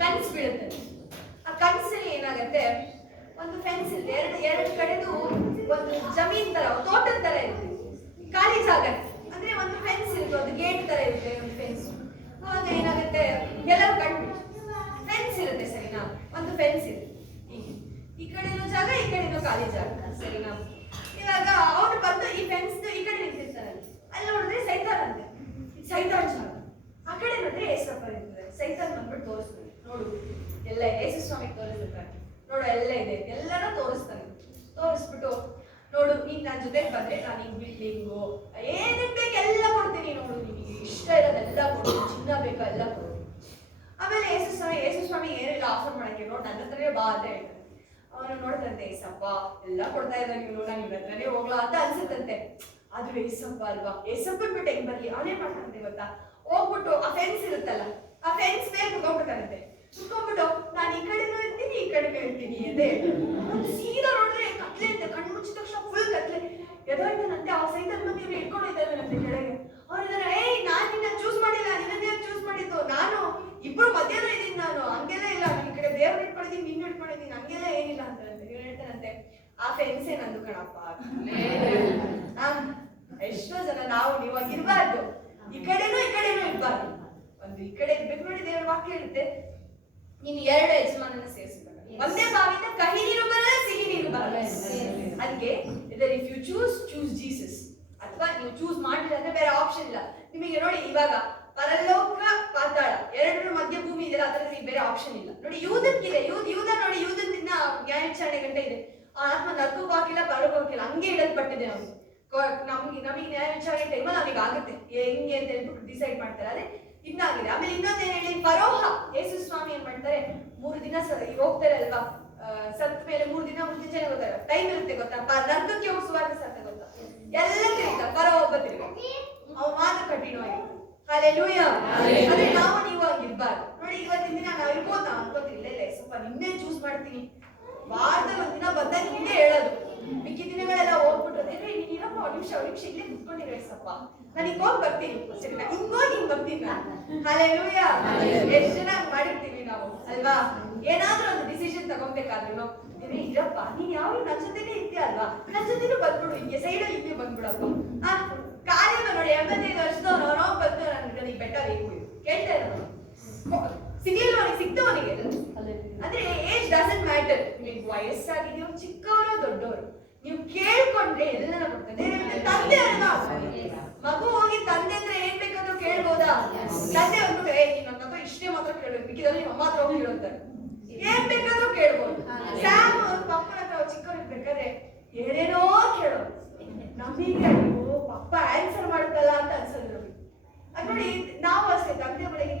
ಕನ್ಸು ಬೀಳುತ್ತೆ. ಆ ಕನ್ಸಲ್ಲಿ ಏನಾಗತ್ತೆ, ಒಂದು ಫೆನ್ಸ್ ಇದೆ, ಎರಡು ಕಡೆದು ಒಂದು ಜಮೀನ್ ತರ, ತೋಟದ ತರ ಇರುತ್ತೆ, ಖಾಲಿ ಜಾಗ. ಅಂದ್ರೆ ಒಂದು ಫೆನ್ಸ್ ಇರುತ್ತೆ, ಒಂದು ಗೇಟ್ ತರ ಇರುತ್ತೆ, ಒಂದು ಫೆನ್ಸ್. ಅವಾಗ ಏನಾಗುತ್ತೆ, ಎಲ್ಲರೂ ಕಂಡು ಫೆನ್ಸ್ ಇರುತ್ತೆ ಸರಿನಾ, ಒಂದು ಫೆನ್ಸ್ ಇದೆ, ಈ ಕಡೆನೂ ಜಾಗ, ಈ ಕಡೆನೂ ಖಾಲಿ ಜಾಗ ಸರಿನಾ. ಇವಾಗ ಅವ್ರು ಬಂದು ಈ ಫೆನ್ಸ್ ಈ ಕಡೆ ನಿಂತಿರ್ತಾರೆ, ಅಲ್ಲಿ ನೋಡಿದ್ರೆ ಸೈತಾನ್ ಅಂತೆ, ಸೈತಾನ್ ಜಾಗ. ಆ ಕಡೆ ನೋಡಿದ್ರೆ ಏಸಪ್ಪ ಇರ್ತದೆ. ಸೈತಾನ್ ಬಂದ್ಬಿಟ್ಟು ತೋರಿಸ್ತಾರೆ, ನೋಡು ಎಲ್ಲ ಯೇಸು ಸ್ವಾಮಿಗೆ ತೋರಿಸ್ತಾರೆ, ನೋಡು ಎಲ್ಲ ಇದೆ, ಎಲ್ಲರೂ ತೋರಿಸ್ತಾನೆ. ತೋರಿಸ್ಬಿಟ್ಟು ನೋಡು, ನೀನ್ ನನ್ನ ಜೊತೆಗೆ ಬಂದ್ರೆ ನಾನು ಹಿಂಗ್ ಬಿಲ್ಡಿಂಗು ಏನೇನ್ ಬೇಕು ಎಲ್ಲ ಕೊಡ್ತೀನಿ, ನೋಡು ನಿನಗೆ ಇಷ್ಟ ಇರೋದೆಲ್ಲ ಕೊಡ್ತೀನಿ, ಚಿನ್ನ ಬೇಕಾ ಎಲ್ಲ ಕೊಡ್ತೀನಿ. ಆಮೇಲೆ ಯೇಸು ಸ್ವಾಮಿ ಏನಿಲ್ಲ ಆಫರ್ ಮಾಡಕ್ಕೆ, ನೋಡು ನನ್ನ ಹತ್ರನೇ ಬಾ ಅಂತ ಹೇಳ್ತಾರೆ. ಅವನು ನೋಡ್ತಂತೆ, ಏಸಪ್ಪ ಎಲ್ಲ ಕೊಡ್ತಾ ಇದ್ದ ನೀವು, ನಾನು ಇವ್ರ ಹತ್ರನೇ ಹೋಗ್ಲಾ ಅಂತ ಅನ್ಸುತ್ತಂತೆ. ಆದ್ರೂ ಏಸಪ್ಪ ಅಲ್ವಾ, ಏಸಪ್ಪನ್ ಬಿಟ್ಟು ಹೆಂಗ್ ಬರ್ಲಿ, ಅವನೇ ಮಾಡ್ತಾನಂತೆ ಗೊತ್ತಾ, ಹೋಗ್ಬಿಟ್ಟು ಆ ಫೆನ್ಸ್ ಇರುತ್ತಲ್ಲ, ಆ ಫೆನ್ಸ್ ಮೇಲೆ ಕುತ್ಕೊಂಡ್ಬಿಡ್ತಾನಂತೆ. ಕುತ್ಕೊಂಡ್ಬಿಟ್ಟು ನಾನು ಈ ಕಡೆನೂ ಇರ್ತೀನಿ, ಈ ಕಡೆನೂ ಇರ್ತೀನಿ ಅದೇ. ಸೀದಾ ನೋಡಿದ್ರೆ ಕತ್ಲೆ ಅಂತೆ, ಕಣ್ಣು ಮುಚ್ಚಿದ ತಕ್ಷಣ ಫುಲ್ ಕತ್ಲೆ. ಎದೋಯ್ತಾನಂತೆ, ಆ ಸೈತಾನ್ ಬಂದು ಇವ್ರು ಇಟ್ಕೊಂಡು ಇದ್ದಾನಂತೆ ಕೆಳಗೆ. ಅವ್ರಿದ್ದಾರೆ, ಏಯ್ ನಾನ್ ನಿನ್ನ ಚೂಸ್ ಮಾಡಿಲ್ಲ, ನಿನ್ನ ಚೂಸ್ ಮಾಡಿದ್ದು ನಾನು, ಇಬ್ರು ಮಧ್ಯಾಹ್ನ ಇದ್ದೀನಿ ನಾನು, ಹಂಗೆಲ್ಲ ಇಲ್ಲ, ನಾನು ಈ ಕಡೆ ದೇವ್ರು ಇಟ್ಕೊಂಡಿದ್ದೀನಿ, ನಿನ್ನ ಇಟ್ಕೊಂಡಿದ್ದೀನಿ, ಹಂಗೆಲ್ಲ ಏನಿಲ್ಲ ಅಂತಾರಂತೆ. ಇವ್ರು ಹೇಳ್ತಾರಂತೆ, ಆ ಫೆನ್ಸೇ ನಂದು ಕಣಪ್ಪ. ಎಷ್ಟೋ ಜನ ನಾವು ನೀವಾಗ ಇರ್ಬಾರ್ದು, ಈ ಕಡೆನೂ ಇರ್ಬಾರ್ದು, ಒಂದು ಈ ಕಡೆ ಇರ್ಬೇಕು. ನೋಡಿ ದೇವ್ರ ವಾಕ್ಯ ಇರುತ್ತೆ, ನೀನು ಎರಡು ಯಜಮಾನನ ಸೇರಿಸಿದಾಗ ಒಂದೇ ಬಾವಿಯಿಂದ ಕಹಿ ನೀರು ಬರಲ್ಲ, ಸಿಹಿ ನೀರು ಬರಲ್ಲ. ಅದಕ್ಕೆ ಇದರ್ ಇಫ್ ಯು ಚೂಸ್ ಜೀಸಸ್, ಅಥವಾ ನೀವು ಚೂಸ್ ಮಾಡಿಲ್ಲ ಅಂದ್ರೆ ಬೇರೆ ಆಪ್ಷನ್ ಇಲ್ಲ ನಿಮಗೆ. ನೋಡಿ ಇವಾಗ ಪರಲೋಕ ಪಾತಾಳ ಎರಡರ ಮಧ್ಯ ಭೂಮಿ ಇದೆಯಲ್ಲ, ಅದರಲ್ಲಿ ಬೇರೆ ಆಪ್ಷನ್ ಇಲ್ಲ. ನೋಡಿ ಯೂದಕ್ಕಿದೆ, ಯೂದ ನೋಡಿ, ಯೂದದಿಂದ ನ್ಯಾಯ ವಿಚಾರಣೆ ಗಂಟೆ ಇದೆ. ಆ ಆತ್ಮ ನರ್ಕಕ್ಕೂ ಹಾಕಿಲ್ಲ, ಪರಲೋಕ ಹಾಕಿಲ್ಲ, ಹಂಗೆ ಇಡಲ್ಪಟ್ಟಿದೆ ಅವನು. ನಮಗೆ ನ್ಯಾಯ ವಿಚಾರಣೆ ಟೈಮಲ್ಲಿ ಅವನಿಗೆ ಆಗುತ್ತೆ ಹೆಂಗೆ ಅಂತ ಹೇಳ್ಬಿಟ್ಟು ಡಿಸೈಡ್ ಮಾಡ್ತಾರೆ. ಅದೇ ಇನ್ನಾಗಿದೆ. ಆಮೇಲೆ ಇನ್ನೊಂದೇನು ಹೇಳಿ, ಫರೋಹ ಯೇಸು ಸ್ವಾಮಿ ಏನ್ ಮಾಡ್ತಾರೆ, 3 ದಿನ ಹೋಗ್ತಾರೆ ಅಲ್ವಾ, ಸತ್ ಮೇಲೆ 3 ದಿನ ಮುಂಚೆನೆ ಹೋಗ್ತಾರೆ, ಟೈಮ್ ಇರುತ್ತೆ ಗೊತ್ತಾ, ನರ್ಕಕ್ಕೆ ಹೋಗಿ ಸುವಾರ್ತೆ ಸಾರ್ಥ ಗೊತ್ತಾ, ಎಲ್ಲ ತಿರುಗ ಫರೋ ಒಬ್ಬ ತಿರುಗ, ಅವ ಮಾತ್ರ ಕಠಿಣವಾಗಿ. ಹಲ್ಲೆಲೂಯಾ. ಆದ್ರೆ ನಾವು ನೀವು ಹಂಗಿರ್ಬಾರ್ದು. ನೋಡಿ ಇವತ್ತಿನ ದಿನ ನಾವು ಇರ್ಬೋದು, ನಾವು ಅನ್ಕೋತೀವಿ ಇಲ್ಲ ಸ್ವಲ್ಪ ನಿನ್ನೆ ಚೂಸ್ ಮಾಡ್ತೀನಿ, ವಾರದಲ್ಲಿ ಒಂದಿನ ಬಂದಾಗ ನಿನ್ನೆ ಹೇಳೋದು, ಮಿಕ್ಕಿ ದಿನಗಳೆಲ್ಲ ಹೋಗ್ಬಿಟ್ಟು ನೀನಪ್ಪ ಒಂದ್ ನಿಮಿಷ ಇಲ್ಲೇ ಕುತ್ಕೊಂಡಿರೋ ಸ್ವಲ್ಪ ನಾನು ಹಿಂಗ್ ಹೋಗಿ ಬರ್ತೀನಿ, ಸರಿನಾ, ಹಿಂಗೋಗಿ ಹಿಂಗ್ ಬರ್ತೀನಿ ನಾನು. ಹಲ್ಲೆಲೂಯಾ. ಎಷ್ಟು ಜನ ಮಾಡಿರ್ತೀವಿ ನಾವು ಅಲ್ವಾ, ಏನಾದ್ರೂ ಒಂದು ಡಿಸಿಷನ್ ತಗೊಬೇಕಾದ್ರು ಇರಪ್ಪ ನೀನ್ ಯಾವ ನನ್ನ ಜೊತೆನೇ ಇರ್ತೀಯ ಅಲ್ವಾ, ನನ್ನ ಜೊತೆನೂ ಬಂದ್ಬಿಡು, ಹಿಂಗೆ ಸೈಡಲ್ಲಿ ಹಿಂಗೆ ಬಂದ್ಬಿಡಪ್ಪ. ಕಾರ್ಯವ ನೋಡಿ 85 ವರ್ಷದವನು ಅವನೋ ಬಂದು ನನಗೆ ಬೆಟ್ಟ ಬೇಕು ಕೇಳ್ತಾ ಇರೋನು, ಸಿಗ್ಲಿಲ್ಲ ಅವನಿಗೆ, ಸಿಕ್ತವನಿಗೆ. ಅಂದ್ರೆ ಏಜ್ ಡಸಂಟ್ ಮ್ಯಾಟರ್, ನಿಮಗೆ ವಯಸ್ಸಾಗಿದೆಯೋ ಚಿಕ್ಕವರು ದೊಡ್ಡವರು, ನೀವು ಕೇಳ್ಕೊಂಡ್ರೆ ಎಲ್ಲನ ಕೊಡ್ತಾರೆ. ತಂದೆ ಅಲ್ವಾ, ಮಗು ಹೋಗಿ ತಂದೆ ಹತ್ರ ಏನ್ ಬೇಕಾದ್ರೂ ಕೇಳ್ಬೋದಾ, ತಂದೆ ಅಂದ್ಬಿಟ್ಟು ನನ್ನ ಹತ್ರ ಇಷ್ಟೇ ಮಾತ್ರ ಕೇಳ್ಬೇಕು, ಮಿಕ್ಕಿದ್ರೆ ನಿಮ್ಮ ಅಮ್ಮ ಹತ್ರ ಹೋಗಿ ಕೇಳುತ್ತಾರೆ, ಏನ್ ಬೇಕಾದ್ರೂ ಕೇಳ್ಬೋದು. ಸ್ಯಾಮ್ ಪಪ್ಪನ ಹತ್ರ ಚಿಕ್ಕವರಿರ್ಬೇಕಾದ್ರೆ ಏನೇನೋ ಕೇಳೋದು, ನಮಗೆ ಅಯ್ಯೋ ಪಪ್ಪ ಆನ್ಸರ್ ಮಾಡುತ್ತಲ್ಲ ಅಂತ ಅನ್ಸೋದು. ಅದ್ ನೋಡಿ ನಾವು ಅಷ್ಟೇ, ತಂದೆ ಮನೆಗೆ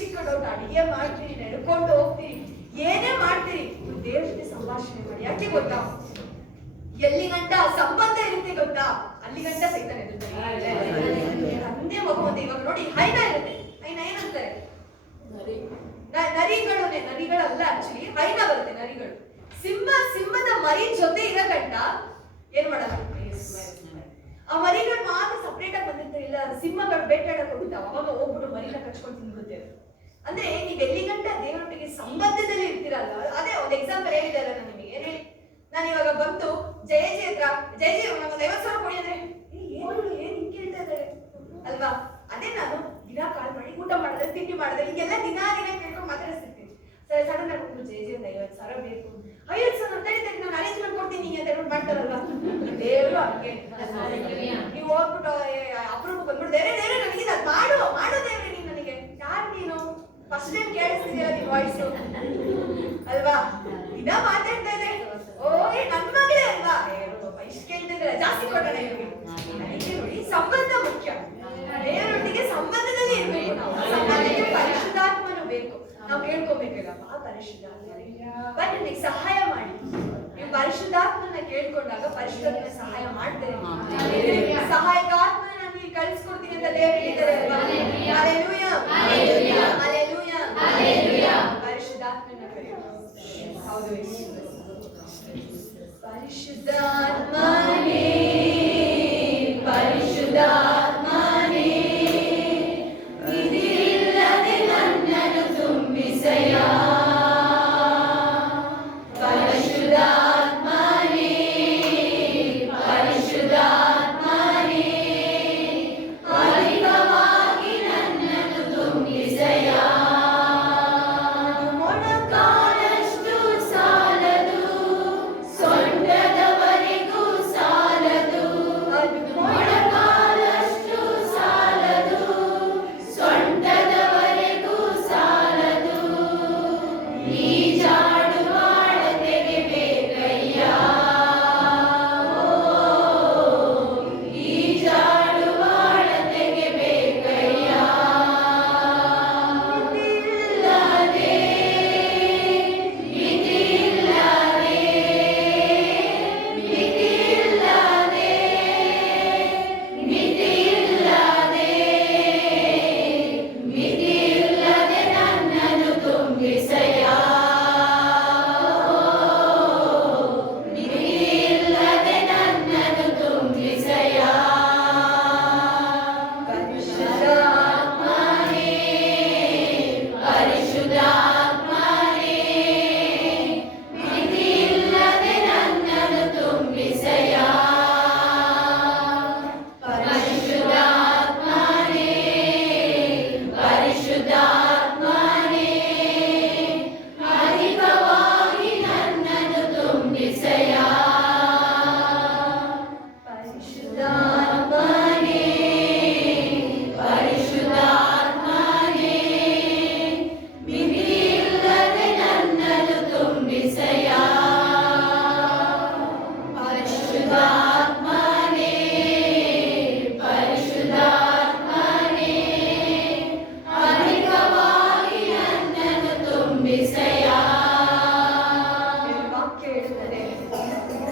ಚಿಕ್ಕ ಡೌಟ್ ಅಡಿಗೆ ಮಾಡ್ತೀರಿ, ನಡ್ಕೊಂಡು ಹೋಗ್ತೀರಿ, ಏನೇ ಮಾಡ್ತೀರಿ, ದೇವ್ರ ಜೊತೆ ಸಂಭಾಷಣೆ ಮಾಡಿ. ಯಾಕೆ ಗೊತ್ತಾ, ಎಲ್ಲಿ ಗಂಟ ಸಂಬಂಧ ಇರುತ್ತೆ ಗೊತ್ತಾ, ಅಲ್ಲಿ ಗಂಟ ಸೈತಾನ ಇರುತ್ತೆ. ತಂದೆ ಮಗು ಅಂತ. ಇವಾಗ ನೋಡಿ ಹೈನ ಇರುತ್ತೆ, ಹೈನ ಏನಂತಾರೆ, ನರಿಗಳಲ್ಲ ಆಕ್ಚುಲಿ, ಹೈನ ಬರುತ್ತೆ ನರಿಗಳು. ಸಿಂಹದ ಮರಿ ಜೊತೆ ಇರೋ ಗಂಟ ಏನ್ ಮಾಡಲ್ಲ, ಆ ಮರಿಗಳು ಮಾತ್ರ ಸಪ್ರೇಟ್ ಆಗಿ ಬಂದಿರ್ತಾರೆ. ಇಲ್ಲ ಸಿಂಹಗಳು ಬೇಟಾಡಕ್ ಹೋಗ್ತಾವ, ಅವಾಗ ಹೋಗ್ಬಿಟ್ಟು ಮರಿನ ಕಚ್ಕೊಂಡು ತಿನ್ಬಿಡ್ತೇವೆ. ಅಂದ್ರೆ ನೀವ್ ಎಲ್ಲಿ ಗಂಟ ದೇವರೊಟ್ಟಿಗೆ ಸಂಬಂಧದಲ್ಲಿ ಇರ್ತೀರಲ್ಲ, ಅದೇ ಒಂದು ಎಕ್ಸಾಂಪಲ್ ಹೇಳಿದಲ್ಲ ನಾನು ನಿಮಗೆ. ಏನ್ ಹೇಳಿ, ನಾನು ಇವಾಗ ಬಂತು ಜಯ ಹತ್ರ, ಜಯ ಒಂದು 50,000 ಕೊಡಿ ಅಂದ್ರೆ ಏನ್ ಹಿಂಗ್ ಕೇಳ್ತಾ ಇದ್ದಾರೆ ಅಲ್ವಾ. ಅದೇ ನಾನು ದಿನ ಕಾಲ್ ಮಾಡಿ ಊಟ ಮಾಡಿದ್ರೆ ತಿಂಡಿ ಮಾಡಿದ್ರೆ ಹಿಂಗೆಲ್ಲ ದಿನ ಕೇಳ್ಕೊಂಡು ಮಾತಾಡಿಸ್ತಿರ್ತೀನಿ. ಸಡನ್ ಆಗಿ ಒಂದು ಜಯ ಒಂದು 50,000 ಬೇಕು, 50,000 ತಡಿ ನಾನು ಅರೇಂಜ್ಮೆಂಟ್ ಕೊಡ್ತೀನಿ ಅಂತ ಹೇಳ್ಬಿಟ್ಟು ಮಾಡ್ತಾರಲ್ವಾ. ದೇವರು ಹಂಗೆ, ನೀವು ಹೋಗ್ಬಿಟ್ಟು ಅಪ್ರೂಪ ಬಂದ್ಬಿಟ್ಟು ದೇವ್ರೆ ನನಗೆ ಅದು ಮಾಡು ದೇವ್ರೆ, ನೀನ್ ನನಗೆ ಯಾರು ನೀನು ಫಸ್ಟ್ ಟೈಮ್ ಕೇಳಿಸ್ತಿದ್ದೀರ ನಿನ್ ವಾಯ್ಸು ಅಲ್ವಾ, ದಿನ ಮಾತಾಡ್ತಾ ಇದೆ, ಓಯ್ ನನ್ ಮಗಳೇ ಅಲ್ವಾ, ಇಷ್ಟು ಕೇಳ್ತಿದ್ರೆ ಜಾಸ್ತಿ ಕೊಡೋಣ ಇವ್ರಿಗೆ. ನೋಡಿ ಸಂಬಂಧ ಮುಖ್ಯ, ದೇವರೊಟ್ಟಿಗೆ ಸಂಬಂಧದಲ್ಲಿ ಇರ್ಬೇಕು ನಾವು. ಸಂಬಂಧಕ್ಕೆ ಪರಿಶುದ್ಧಾತ್ಮನು ಬೇಕು, ನಾವು ಕೇಳ್ಕೊಬೇಕಲ್ಲ, ಆ ಪರಿಶುದ್ಧಾತ್ಮ ನನಗೆ ಸಹಾಯ ಮಾಡಿ. ನೀವು ಪರಿಶುದ್ಧಾತ್ಮನ ಕೇಳ್ಕೊಂಡಾಗ ಪರಿಶುದ್ಧಾತ್ಮ ಸಹಾಯ ಮಾಡ್ತಾರೆ. ಸಹಾಯಕ ಆತ್ಮನ ನಾನು ಕಳಿಸ್ಕೊಡ್ತೀನಿ ಅಂತ ದೇವರು ಹೇಳಿದ್ದಾರೆ ಅಲ್ವಾ. Hallelujah, hallelujah, hallelujah. ಪರಿಶುದ್ಧಾತ್ಮನ ಕರೆಯೋಣ. ಹೌದು, ಪರಿಶುದ್ಧಾತ್ಮನೇ, ಪರಿಶುದ್ಧಾತ್ಮನೇ, ವಿಧಿಯಿಲ್ಲದೆ ನನ್ನನ್ನು ತುಂಬಿಸಯ್ಯ.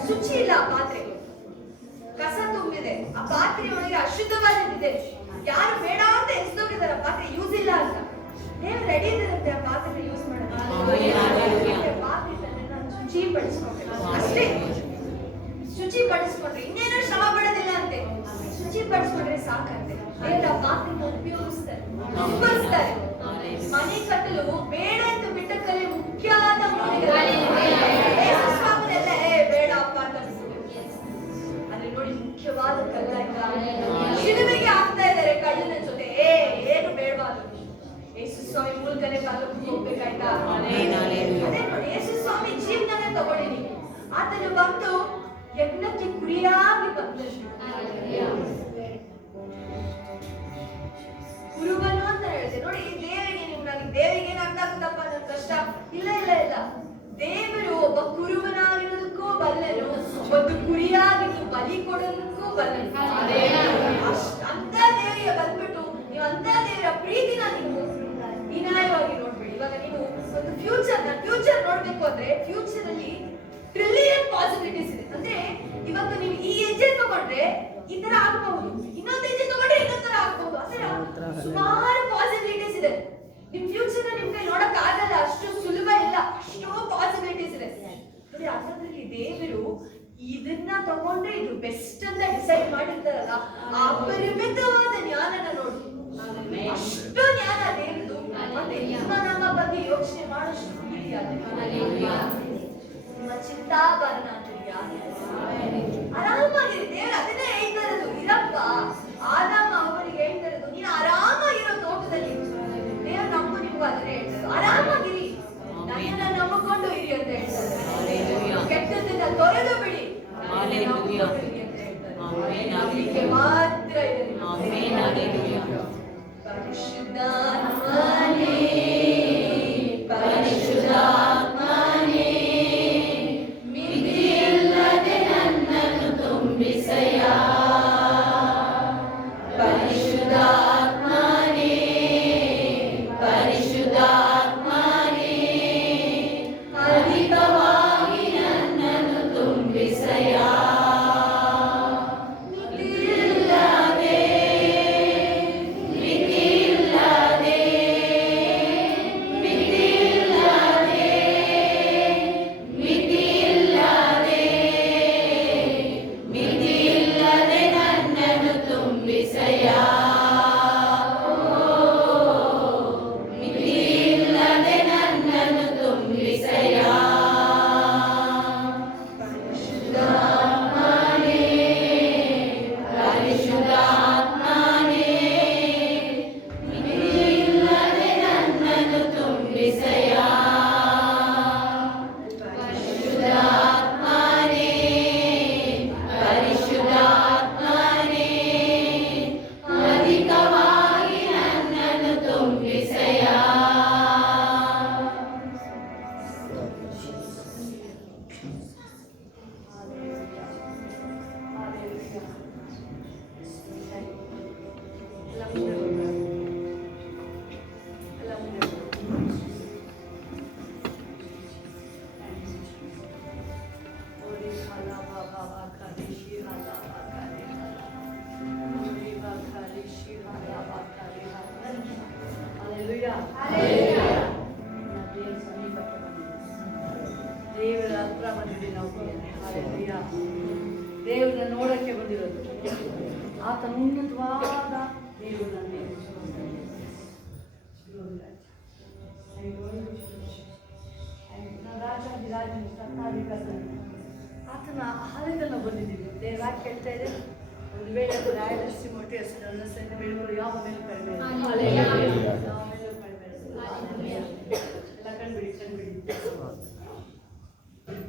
ಶುಚಿ ಇಲ್ಲ ಆ ಪಾತ್ರೆಗಳು, ಕಸ ತುಂಬಿದೆ ಆ ಪಾತ್ರೆ ಒಳಗೆ, ಅಶುದ್ಧವಾಗಿದೆ. ಯಾರು ಬೇಡ ಅಂತ ಎಸ್ದೋಗಿದಾರೆ ಆ ಪಾತ್ರೆ ಯೂಸ್ ಇಲ್ಲ ಅಂತ. ದೇವ್ರು ರೆಡಿ ಇರುತ್ತೆ ಆ ಪಾತ್ರೆ ಯೂಸ್ ಮಾಡೋದು. ಶುಚಿ ಪಡಿಸ್ಕೊಬೇಕು ಅಷ್ಟೇ. ಶುಚಿ ಪಡಿಸ್ಕೊಂಡ್ರೆ ಇನ್ನೇನೋ ಶ್ರಮ ಪಡೋದಿಲ್ಲ ಅಂತೆ. ಶುಚಿ ಪಡಿಸ್ಕೊಂಡ್ರೆ ಸಾಕಂತೆ. ದೇವ್ರ ಆ ಪಾತ್ರೆ ಉಪಯೋಗಿಸ್ತಾರೆ, ಉಪಯೋಗಿಸ್ತಾರೆ. ಮನೆ ಕಟ್ಟಲು ಬೇಡ ಅಂತ ಬಿಟ್ಟ ಕಲೆ ಮುಖ್ಯವಾದ ಬೇಡಪ್ಪ ಅಂತ ಆದ್ರೆ ನೋಡಿ ಮುಖ್ಯವಾದ ಕಲ್ಲಾಯ್ತಾ ಶಿಲುಬೆಗೆ ಆಗ್ತಾ ಇದ್ದಾರೆ ಕಳ್ಳನ ಜೊತೆ. ಏನು ಬೇಡವಾದ್ರು ಯೇಸು ಸ್ವಾಮಿ ಮೂಲಕನೇ ಕಾಲಕ್ಕೆ ಹೋಗ್ಬೇಕಾಯ್ತಾ? ಅದೇ ನೋಡಿ ಯೇಸು ಸ್ವಾಮಿ ಜೀವನನೇ ತಗೊಳ್ಳಿ ನೀವು. ಆತನು ಬಂದು ಯಜ್ಞಕ್ಕೆ ಕುರಿಯಾಗಿ ಬಂದಷ್ಟು ಕುರುಬನು ಅಂತ ಹೇಳಿದೆ ನೋಡಿ. ದೇವರಿಗೆ ದೇವರಿಗೆ ಏನ್ ಅರ್ಥ ಆಗುತ್ತಪ್ಪ ನನ್ನ ಕಷ್ಟ? ಇಲ್ಲ ಇಲ್ಲ ಇಲ್ಲ, ದೇವರು ಒಬ್ಬ ಕುರುಬನಾಗಿರೋದಕ್ಕೂ ಬಲ್ಲನು, ಒಂದು ಕುರಿಯಾಗಿದ್ದು ಬಲಿ ಕೊಡೋದಕ್ಕೂ ಬಲ್ಲನು. ಅಂತ ದೇವರಿಗೆ ಬಂದ್ಬಿಟ್ಟು ನೀವು ಅಂತ ದೇವರ ಪ್ರೀತಿನ ನೀವು ಹೀನಾಯವಾಗಿ ನೋಡ್ಬೇಡಿ. ಇವಾಗ ನೀವು ಒಂದು ಫ್ಯೂಚರ್ ನೋಡ್ಬೇಕು ಅಂದ್ರೆ ಫ್ಯೂಚರ್ ಅಲ್ಲಿ ಟ್ರಿಲಿಯನ್ ಪಾಸಿಬಿಲಿಟೀಸ್ ಇದೆ. ಅಂದ್ರೆ ಇವತ್ತು ನೀವು ಈ ಹೆಜ್ಜೆ ತಗೊಂಡ್ರೆ ಈ ತರ ಆಗಬಹುದು, ಇನ್ನೊಂದು ಹೆಜ್ಜೆ ತಗೊಂಡ್ರೆ ಇನ್ನೊಂದ್ ತರ ಆಗಬಹುದು. ಆತರ ಸುಮಾರು ಪಾಸಿಬಿಲಿಟೀಸ್ ಇದೆ. ನಿಮ್ ಫ್ಯೂಚರ್ ನಿಮ್ ಕೈ ನೋಡಕ್ ಆಗಲ್ಲ, ಅಷ್ಟು ಸುಲಭ ಇಲ್ಲ, ಅಷ್ಟೋ ಪಾಸಿಬಿಲಿಟೀಸ್ ಇದೆ ನೋಡಿ. ಅದರಲ್ಲಿ ದೇವರು ಇದನ್ನ ತಗೊಂಡ್ರೆ ಇದು ಬೆಸ್ಟ್ ಅಂತ ಡಿಸೈಡ್ ಮಾಡಿರ್ತಾರಲ್ಲ, ಆ ಪರಿಮಿತವಾದ ಜ್ಞಾನನ ನೋಡಿ. ಅಷ್ಟು ಜ್ಞಾನ ದೇವ್ರದು. ಮತ್ತೆ ನಿಮ್ಮ ನಮ್ಮ ಬಗ್ಗೆ ಯೋಚನೆ ಮಾಡೋಷ್ಟು ನಿಮ್ಮ ಚಿಂತಾಭರಣ ಆರಾಮಾಗಿರಿ. ದೇವ್ರು ಅದನ್ನೇ ಹೇಳ್ತಾ ಇರೋದು, ಇರಪ್ಪ. ಆದಾಮ ಅವರಿಗೆ ಹೇಳ್ತಾ ಇರೋದು, ನೀನು ಆರಾಮಾಗಿರೋ ತೋಟದಲ್ಲಿ. ದೇವ್ರು ನಮಗೂ ನಿಮ್ಗೂ ಅದನ್ನೇ ಹೇಳ್ತಾರೆ, ಆರಾಮಾಗಿರಿ, ನನ್ನನ್ನ ನಂಬಿಕೊಂಡು ಇರಿ ಅಂತ ಹೇಳ್ತಾರೆ. ಕೆಟ್ಟದನ್ನ ತೊರೆದು ಬಿಡಿ ಮಾತ್ರ ಪರಿಶುದ್ಧಾತ್ಮನೇ ಪರಿಶುದ್ಧಾತ್ಮನೇ ಮಿತಿಯಿಲ್ಲದೆ ನನ್ನನ್ನು ದೇವರನ್ನ ನೋಡಕ್ಕೆ ಬಂದಿರೋದು. ಆತನ ಉನ್ನತವಾದ ದೇವರನ್ನೇ ರಾಜಾಧಿರಾಜನ ಸತ್ತಾಧಿಕಾರಿ ಆತನ ಆಲಯದಲ್ಲಿ ನಾವು ಬಂದಿದ್ದೀವಿ. ದೇವ್ರ ಯಾಕೆ ಹೇಳ್ತಾ ಇದೆ, ಒಂದು ವೇಳೆ ಅದು ರಾಯಲಸೀಮೆ ಮೊಟ್ಟೆ ಹೆಸರನ್ನು ಸೈನ್ಯ ಬೆಳೆಗಳು ಯಾವ ಮೇಲೆ ಕಡಿಮೆ ಯಾವ ಮೇಲೂ ಕಡಿಮೆ ಎಲ್ಲ ಕಂಡುಬಿಡಿ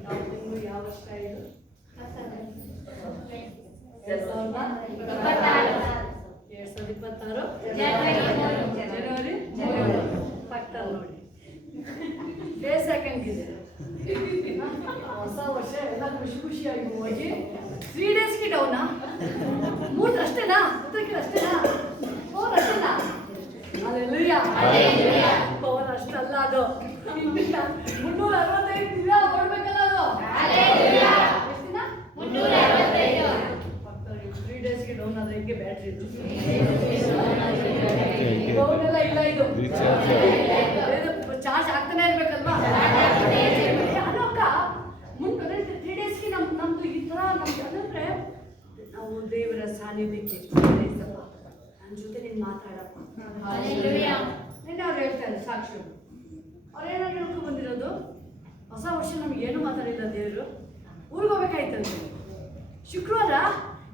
ಯಾವ ತಿಂಗಳು ಯಾವ ಸ್ಟೈಲು 2026 ಜನವರಿ ಪಕ್ಕದಲ್ಲಿ ನೋಡಿ ಫೇಸ್ ಹಾಕಂಗಿದೆ. ಹೊಸ ವರ್ಷ ಎಲ್ಲ ಖುಷಿಯಾಗಿ ಹೋಗಿ 3 ಡೇಸ್ಗೆ ಡೌನಾ 3 ಅಷ್ಟೇನಾ ಉತ್ತರಕ್ಕೆ ಅಷ್ಟೇನಾ 4 ಅಷ್ಟೇನಾ ಅಲ್ಲೆಲ್ಲೂಯಾ ಪವರ್ ಅಷ್ಟಲ್ಲ ಅದು 365 ದಿನ ಓಡ್ಬೇಕಲ್ಲ ಅದು ಎಷ್ಟಿನ 365 3 ಡೇಸ್ಗೆ ಡೌನ್ ಆದ್ರೆ ಹೆಂಗೆ ಬ್ಯಾಟ್ರಿ ಡೌನ್ ಎಲ್ಲ ಇಲ್ಲ ಇದು ಚಾರ್ಜ್ ಆಗ್ತಾನೆ ಇರ್ಬೇಕಲ್ವಾ ಅನೋಕ ಮುಂದೆ 3 ಡೇಸ್ಗೆ ನಮ್ದು ಈ ಥರ ನಮ್ಗೆ ಅಂದರೆ ನಾವು ದೇವರ ಸಾನ್ನಿಧ್ಯಕ್ಕೆ ನನ್ನ ಜೊತೆ ನೀನು ಮಾತಾಡಪ್ಪ ನಿನ್ನೆ ಅವ್ರು ಹೇಳ್ತಾರೆ ಸಾಕ್ಷಿಗಳು ಅವ್ರೇನಾದ್ರು ಹೇಳ್ಕೊಂಡು ಬಂದಿರೋದು ಹೊಸ ವರ್ಷ ನಮ್ಗೆ ಏನು ಮಾತಾಡಿಲ್ಲ ದೇವರು ಊರಿಗೆ ಹೋಗ್ಬೇಕಾಯ್ತಂತೆ ಶುಕ್ರವಾರ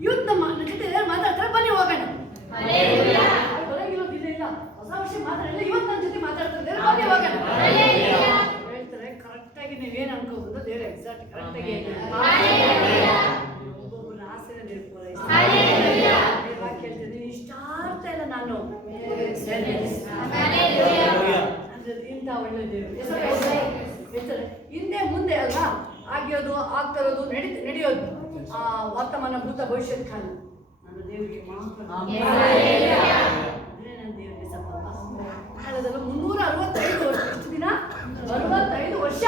ಇವತ್ತು ನಮ್ಮ ಜೊತೆ ಮಾತಾಡ್ತಾರೆ ಬನ್ನಿ ಹೋಗೋಣ ಬರಂಗಿರೋದಿಲ್ಲ ಇಲ್ಲ ಹೊಸ ವರ್ಷ ಮಾತಾಡಿಲ್ಲ ಇವತ್ತು ನನ್ನ ಜೊತೆ ಮಾತಾಡ್ತಾರೆ ಬನ್ನಿ ಹೋಗೋಣ ಹೇಳ್ತಾರೆ ಕರೆಕ್ಟಾಗಿ ನೀವೇನು ಅನ್ಕೋಬೋದು ದೇವ್ರ ಎಕ್ಸಾಕ್ಟ್ ಕರೆಕ್ಟಾಗಿ ಒಬ್ಬೊಬ್ಬರ ಆಸೆನ ಕೇಳ್ತೀನಿ ಇಷ್ಟ ಆಗ್ತಾ ಇಲ್ಲ ನಾನು ಇಂಥ ಒಳ್ಳೆ ದೇವರು ಹೇಳ್ತಾರೆ ಹಿಂದೆ ಮುಂದೆ ಅಲ್ಲ ಆಗಿರೋದು ಆಗ್ತಿರೋದು ನಡೆಯೋದು ವರ್ತಮಾನ ಭೂತ ಭವಿಷ್ಯದ ಕಾಲ ನನ್ನ ದೇವರಿಗೆ ಮಾತ್ರ ನನ್ನ ದೇವರಿಗೆ ಕಾಲದಲ್ಲೂ 365 ವರ್ಷ ಎಷ್ಟು ದಿನ 65 ವರ್ಷ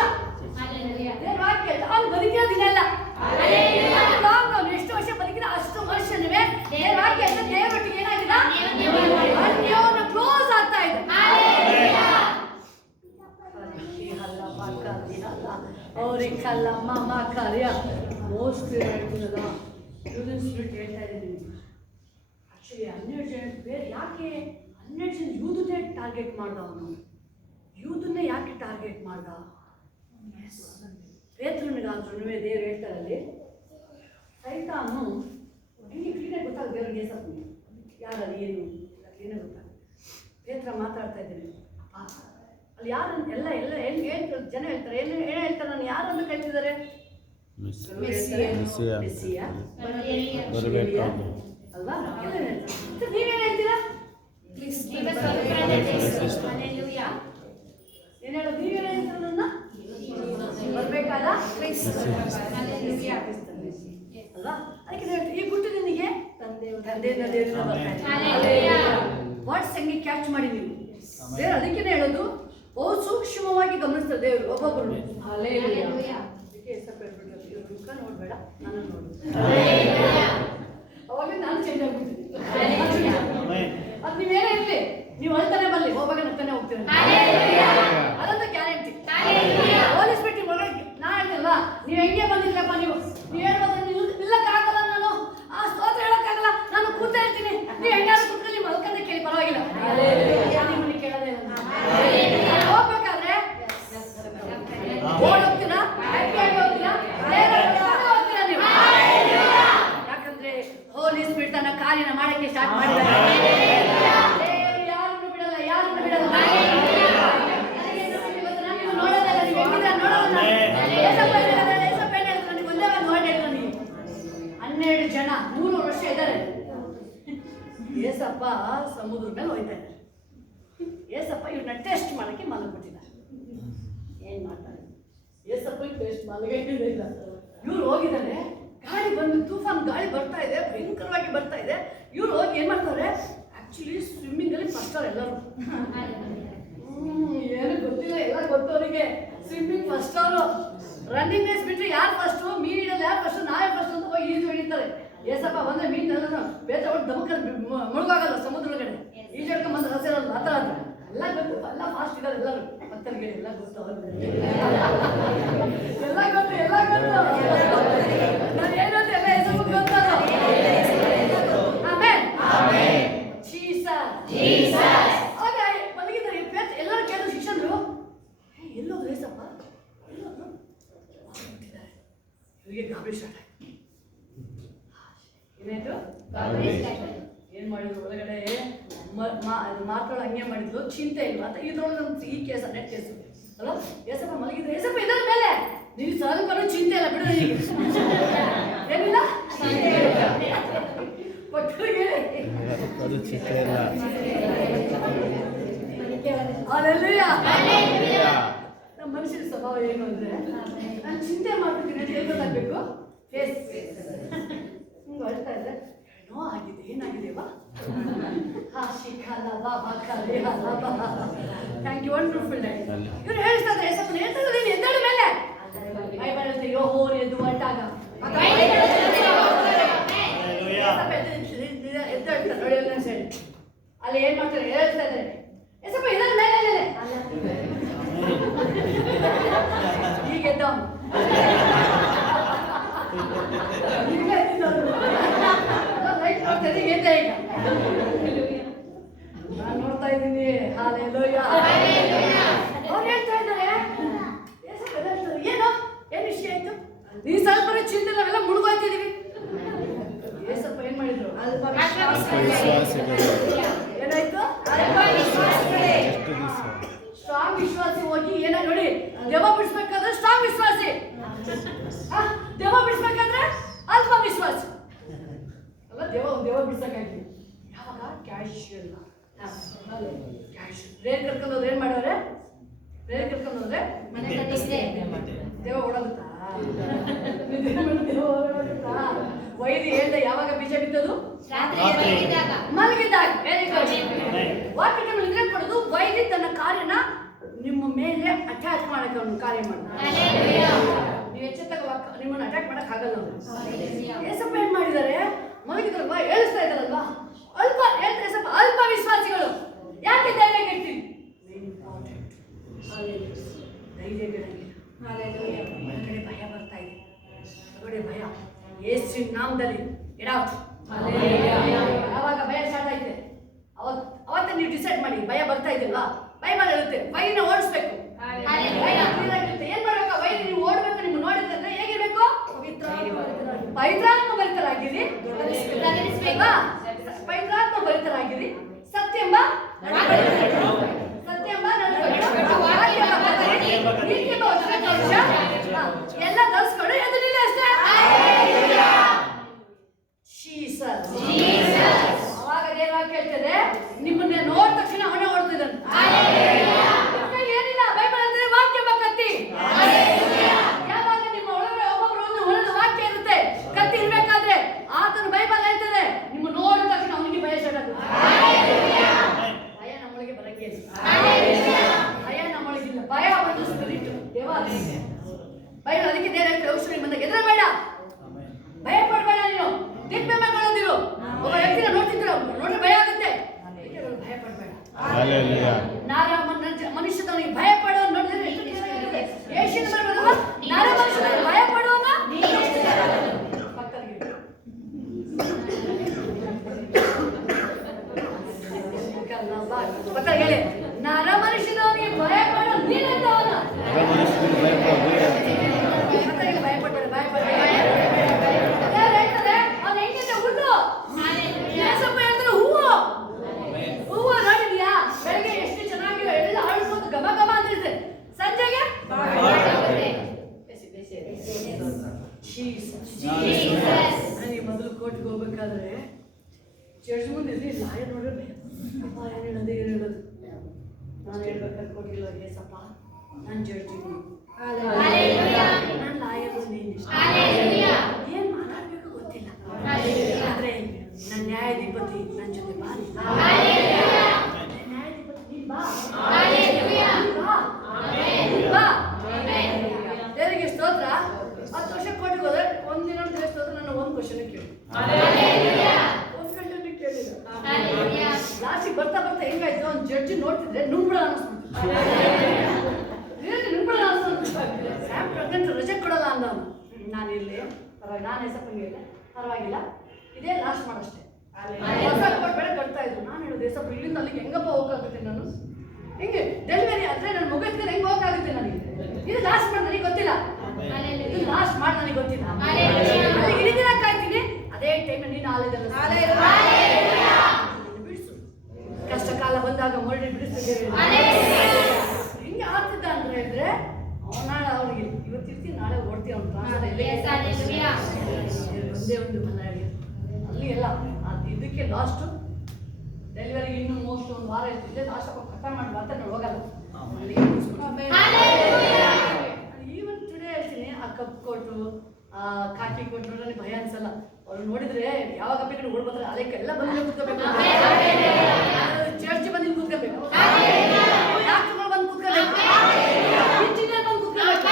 ಅವ್ನು ಬದುಕಿರೋ ದಿನ ಅಲ್ಲ ಅವ್ನು ಎಷ್ಟು ವರ್ಷ ಬದುಕಿದ ಅಷ್ಟು ವರ್ಷವೇ ದೇವರೊಟ್ಟಿಗೆ ಏನಾಗಿಲ್ಲ ಕ್ಲೋಸ್ ಆಗ್ತಾ ಇದೆ ಅವ್ರಿಗಲ್ಲ ಮಾಮ ಕಾರ್ಯ ಮೋಸ್ಟ್ ಹೇಳ್ತೀನಲ್ಲ ಸ್ಟೂಡೆಂಟ್ ಹೇಳ್ತಾ ಇದ್ದೀನಿ ಆ್ಯಕ್ಚುಲಿ 12 ಜನ ಬೇರೆ ಯಾಕೆ 12 ಜನ ಯೂತ್ನೇ ಟಾರ್ಗೆಟ್ ಮಾಡ್ದ ಅವನು ಯೂತ್ನೇ ಯಾಕೆ ಟಾರ್ಗೆಟ್ ಮಾಡ್ದ ಪೇತ್ರನಿಗಾದ್ರೂ ದೇವ್ರು ಹೇಳ್ತಾರಲ್ಲಿ ಸೈತಾನು ಹಿಂಗೆ ಕ್ಲೀನಾಗಿ ಗೊತ್ತಾಗ ದೇವ್ರಿಗೆ ಸಪ್ನಿ ಯಾರಲ್ಲಿ ಏನು ಕ್ಲೀನಾಗಿ ಗೊತ್ತಾಗುತ್ತೆ ಪೇತ್ರ ಮಾತಾಡ್ತಾ ಇದ್ದೀನಿ ಅಲ್ಲಿ ಯಾರು ಎಲ್ಲ ಏನು ಜನ ಹೇಳ್ತಾರೆ ಏನು ಹೇಳ್ತಾರೆ ನಾನು ಯಾರನ್ನು ಕರಿತಿದ್ದಾರೆ ಅಲ್ವಾ ನೀವೇನು ಹೇಳ್ತೀರಾ ಏನು ಹೇಳೋದು ನೀವೇನು ಹೇಳ್ತೀರ ನನ್ನ ಬರ್ಬೇಕಾದ ಅಲ್ವಾ ಅದಕ್ಕೆ ಈ ಗುಟ್ಟು ನಿನಗೆ ತಂದೆಯಿಂದ ದೇವರಿಂದ ವರ್ಡ್ಸ್ ಹೆಂಗೆ ಕ್ಯಾಚ್ ಮಾಡಿ ನೀವು ದೇವ್ರು ಅದಕ್ಕೆ ಹೇಳೋದು ಬಹು ಸೂಕ್ಷ್ಮವಾಗಿ ಗಮನಿಸ್ತಾರೆ ದೇವರು ಒಬ್ಬೊಬ್ಬರು ಅದಕ್ಕೆ ಮುಖ ನೋಡ್ಬೇಡ ನಾನು ನೋಡು ಅವಾಗ ನಾನು ಚೇಂಜ್ ಆಗ್ಬಿಡ್ತೀನಿ ಅದು ನೀವೇನೇ ಇರಲಿ ನೀವು ಅಳ್ತಾನೆ ಬರಲಿ ಹೋಗುವಾಗ ನಗ್ತಾನೆ ಹೋಗ್ತೀರ ಅದಂತ ಗ್ಯಾರಂಟಿ ಹೋಲಿಸ್ಬಿಟ್ಟು ಒಳಗೆ ನಾ ಹೇಳ್ತಿಲ್ವಾ ನೀವು ಹೆಂಗೆ ಬಂದಿದ್ರಪ್ಪ ನೀವು ಹೇಳ್ಬೋದು ನೀವು ನಿಲ್ಲಕ್ಕಾಗಲ್ಲ ನಾನು ಆ ಸ್ತೋತ್ರ ಹೇಳಕ್ಕಾಗಲ್ಲ ನಾನು ಕೂತಾ ಇರ್ತೀನಿ ನೀವು ಹೆಂಗಾದ್ರೂ ಕೂತ್ಕೊಳ್ಳಿ ಮಲ್ಕಂದ್ರೆ ಕೇಳಿ ಪರವಾಗಿಲ್ಲ ನಿಮ್ಮನ್ನ ಕೇಳೋದೇ ಹೋಗ್ಬೇಕಾದ್ರೆ ಓಡೋಗ್ತೀರಾ ಹ್ಯಾಪಿಯಾಗಿ ಹೋಗ್ತೀರಾ ಹೋಗ್ತೀರಾ ನೀವು ಯಾಕಂದ್ರೆ ಹೋಲಿ ಸ್ಪಿರಿಟ್ ತನ್ನ ಕಾರ್ಯನ ಮಾಡಕ್ಕೆ ಸ್ಟಾರ್ಟ್ ಮಾಡಿದ್ದಾರೆ ಯಾರನ್ನು ಬಿಡಲ್ಲ ನೋಡೋದಲ್ಲ ನೀವು ಹೆಂಗಿದ್ರೆ ನೋಡೋದಲ್ಲ ನನಗೆ ಒಂದೇ ಒಂದು ವರ್ಡ್ ಹೇಳಿದ್ರು ನೀವು 12 ಜನ 3 ವರ್ಷ ಇದ್ದಾರೆ ಏಸಪ್ಪ ಸಮುದ್ರದ ಮೇಲೆ ಹೋಯ್ತಾ ಇದ್ದಾರೆ ಏಸಪ್ಪ ಇವ್ರನ್ನ ಟೆಸ್ಟ್ ಮಾಡಕ್ಕೆ ಮಲಗ್ಬಿಟ್ಟಿದ್ದಾರೆ ಏನು ಮಾಡ್ತಾರೆ ಏಸಪ್ಪ ಟೆಸ್ಟ್ ಮಲಗಿಲ್ಲ ಇವ್ರು ಹೋಗಿದ್ದಾರೆ ಗಾಳಿ ಬಂದು ತೂಫಾನ್ ಗಾಳಿ ಬರ್ತಾ ಇದೆ ಭಯಂಕರವಾಗಿ ಬರ್ತಾ ಇದೆ ಇವ್ರು ಹೋಗಿ ಏನು ಮಾಡ್ತಾರೆ ಆ್ಯಕ್ಚುಲಿ ಸ್ವಿಮ್ಮಿಂಗಲ್ಲಿ ಫಸ್ಟ್ ಅವ್ರು ಎಲ್ಲರೂ ಏನು ಗೊತ್ತಿಲ್ಲ ಎಲ್ಲ ಗೊತ್ತು ಅವರಿಗೆ ಸ್ವಿಮ್ಮಿಂಗ್ ಫಸ್ಟ್ ಅವರು ರನ್ನಿಂಗ್ ರೇಸ್ ಬಿಟ್ಟರೆ ಯಾರು ಫಸ್ಟು ಮೀನು ಹಿಡಿಯೋದು ಯಾರು ಫಸ್ಟು ನಾವೇ ಫಸ್ಟ್ ಅಂತ ಹೋಗಿ ಈಜು ಹಿಡಿತಾರೆ ಏಸಪ್ಪ ಬಂದರೆ ಮೀನೆಲ್ಲ ಬೇತ ಹೊಟ್ಟು ದಮಕ ಮುಳುಗಾಗಲ್ಲ ಸಮುದ್ರೊಳಗಡೆ ಈಜಾಡ್ಕೊಂಡು ಬಂದು ಹಸಿರೋದು ಆ ಥರ ಎಲ್ಲ ಗೊತ್ತು ಎಲ್ಲ ಫಾಸ್ಟ್ ಇದ್ದಾರೆ ಎಲ್ಲರೂ ಮಕ್ಕಳಿಗೆ ಎಲ್ಲ ಗೊತ್ತು ಎಲ್ಲ ಗೊತ್ತು ನಾನು ಏನಂತ ಎಲ್ಲ ಹೆಸರು ಗೊತ್ತದು. ಆಮೇಲೆ ಜೀಸಸ್. ಆಗ ಮಲಗಿದ್ದಾರೆ ಎಲ್ಲರೂ ಕೇಳಿದ್ರು ಶಿಷ್ಯರು, ಎಲ್ಲೋದ್ರು ಏಸಪ್ಪ ಎಲ್ಲೋದ್ರು? ಇವರಿಗೆ ಗಾಬರಿ ಸ್ಟಾರ್ಟ್ ಆಯ್ತು. ಏನಾಯ್ತು? ಏನ್ ಮಾಡಿದ್ರು ಒಳಗಡೆ ಮಾತಾಡೋ ಹಂಗೆ ಮಾಡಿದ್ರು, ಚಿಂತೆ ಇಲ್ವಾ ಅಂತ. ಇದ್ರೊಳಗೆ ಈ ಕೇಸ ನೆಟ್ ಕೇಸು ಅಲ್ಲ. ಏಸಪ್ಪ ಮಲಗಿದ್ರೆ, ಏಸಪ್ಪ ಇದರ ಮೇಲೆ ನೀವು ಸ್ವಲ್ಪ ಚಿಂತೆ ಇಲ್ಲ ಬಿಡು, ಏನಿಲ್ಲ ಮಕ್ಕಳಿಗೆ ನಮ್ಮ ಮನುಷ್ಯನ ಸ್ವಭಾವ ಏನು ಅಂದ್ರೆ, ನಾನು ಚಿಂತೆ ಮಾಡ್ಬಿಡ್ತೀನಿ ಅಂತ ಹೇಳ್ಬೇಕಾಗಬೇಕು. ಫೇಸ್ ಹಿಂಗೆ ಅಳ್ತಾ ಇದ್ರೆ, ಏನೋ ಆಗಿದೆ, ಏನಾಗಿದೆವಾ? Thank you, wonderful day. ಇವ್ರು ಹೇಳ್ತಾ ಇದ್ದಾರೆ, ಸ್ವಲ್ಪ ಹೇಳ್ತಾರೆ ಎದ್ದಾಳ ಮೇಲೆ ಬೈಬಲ್ ಹೇಳ್ತಾರೆ, ಯೋಹೋ ಎದ್ದು ಹೊರಟಾಗ ಅಲ್ಲಿ ಏನ್ ಮಾಡ್ತಾರೆ ಹೇಳ್ತಾ ಇದ್ದಾರೆ, ಸ್ವಲ್ಪ ಇದರ ಮೇಲೆ ಈಗ ಎದ್ದ ಲೈಟ್ ನೋಡ್ತಾರೆ ಎದ್ದ. ಈಗ ನಾನು ನೋಡ್ತಾ ಇದ್ದೀನಿ. ಹಾಲೆಲೂಯಾ. ಅವ್ರು ಹೇಳ್ತಾ ಇದ್ದಾರೆ, ಏನು ವಿಷಯ ಆಯ್ತು? ನೀ ಸ್ವಲ್ಪ ಚಿಂತೆ, ನಾವೆಲ್ಲ ಮುಳುಗೋಯ್ತಿದೀವಿ. ಏಸಪ್ಪ ಏನ್ ಮಾಡಿದ್ರು? ಏನಾಯ್ತು? ಸ್ಟ್ರಾಂಗ್ ವಿಶ್ವಾಸಿ ಹೋಗಿ ಏನ ನೋಡಿ, ದೆವ್ವ ಬಿಡಿಸ್ಬೇಕಾದ್ರೆ ಸ್ಟ್ರಾಂಗ್ ವಿಶ್ವಾಸಿ, ದೆವ್ವ ಬಿಡಿಸ್ಬೇಕಾದ್ರೆ ಅಲ್ಪ ವಿಶ್ವಾಸಿ ಅಲ್ಲ. ದೆವ್ವ ಬಿಡಿಸಕ್ಕಾಗಿ ಯಾವಾಗ ಕ್ಯಾಶುಯಲ್ ರೇಲ್ ಕರ್ಕೊಂಡು ಹೋದ್ರೆ ಏನ್ ಮಾಡೋರೆ? ರೇಲ್ ಕರ್ಕೊಂಡು ಹೋದ್ರೆ ದೆವ್ವ ಓಡೋಗುತ್ತಾ? ವೈದ್ಯ ಹೇಳ್ದೆ ಯಾವಾಗ ಬೀಜ ಬಿತ್ತದು? ಮಲಗಿದ್ದಾಗ. Very good. ವಾಕ್ಯ ನಿದ್ರೆ ಕೊಡೋದು. ವೈದ್ಯ ತನ್ನ ಕಾರ್ಯನ ನಿಮ್ಮ ಮೇಲೆ ಅಟ್ಯಾಚ್ ಮಾಡಕ್ಕೆ ಅವನು ಕಾರ್ಯ ಮಾಡ್ತಾನೆ. ನೀವು ಎಚ್ಚೆತ್ತಾಗ ನಿಮ್ಮನ್ನು ಅಟ್ಯಾಕ್ ಮಾಡಕ್ ಆಗಲ್ಲ. ಏಸಪ್ಪ ಏನ್ ಮಾಡಿದ್ದಾರೆ? ಮಲಗಿದ್ರಲ್ವಾ, ಹೇಳಿಸ್ತಾ ಇದ್ದಾರಲ್ವಾ, ಅಲ್ಪ ಹೇಳ್ತಾರೆ ಸ್ವಲ್ಪ ಅಲ್ಪ ವಿಶ್ವಾಸಿಗಳು ಯಾಕೆ ಧೈರ್ಯ ಗೆಡ್ತೀವಿ? ಧೈರ್ಯ ಗೆಡಂಗಿಲ್ಲ. ಹೊರಗಡೆ ಭಯ ಬರ್ತಾ ಇದೆ, ಹೊರಗಡೆ ಭಯ. ಯೇಸು ನಾಮದಲ್ಲಿ ಇಡಾವ್. ಯಾವಾಗ ಭಯ ಸ್ಟಾರ್ಟ್ ಆಯ್ತೆ ಅವತ್ತೇ ನೀವು ಡಿಸೈಡ್ ಮಾಡಿ. ಭಯ ಬರ್ತಾ ಇದೆಯಲ್ವಾ, ಬೈಬಲ್ ಹೇಳುತ್ತೆ ಭಯನ ಓಡಿಸ್ಬೇಕು. ಏನ್ ಮಾಡ್ಬೇಕು? ಭಯ ನೀವು ಓಡ್ಬೇಕು. ನಿಮ್ಗೆ ನೋಡಿದ್ರೆ ಹೇಗಿರ್ಬೇಕು? ಪವಿತ್ರಾತ್ಮ ಭರಿತರಾಗಿರಿ, ಪವಿತ್ರಾತ್ಮ ಭರಿತರಾಗಿರಿ, ಸತ್ಯಂಬ ಎಲ್ಲ ಧರಿಸ್ಕೊಂಡು ಎದುರಿಲ್ಲ ಅಷ್ಟೇ. ಅವಾಗ ದೇವ ಕೇಳ್ತದೆ, ನಿಮ್ಮನ್ನ ನೋಡಿದ ತಕ್ಷಣ ಅವನೇ ಓಡ್ತಿದ್ದಾನೆ. ಏನಿಲ್ಲ, ಬೈಬಲ್ ಅಂದ್ರೆ ವಾಕ್ಯ ಕತ್ತಿ. ಯಾವಾಗ ನಿಮ್ಮ ಒಳಗಡೆ ಒಬ್ಬೊಬ್ರು ಹೊರದ ವಾಕ್ಯ ಇರುತ್ತೆ, ಕತ್ತಿ ಇರ್ಬೇಕಾದ್ರೆ ಆತನ ಬೈಬಲ್ ಹೇಳ್ತದೆ, ನಿಮ್ಮ ನೋಡಿದ ತಕ್ಷಣ ಅವನಿಗೆ ಭಯ ಸ್ಟಾರ್ಟ್. ಭಯ ನಮ್ಮೊಳಗೆ ಬರಂಗೆ, ಭಯ ನಮ್ಮೊಳಗಿಲ್ಲ. ಭಯ ಒಂದು ಸ್ಪಿರಿಟ್ ದೇವ. ಬೈಬಲ್ ಅದಕ್ಕೆ ದೇವ ಹೇಳ್ತಾರೆ, ಔಷಧಿ ಬಂದಾಗ ಎದುರ ಬೇಡ, ಭಯ ಪಡಬೇಡ. ನೀನು ದಿಬ್ಬೆ ಮಗಳಂದಿರು ಒಬ್ಬ ವ್ಯಕ್ತಿನ ನೋಡ್ತಿದ್ರು, ನೋಡ್ರೆ ಭಯ ಆಗುತ್ತೆ, ಭಯ ಪಡಬೇಡ. ಮನುಷ್ಯನಿಗೆ ಭಯ ಪಡೋ ನೋಡಿದ್ರೆ ಏಷ್ಯನ್ ಬರ್ಬೋದಲ್ಲ, ನಾರ ಮನುಷ್ಯನಿಗೆ ಭಯ ಪಡುವಾಗ ಹೇಳಿ, ನರ ಮನುಷ್ಯನವನಿಗೆ ಭಯ ಪಡೋ ನೀನಂತವನ. ಭಯ ಪಡ್ಬೇಡ, ಭಯ ಪಡ್ಬೇಡ. ಹೂವು ನೋಡಿದ್ಯಾ? ಬೆಳಗ್ಗೆ ಎಷ್ಟು ಚೆನ್ನಾಗಿ ಎಲ್ಲ ಆಡ್ಬೋದು, ಗಮ ಗಮ ಅಂತಿರುತ್ತೆ, ಸಂಜೆಗೆ ನನಗೆ ಮೊದಲು ಕೋರ್ಟ್ಗೆ ಹೋಗ್ಬೇಕಾದ್ರೆ ಚರ್ಚ್ ಮುಂದೆ ಲಾಯರ್ ನೋಡಿದ್ರೆ ಅಪ್ಪ ಏನು ಹೇಳೋದು ಏನು ಹೇಳೋದು. ನಾನು ಹೇಳ್ಬೇಕಾದ್ರೆ ಕೊಟ್ಟಿಲ್ಲ, ಏಸಪ್ಪ ನಾನು ಜಡ್ಜಿನಿ, ನಾನು ಲಾಯರ್, ಏನು ಮಾತಾಡ್ಬೇಕು ಗೊತ್ತಿಲ್ಲ, ಆದ್ರೆ ನನ್ನ ನ್ಯಾಯಾಧಿಪತಿ ನನ್ನ ಜೊತೆ ಬಾರಿ. ನ್ಯಾಯಾಧಿಪತಿ ನೀನ್ ಬಾ, ದೇವರಿಗೆ ಸ್ತೋತ್ರ. 10 ವರ್ಷ ಕೋರ್ಟ್ಗೆ ಹೋದ್ರೆ ಒಂದಿನ ಸ್ತೋತ್ರ. ನಾನು ಒಂದು ಕ್ವಶನ್ ಕೇಳಿ, ಒಂದು ಗಂಟೆ ಕೇಳಿಲ್ಲ. ಲಾಸ್ಟಿಗೆ ಬರ್ತಾ ಬರ್ತಾ ಹೆಂಗಾಯ್ತು, ಒಂದು ಜಡ್ಜಿ ನೋಡ್ತಿದ್ರೆ ನುಂಗ್ಬಿಡ ಅನಿಸ್ಬಿಟ್ಟು, ನುಂಗ್ಬಿಡ ಅನಿಸ್ಬಿಟ್ಟು. ಪರವಾಗಿಲ್ಲ, ನಾನು ಏಸಪ್ಪನಿಗೆ ಹೇಳಿದೆ ಪರವಾಗಿಲ್ಲ, ಇದೇ ಲಾಸ್ಟ್ ಮಾಡಷ್ಟೇ. ಹೊಸ ಕೋಟ್ ಬೇಡ ಕಟ್ತಾ ಇದ್ರು. ನಾನು ಹೇಳೋದು ಏಸಪ್ಪ ಇಲ್ಲಿಂದ ಅಲ್ಲಿಗೆ ಹೆಂಗಪ್ಪ ಹೋಗಕ್ಕಾಗುತ್ತೆ, ನಾನು ಹೆಂಗೆ ಡೆಲಿವರಿ ಆದರೆ ನನ್ನ ಮಗು ಎತ್ಕೊಂಡು ಹೆಂಗೆ ಹೋಗಕ್ಕಾಗುತ್ತೆ ನನಗೆ? ಇದು ಲಾಸ್ಟ್ ಮಾಡಿ ನನಗೆ ಗೊತ್ತಿಲ್ಲ, ಇದು ಲಾಸ್ಟ್ ಮಾಡಿ ನನಗೆ ಗೊತ್ತಿಲ್ಲ. ಅಲ್ಲಿ ಇಡೀ ದಿನ ಕಾಯ್ತೀನಿ, ಅದೇ ಟೈಮ್ ನೀನು ಬಿಡಿಸು. ಕಷ್ಟ ಕಾಲ ಬಂದಾಗ ಮೊಳ್ಳಿ ಬಿಡಿಸ್ತಿದ್ದೇವೆ. ಹಿಂಗೆ ಆಗ್ತಿದ್ದ ಅಂತ ಹೇಳಿದ್ರೆ ನಾಳೆ ಅವ್ರಿಗೆ ಇವತ್ತಿರ್ತೀನಿ ನಾಳೆ ಓಡ್ತೀವಿ ಅವ್ನು ಒಂದೇ ಒಂದು ಬಲ್ಲ ಅಲ್ಲಿ ಎಲ್ಲ ಇದಕ್ಕೆ ಲಾಸ್ಟು ಡೆಲಿವರಿಗೆ ಇನ್ನೂ ಮೋಸ್ಟ್ ಒಂದು ವಾರ ಇರ್ತಿದ್ದೆ. ಲಾಸ್ಟ್ ಕಟ್ಟ ಮಾಡಿ ಮಾತಾಡಿ ಹೋಗಲ್ಲ. ಈವನ್ ಟುಡೇ ಹೇಳ್ತೀನಿ, ಆ ಕಪ್ ಕೊಟ್ಟು ಆ ಕಾಕಿ ಕೊಟ್ಟು ನನಗೆ ಭಯ ಅನ್ಸಲ್ಲ. ಅವ್ರು ನೋಡಿದ್ರೆ ಯಾವಾಗ ಬೇಕಾದ್ರೆ ಓಡ್ಬರ್ತಾರೆ, ಅಲೆಕ್ಕೆಲ್ಲ ಬಂದು ಕೂತ್ಕೋಬೇಕು, ಚರ್ಚ್ ಬಂದು ಕೂತ್ಕೋಬೇಕು, ಡಾಕ್ಟರ್ಗಳು ಬಂದು ಕೂತ್ಕೋಬೇಕು, ಇಂಜಿನಿಯರ್ ಬಂದು ಕೂತ್ಕೋಬೇಕು,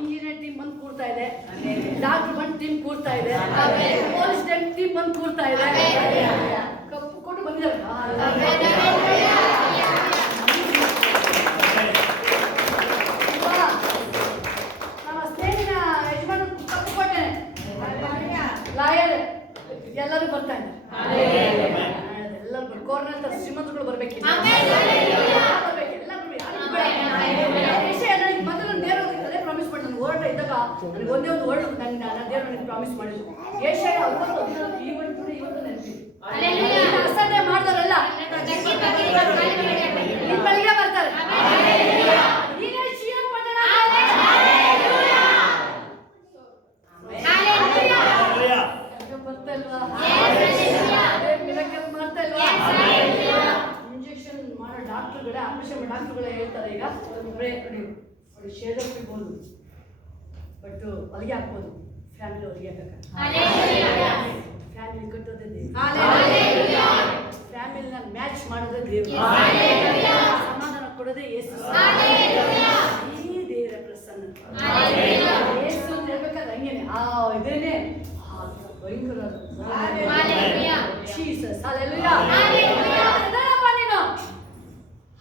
ಇಂಜಿನಿಯರ್ ಟೀಮ್ ಬಂದು ಕೂರ್ತಾ ಇದೆ, ಡಾಕ್ಟರ್ ಬಂದು ಟೀಮ್ ಕೂರ್ತಾ ಇದೆ, ಪೊಲೀಸ್ ಟೀಮ್ ಬಂದು ಕೂರ್ತಾ ಇದೆ, ಕಪ್ಪು ಕೊಟ್ಟು ಬಂದಿದ್ದಾರೆ. ಎಲ್ಲರೂ ಬರ್ತಾ ಇದ್ದಾರೆ, ಎಲ್ಲರೂ ಕೋರ್ನಂತ ಶ್ರೀಮಂತಗಳು ಬರ್ಬೇಕು, ಮೊದಲು ದೇವರು ಅದೇ ಪ್ರಾಮಿಸ್ ಮಾಡಿ ನನಗೆ ಓಲ್ಡ್ ಇದ್ದಾಗ ನನಗೆ ಒಂದೇ ಒಂದು ಓಲ್ಡ್ ನನ್ನ ದೇವರು ನನಗೆ ಪ್ರಾಮಿಸ್ ಮಾಡಿದ್ರು. ಏಷ್ಯಾ 14 ಇವತ್ತು ನೆನಪಿ ಅಸಡ್ಡೆ ಮಾಡಿದವರೆಲ್ಲ ಬೆಳಿಗ್ಗೆ ಬರ್ತಾರೆ. ಇಂಜೆಕ್ಷನ್ ಮಾಡೋ ಡಾಕ್ಟರ್ಗಳೇ, ಆಪರೇಷನ್ ಡಾಕ್ಟರ್ಗಳೇ ಹೇಳ್ತಾರೆ ಈಗ ಶೇಡರ್ ಇರ್ಬೋದು, ಬಟ್ ಹೊಲಿಗೆ ಹಾಕ್ಬೋದು, ಫ್ಯಾಮಿಲಿ ಹೊಲಿಗೆ ಹಾಕಕ್ಕೆ, ಫ್ಯಾಮಿಲಿ ಕಟ್ಟೋದೇ ದೇವ್ರು, ಫ್ಯಾಮಿಲಿನ ಮ್ಯಾಚ್ ಮಾಡೋದೇ ದೇವ್ರು, ಸಮಾಧಾನ ಕೊಡೋದೇ ಯೇಸು. ಈ ದೇವರ ಪ್ರಸನ್ನ ಯೇಸು ಅಂತ ಹೇಳ್ಬೇಕಾದ್ರೆ ಹಂಗೇನೆ ಇದೇನೆ ಭಯಂಕರ ಜೀಸಸ್. ಹಲ್ಲೆಲೂಯಾ. ನೀನು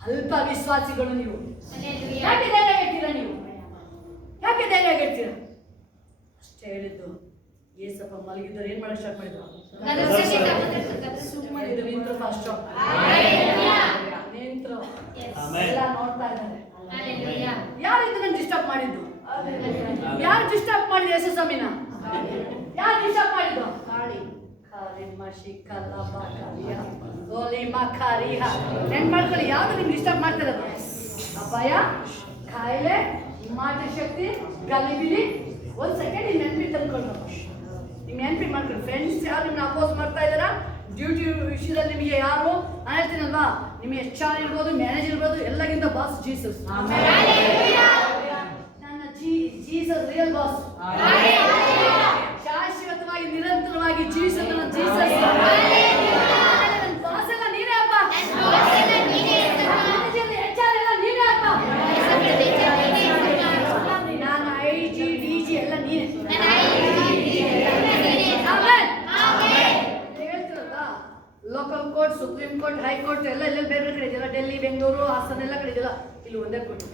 ಅಲ್ಪ ವಿಶ್ವಾಸಿಗಳು, ನೀವು ಯಾಕೆ ಧೈರ್ಯ ಹೇಳ್ತೀರಾ? ನೀವು ಯಾಕೆ ಧೈರ್ಯ ಹೇಳ್ತೀರಾ? ಅಷ್ಟೇ ಹೇಳಿದ್ದು. ಏಸಪ್ಪ ಮಲಗಿದ್ರು ಏನ್ ಮಾಡಕ್ ಸ್ಟಾರ್ಟ್ ಮಾಡಿದ್ರು? ಸುಮ್ಮನೆ ನಿಂತರು ಫಸ್ಟ್ ನಿಂತರು ಎಲ್ಲ ನೋಡ್ತಾ ಇದ್ದಾರೆ. ಯಾರು ಇದನ್ನ ಡಿಸ್ಟರ್ಬ್ ಮಾಡಿದ್ದು? ಯಾರು ಡಿಸ್ಟರ್ಬ್ ಮಾಡಿದ್ರು ಯೇಸು ಸ್ವಾಮಿನ? ಯಾರು ಡಿಸ್ಟರ್ಬ್ ಮಾಡಿದ್ದು? ನೆನ್ ಮಾಡ್ಕೊಳ್ಳಿ, ಯಾವ್ದು ನಿಮ್ಗೆ ಡಿಸ್ಟರ್ಬ್ ಮಾಡ್ತಿರೋದು? ಅಪಾಯ, ಕಾಯಿಲೆ, ಮಾಟ ಶಕ್ತಿ, ಗಲಿಬಿಲಿ. ಒಂದ್ ಸೆಕೆಂಡ್ ಈ ನೆನಪಿ ತಂದ್ಕೊಂಡು ನಿಮ್ ನೆನಪಿ ಮಾಡ್ಕೊಳ್ಳಿ. ಫ್ರೆಂಡ್ಸ್ ಯಾರು ನಿಮ್ನ ಅಪೋಸ್ ಮಾಡ್ತಾ ಇದಾರಾ? ಡ್ಯೂಟಿ ವಿಷಯದಲ್ಲಿ ನಿಮಗೆ ಯಾರು ನಾನು ಹೇಳ್ತೀನಲ್ವಾ, ನಿಮಗೆ HR ಇರ್ಬೋದು, ಮ್ಯಾನೇಜರ್ ಇರ್ಬೋದು, ಎಲ್ಲಗಿಂತ ಬಾಸ್ ಜೀಸಸ್. ನನ್ನ ಜೀಸಸ್ ರಿಯಲ್ ಬಾಸ್. ಶಾಶ್ವತವಾಗಿ ನಿರಂತರವಾಗಿ ಜೀಸಸ್ ಬಾಸ್ ಎಲ್ಲ ನೀನೇ ಅಪ್ಪ, HR ಎಲ್ಲ ನೀನೇ ಅಪ್ಪ, ನಾನು IG ಎಲ್ಲ ನೀನೆ. ಹೇಳ್ತಿರಲ್ಲ, local court, supreme court, high court ಎಲ್ಲ ಬೇರೆ ಕಡೆ ಇದೆಯಲ್ಲ, ಡೆಲ್ಲಿ, ಬೆಂಗಳೂರು, ಹಾಸನ ಎಲ್ಲ ಕಡೆ ಇದೆಯಲ್ಲ, ಇಲ್ಲಿ ಒಂದೇ ಕೋರ್ಟ್.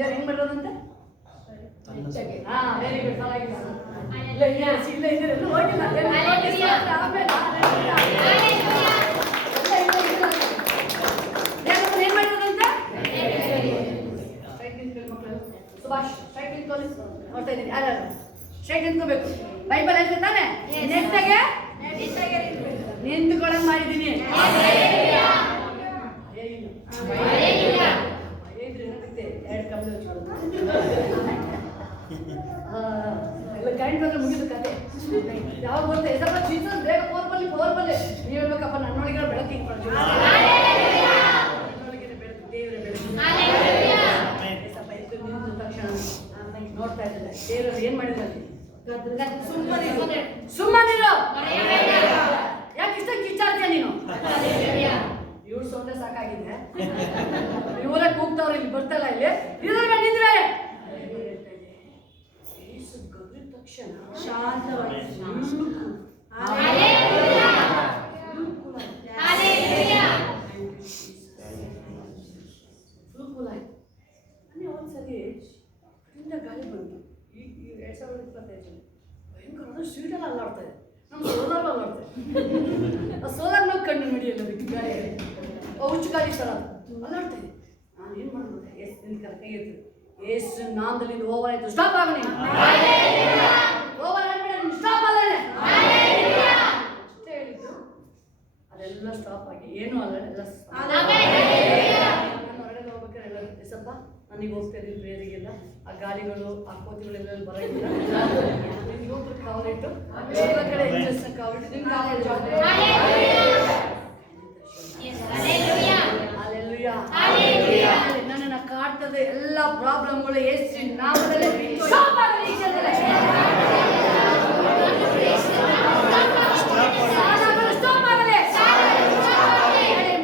ದೇವ್ರು ಹೆಂಗ್ ಮಾಡಿರೋದಂತೆ? ಹಾ, ವೆರಿ ಗುಡ್, ಪರವಾಗಿಲ್ಲ. ಇಲ್ಲ ಇದ್ದೀರಿ, ಎಲ್ಲೂ ಹೋಗಿಲ್ಲ. ಆಮೇಲೆ ದೇವ್ರು ಏನ್ ಮಾಡಿರೋದಂತೆ? ಸುಭಾಷ್ ಸ್ಟ್ರೈಟ್ ನಿಂತ್ಕೊಳ್ಳಿ. ನೋಡ್ತಾ ಇದ್ದೀನಿ ಯಾರು ಸ್ಟ್ರೈಟ್ ನಿಂತ್ಕೋಬೇಕು. ಬೈಬಲ್ ಹೇಳ್ತೆ ತಾನೆ? ನೆಟ್ಟಗೆ ನಿಂತ್ಕೊಳ್ಳಂಗ್ ಮಾಡಿದ್ದೀನಿ. ಎಲ್ಲ ಕರೆಂಟ್ ಬಂದ್ರೆ ಮುಗಿದು ಕತೆ. ಯಾವಾಗ ಬರುತ್ತೆ ಎಸಪ್ಪ ಜೀಸಸ್ ಬೇಗ ಪವರ್ ಬಲ್ಲಿ ನೀವು ಹೇಳ್ಬೇಕಪ್ಪ ನನ್ನೊಳಗಿರೋ ಬೆಳಕು ಹಿಂಗೆ ಮಾಡ್ತೀವಿ. ನನ್ನೊಳಗಿರೋ ಬೆಳಕು ದೇವರ ಬೆಳಕು. ಎಸಪ್ಪ ಎದ್ದು ನಿಂತ ತಕ್ಷಣ ನೋಡ್ತಾ ಇದ್ದಾರೆ ದೇವರು ಏನ್ ಮಾಡಿದ್ದಾರೆ. ಸುಮ್ಮನಿರು. ಯಾಕೆ ಇಷ್ಟ ಕಿಚ್ಚಾಡ್ತೀಯ ನೀನು? ಇವ್ರು ಸೊನ್ನೆ ಸಾಕಾಗಿದೆ. ಇವರೇ ಕೂಗ್ತಾವ್ರೆ, ಇಲ್ಲಿ ಬರ್ತಾಯಿಲ್ಲ. ಇಲ್ಲಿ ಇದ್ರ ಮೇಲೆ ನಿಂದ್ರೆ ಗದ್ರಿದ ತಕ್ಷಣ ಶಾಂತವಾಗಿ ಒಂದ್ಸರಿ ಅದರಿಂದ ಗಾಳಿ ಬಂತು. ಈ 2025 ಭಯಂಕರವಾದ ಸ್ವೀಟೆಲ್ಲ ಅಲ್ಲಾಡ್ತಾ ಇದೆ. ನಮ್ಮ ಸೋಲಾರ್ ಅಲ್ಲಾಡ್ತಾ ಇದೆ. ಆ ಸೋಲಾರ್ ನಾವು ಕಣ್ಣು ಮಿಡಿಯಲ್ಲ ಅದಕ್ಕೆ ಗಾಳಿ ಹುಚ್ಚು ಗಾಳಿ ಸ್ಥಳ ಅಲ್ಲಾಡ್ತಾ ಇದೆ. ನಾನು ಏನು ಮಾಡ್ಬೋದು? ನಿನ್ನ ಕೈ ಇರ್ತದೆ. ಯೇಸು ನಾಮದಲ್ಲಿ ಓವರ್ ಆಯ್ತು. ಸ್ಟಾಪ್ ಆಗ ನೀನು. ಓವರ್ ಆಗ್ಬೇಡ ನೀನು. ಸ್ಟಾಪ್ ಅಲ್ಲೇ ಅಷ್ಟೇ ಹೇಳಿದ್ದು. ಅದೆಲ್ಲ ಸ್ಟಾಪ್ ಆಗಿ ಏನೂ ಅಲ್ಲ, ಎಲ್ಲ ನಾನು ಹೊರಗಡೆ ಹೋಗ್ಬೇಕಾದ್ರೆ ಎಲ್ಲ ಎಸಪ್ಪ ನನಗೆ ಹೋಗ್ತಾ ಇದ್ದೀನಿ ಪ್ರೇರಿಗೆಲ್ಲ. ಆ ಗಾಳಿಗಳು ಆ ಕೋತಿಗಳೆಲ್ಲ ಬರೋದಿಲ್ಲ. ಯುವಕರು ಕಾವಲಿಟ್ಟು ಎಲ್ಲ ಕಡೆ ಇಂಜೆಕ್ಷನ್ ಕಾವಲಿಟ್ಟು ನಿಮ್ಗೆ ನನ್ನನ್ನು ಕಾಡ್ತದೆ ಎಲ್ಲ ಪ್ರಾಬ್ಲಮ್ಗಳು ಯೇಸು ನಾಮದಲ್ಲಿ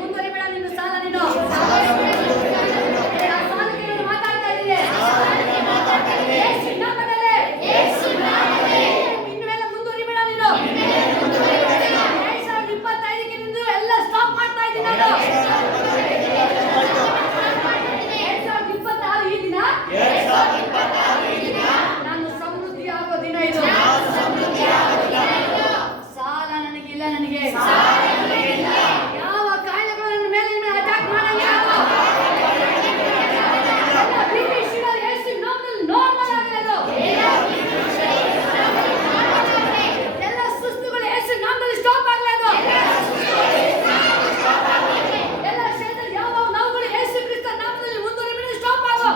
ಮುಂದುವರಿಬೇಡ. ನೀನು ಸಾಲ ನೀನು ಮಾತಾಡ್ತಾ ಇದ್ದೀನಿ. ಇನ್ಮೇಲೆ ಮುಂದುವರಿಬೇಡ ನೀನು. 2025ಕ್ಕೆ ನಿಂದು ಎಲ್ಲ ಸ್ಟಾಪ್ ಮಾಡ್ತಾ ಇದ್ದೀನಿ ನಾನು. 2026 ಈ ದಿನ ನಾನು ಸಮೃದ್ಧಿ ಆಗೋ ದಿನ ಇದು. ಸಾಲ ನನಗಿಲ್ಲ. ನನಗೆ ಯಾವ ಕಾಯಿಲೆಗಳು ನನ್ನ ಮೇಲೆ ಅಟ್ಯಾಕ್ ಮಾಡಲ್ಲ. ನಾರ್ಮಲ್ ಆಗಲ್ಲ. ಎಲ್ಲ ಸುಸ್ತುಗಳು ಯೇಸು ನಾಮದಲ್ಲಿ ಸ್ಟಾಪ್ ಆಗಲ್ಲ. ಎಲ್ಲ ಶರೀರದಲ್ಲಿ ಯಾವ ನೋವುಗಳು ಯೇಸು ಕ್ರಿಸ್ತ ನಾಮದಲ್ಲಿ ಮುಂದುವರಿಬೇಡ. ಸ್ಟಾಪ್ ಆಗೋ.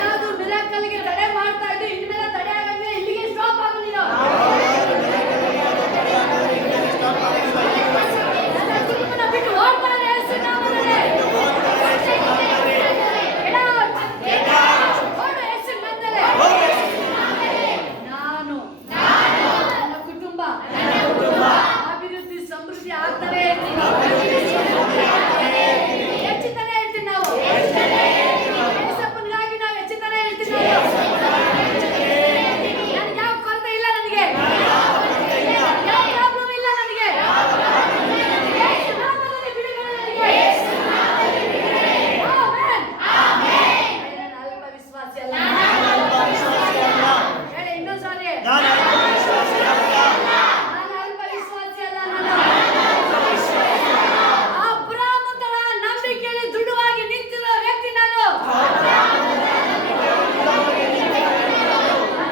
ಯಾವುದು ಮಿರಾಕಲ್ಗೆ ತಡೆ ಮಾಡ್ತಾ ಇದ್ದು ಇನ್ಮೇಲೆ ತಡೆ ಆಗಂಗೆ ಇಲ್ಲಿಗೆ ಸ್ಟಾಪ್ ಆಗು ನೀನು. ಕುಟುಂಬನ ಬಿಟ್ಟು ಹೋಗ್ತಾರೆ ಯೇಸು ನಾಮದಲ್ಲಿ. ನಾನು ನನ್ನ ಕುಟುಂಬ ಅಭಿವೃದ್ಧಿ ಸಮೃದ್ಧಿ ಆಗ್ತಾನೆ ಇರ್ತೀನಿ. ಹೆಚ್ಚುತ್ತಾನೆ ಇರ್ತೀನಿ. ನಾವು ಯೇಸಪ್ಪನಿಗಾಗಿ ನಾವು ಹೆಚ್ಚುತ್ತಾನೆ ಇರ್ತೀನಿ. ನನಗೆ ಯಾವ ಕೊರತೆ ಇಲ್ಲ. ನನಗೆ ಯಾವ ಪ್ರಾಬ್ಲಮ್ ಇಲ್ಲ. ನನಗೆ ಯೇಸು ನಾಮದಲ್ಲಿ ಬಿಡುಗಡೆ. ನನಗೆ ಆಮೆನ್. ನಾನು ಅಲ್ಪ ವಿಶ್ವಾಸಿ ಅಲ್ಲ. ಹೇಳಿ ಇನ್ನೊಂದು ಸಾರಿ. ನಾನು ಅಲ್ಪ ವಿಶ್ವಾಸಿ ಅಲ್ಲ. ಅಬ್ರಹಾಮನ ನಂಬಿಕೆಯಲ್ಲಿ ದೃಢವಾಗಿ ನಿಂತಿರೋ ವ್ಯಕ್ತಿ ನಾನು.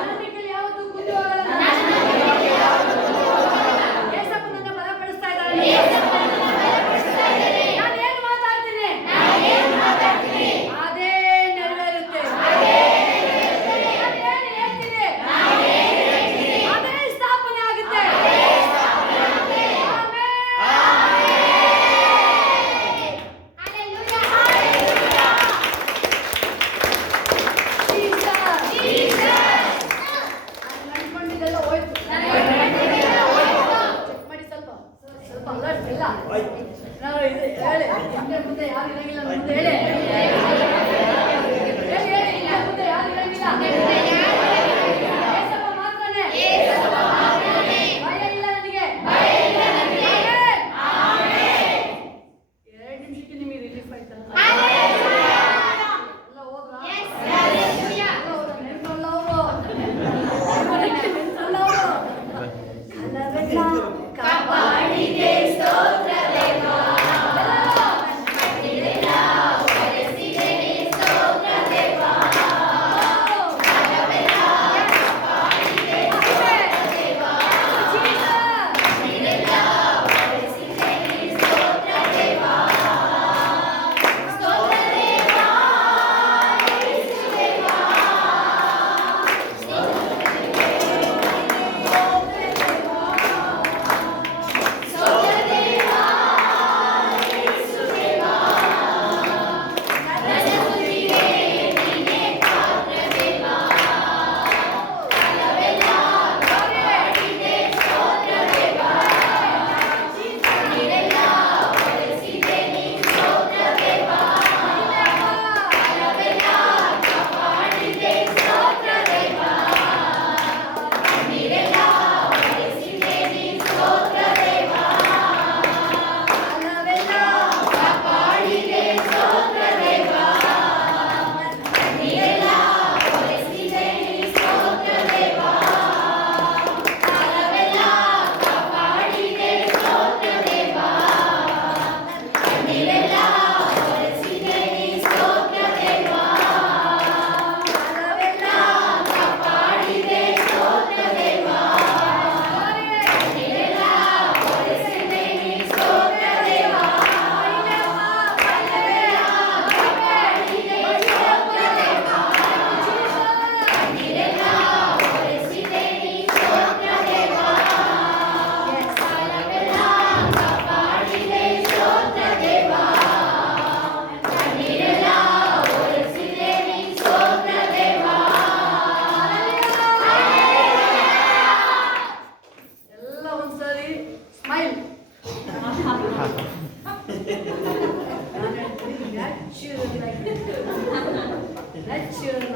ನಂಬಿಕೆಯಲ್ಲಿ ಯಾವತ್ತೂ ಕುಂದು ಹೋಗಲ್ಲ. ಯೇಸಪ್ಪ ನನ್ನ ಬಲಪಡಿಸ್ತಾ ಇದ್ದಾರೆ. ನಾನು ಏನು ಮಾತಾಡ್ತೀನಿ ಅದೇ ನೆರವೇರುತ್ತೆ. ನಾನು ಏನು ಹೇಳ್ತೀನಿ ಅದೇ ಸ್ಥಾಪನೆ ಆಗುತ್ತೆ. ಅನ್ಕೊಂಡಿದ್ದೆಲ್ಲ ಹೋಯ್ತು. ಚೆಕ್ ಮಾಡಿ ಸ್ವಲ್ಪ ಸ್ವಲ್ಪ ಅಲರ್ಟ್ ಇಲ್ಲ. ನಾವು ಇದು ಹೇಳಿ ಹಿಂದೆ ಮುಂದೆ ಯಾರು ಇರಂಗಿಲ್ಲ. ಮುಂದೆ ಹೇಳಿ ಹಿಂದೆ ಮುಂದೆ ಯಾರು ಇರಂಗಿಲ್ಲ. ಯೇಸಪ್ಪ ಮಾತ್ರನೇ. ಭಯ ಇಲ್ಲ ನನಗೆ. 2 ನಿಮಿಷಕ್ಕೆ ನಿಮ್ಗೆ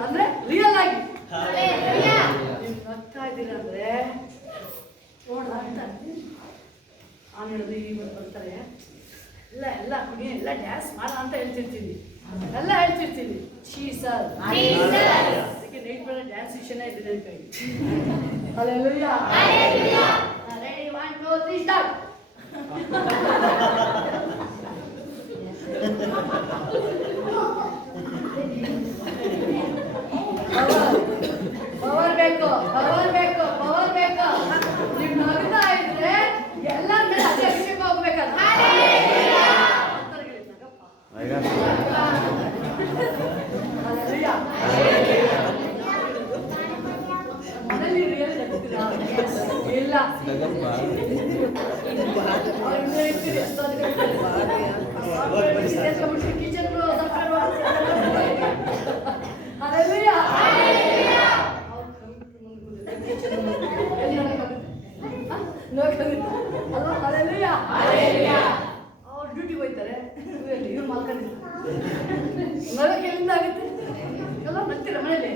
ಅಂದ್ರೆ ರಿಯಲ್ ಆಗಿ ನೀವು ನಗ್ತಾ ಇದ್ದೀರ ಅಂದ್ರೆ ನೋಡ ನಾನು ಹೇಳಿದ್ರೆ ಈಗ ಬರ್ತಾರೆ ಎಲ್ಲ ಕುಡಿ ಎಲ್ಲ ಡ್ಯಾನ್ಸ್ ಮಾಡ ಅಂತ ಹೇಳ್ತಿರ್ತೀನಿ ಎಲ್ಲ ಹೇಳ್ತಿರ್ತೀನಿ ಸರ್ ಅದಕ್ಕೆ ನೈಟ್ ಬೇಡ ಡ್ಯಾನ್ಸ್ ವಿಷಯನೇ ಇದೆ ನನ್ನ ಕೈ Hallelujah. Ready, 1, 2, 3, start. ಪವರ್ ಬೇಕು ನೀವು ನಗ್ತಾ ಇದ್ರೆ ಎಲ್ಲರ ಮೇಲೆ ಅದೇ ಅಭಿಷೇಕ ಹೋಗ್ಬೇಕಲ್ಲ ಮನೇಲಿ ರಿಯಲ್ ಇಲ್ಲ ಕಿಚನ್ ಅವ್ರು ಡ್ಯೂಟಿ ಹೋಯ್ತಾರೆ ಇವ್ರು ಮಾಡ್ಕೊಂಡಿರ್ತಾರೆ ನಗಕ್ಕೆ ಎಲ್ಲಿಂದ ಆಗುತ್ತೆ ಎಲ್ಲ ನಗ್ತೀರ ಮನೇಲಿ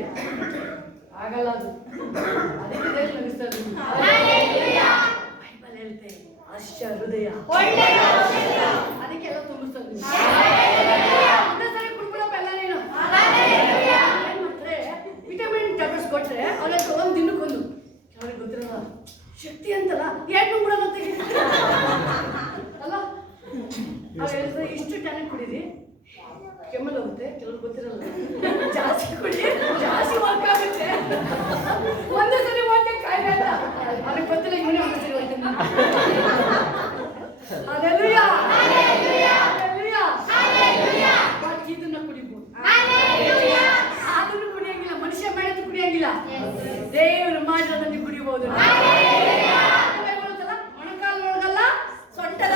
ಆಗಲ್ಲ ಅದು ಅದಕ್ಕೆ ದೇಶ ನಗಿಸ್ತಾರೆ ಬೈಬಲ್ ಹೇಳ್ತೆ ಅಷ್ಟ ಹೃದಯ ಅದಕ್ಕೆಲ್ಲ ತುಂಬಿಸ್ತಾರೆ ಒಂದೇ ಸರಿ ಕುಡ್ಬಿಡಪ್ಪ ಎಲ್ಲ ನೀನು ಏನ್ ಮಾಡ್ತಾರೆ ವಿಟಮಿನ್ ಟ್ಯಾಬ್ಲೆಟ್ಸ್ ಕೊಟ್ರೆ ಅವ್ರ ಒಂದು ದಿನಕ್ಕೊಂದು ಅವ್ರಿಗೆ ಗೊತ್ತಿರಲ್ಲ ಶಕ್ತಿ ಅಂತಲ್ಲ ಏನು ಬಿಡೋಣ ಅಲ್ಲ ಅವ್ರು ಹೇಳ್ತಾರೆ ಇಷ್ಟು ಟ್ಯಾಲೆಂಟ್ ಕುಡೀರಿ ಕೆಮ್ಮಲ್ ಹೋಗುತ್ತೆ ಕೆಲವ್ರು ಗೊತ್ತಿರಲ್ಲ ಜಾಸ್ತಿ ಕುಡಿ ಜಾಸ್ತಿ ವರ್ಕ್ ಆಗುತ್ತೆ ಒಂದೇ ಸರಿ ಒಂದೇ ಕಾಯಿಲೆ ಅಂತ ಅವ್ರಿಗೆ ಗೊತ್ತಿಲ್ಲ ಇವನೇ ಒಂದೇ ಸರಿ ಹೋಗ್ತೀನಿ ಇದನ್ನ ಕುಡಿಬೋದು ಅದನ್ನು ಕುಡಿಯಂಗಿಲ್ಲ ಮನುಷ್ಯ ಮಾಡಿದ್ದು ಕುಡಿಯಂಗಿಲ್ಲ ದೇವರು ಮಾಡಿರೋದನ್ನ ಕುಡಿಬಹುದು ಮೊಣಕಾಲು ಒಳಗಲ್ಲ ಸೊಂಟದ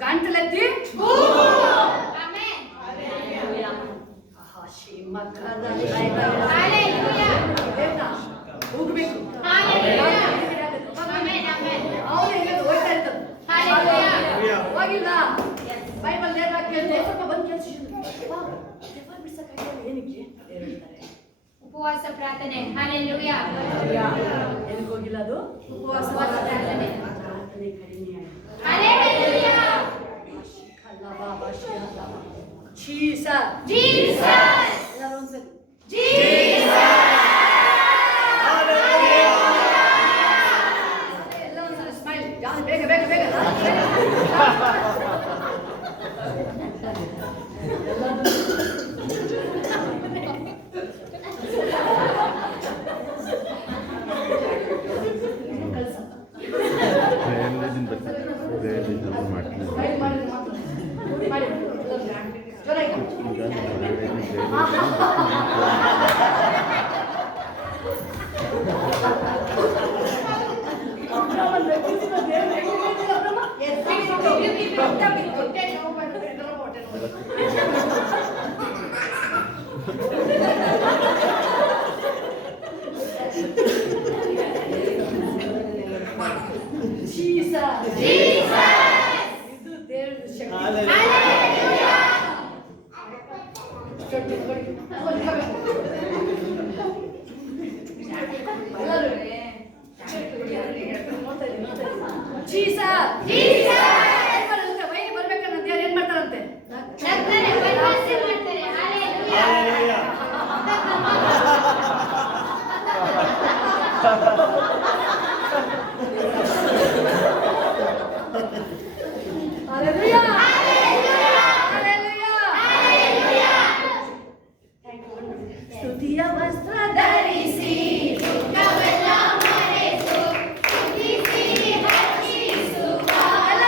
ಗಂಟಲೆತ್ತಿ ಹೋಗ್ಬೇಕು ಅವ್ರು ಹೆಂಗ ಹೋಗ್ತಾ ಇರ್ತಾರೆ ಹೋಗಿಲ್ಲ ಬೈಬಲ್ ಸ್ವಲ್ಪ ಬಂದು ಕೆಲಸ ಏನಕ್ಕೆ ಉಪವಾಸ ಪ್ರಾರ್ಥನೆ ಹಲ್ಲೆಲೂಯಾ ಏನಕ್ಕೆ ಹೋಗಿಲ್ಲ ಅದು ಉಪವಾಸ ಪ್ರಾರ್ಥನೆ ಕಡಿಮೆ ಹಲ್ಲೆಲೂಯಾ Jesus Jesus ಎಲ್ಲರೂ ಒಂದ್ಸರಿ Jesus ಎಲ್ಲ ಒಂದ್ಸರಿ ಸ್ಮೈಲ್ ಯಾರು ಬೇಗ ಬೇಗ ಬೇಗ ಸ್ತುತಿಯ ವಸ್ತ್ರ ಧರಿಸಿ ದುಃಖವೆಲ್ಲ ಮರೆತು ಸ್ತುತಿಸಿ ಹರ್ಷಿಸುವ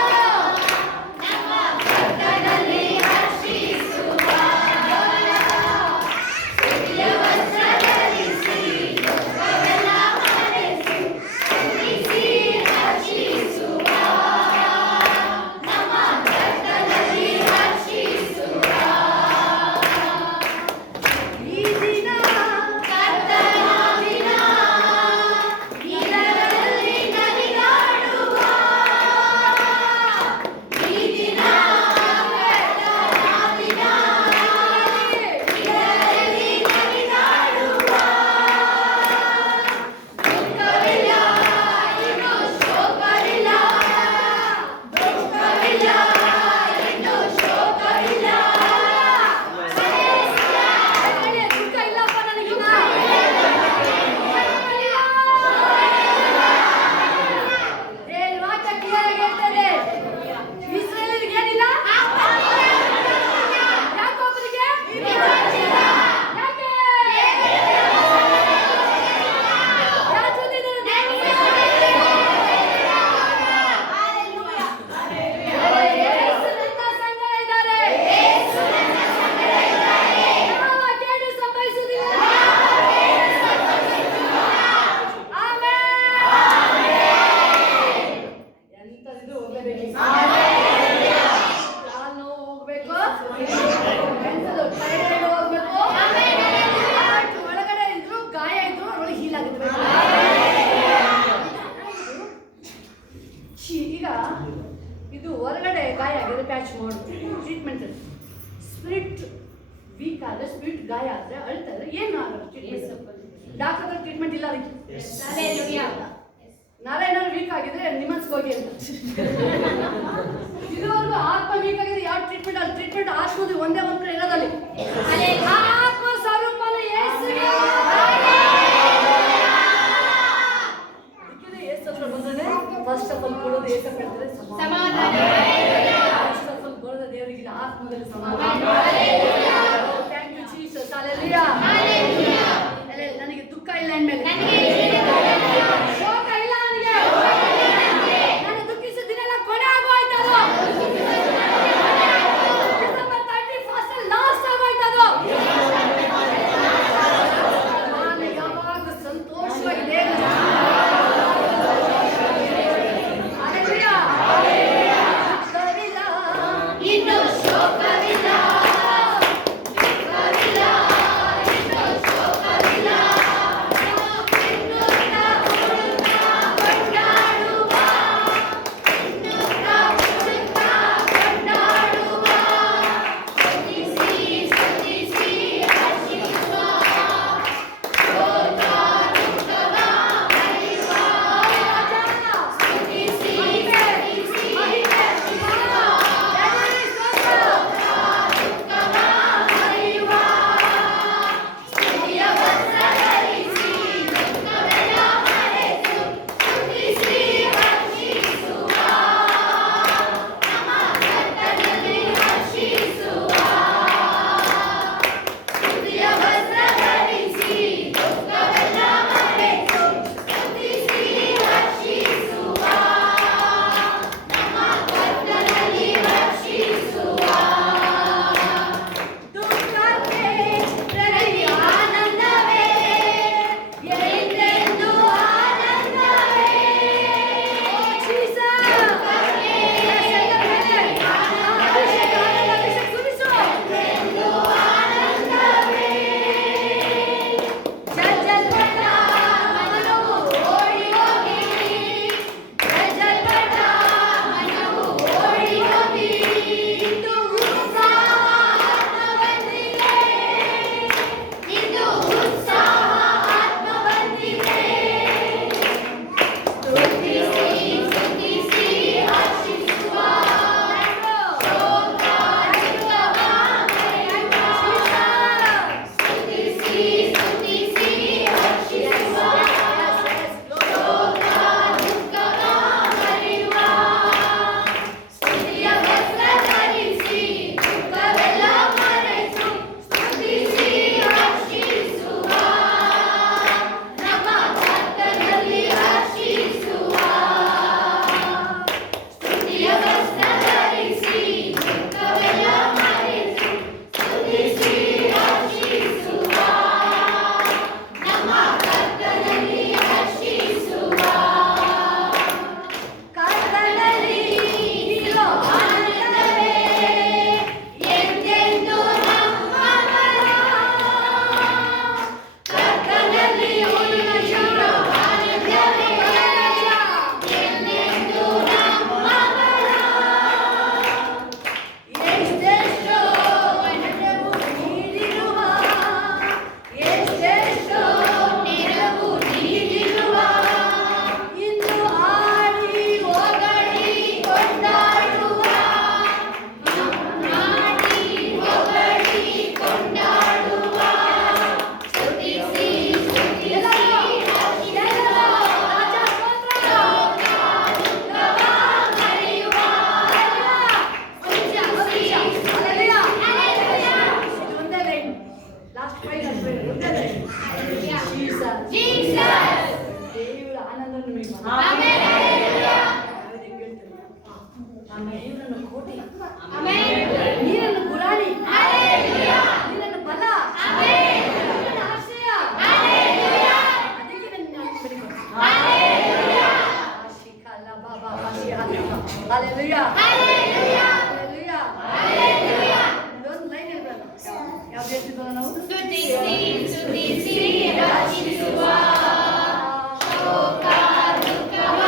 ಈಗ ಇದು ಹೊರಗಡೆ ಗಾಯ ಆಗಿದೆ, ಪ್ಯಾಚ್ ಮಾಡು, ಟ್ರೀಟ್ಮೆಂಟ್. ಸ್ಪಿರಿಟ್ ವೀಕ್ ಆದರೆ, ಸ್ಪಿರಿಟ್ ಗಾಯ ಆದರೆ, ಅಳ್ತಾ ಇದ್ರೆ ಏನು ಟ್ರೀಟ್ಮೆಂಟ್? ಡಾಕ್ಟರ್ ಹತ್ರ ಟ್ರೀಟ್ಮೆಂಟ್ ಇಲ್ಲ ಅದಕ್ಕೆ. Hallelujah. ನರ ಏನಾದ್ರು ವೀಕ್ ಆಗಿದ್ರೆ ನಿಮ್ಮನ್ಸ್ಗೆ ಹೋಗಿ ಅಂತ. ಇದುವರೆಗೂ ಆತ್ಮ ವೀಕ್ ಆಗಿದೆ, ಯಾವ ಟ್ರೀಟ್ಮೆಂಟ್? ಅಲ್ಲಿ ಟ್ರೀಟ್ಮೆಂಟ್ ಆತ್ಮದು ಒಂದೇ ಒಂದು ಕಡೆ ಇರೋದಲ್ಲಿ. ಆತ್ಮ ಸ್ವರೂಪನ ಯೇಸುವಿಗೆ. ಅದಕ್ಕೆ ಯೇಸು ಹತ್ರ ಬಂದ್ರೆ ಫಸ್ಟ್ ಆಫ್ ಆಲ್ ಕೊಡೋದು ಯೇಸಪ್ಪ ಹೇಳ್ತಾರೆ ಸಮಾಧಾನ. ಫಸ್ಟ್ ಆಫ್ ಆಲ್ ಬರೋದು ದೇವರಿಗೆ ಆತ್ಮದಲ್ಲಿ ಸಮಾಧಾನ. Thank you Jesus. ಹಲ್ಲೆಲೂಯಾ. ನನಗೆ ದುಃಖ ಇಲ್ಲ ಅಂದ್ಮೇಲೆ, ಶೋಕ ಇಲ್ಲ ನನಗೆ, ನಾನು ದುಃಖಿಸಿದ ದಿನ ಎಲ್ಲ ಕೊನೆ ಆಗೋಯ್ತದು. December 31st last ಆಗೋಯ್ತದು. ನಾನು ಯಾವಾಗ ಸಂತೋಷವಾಗಿದೆ. ಹಲ್ಲೆಲೂಯಾ. ಇನ್ನು ಶೋಕವಿಲ್ಲ, ದುಃಖವಿಲ್ಲ, ಇನ್ನು ಶೋಕವಿಲ್ಲ. ನೀರನ್ನು ಗುರಾಣಿ, ನೀರನ್ನು ಬಲ, ನೀರನ್ನು ಆಶ್ರಯ. ಅದಕ್ಕೆ ನನ್ನ ಬಿಡಿಕೊಂಡು ಇದೊಂದು ಲೈನ್ ಇರಬೇಕು. ಯಾವ್ದು ಹೇಳ್ತಿದ್ವಲ್ಲ ನಾವು? ಸ್ತುತಿಸಿ ರಚಿಸುವ ಶೋಕ ದುಃಖವ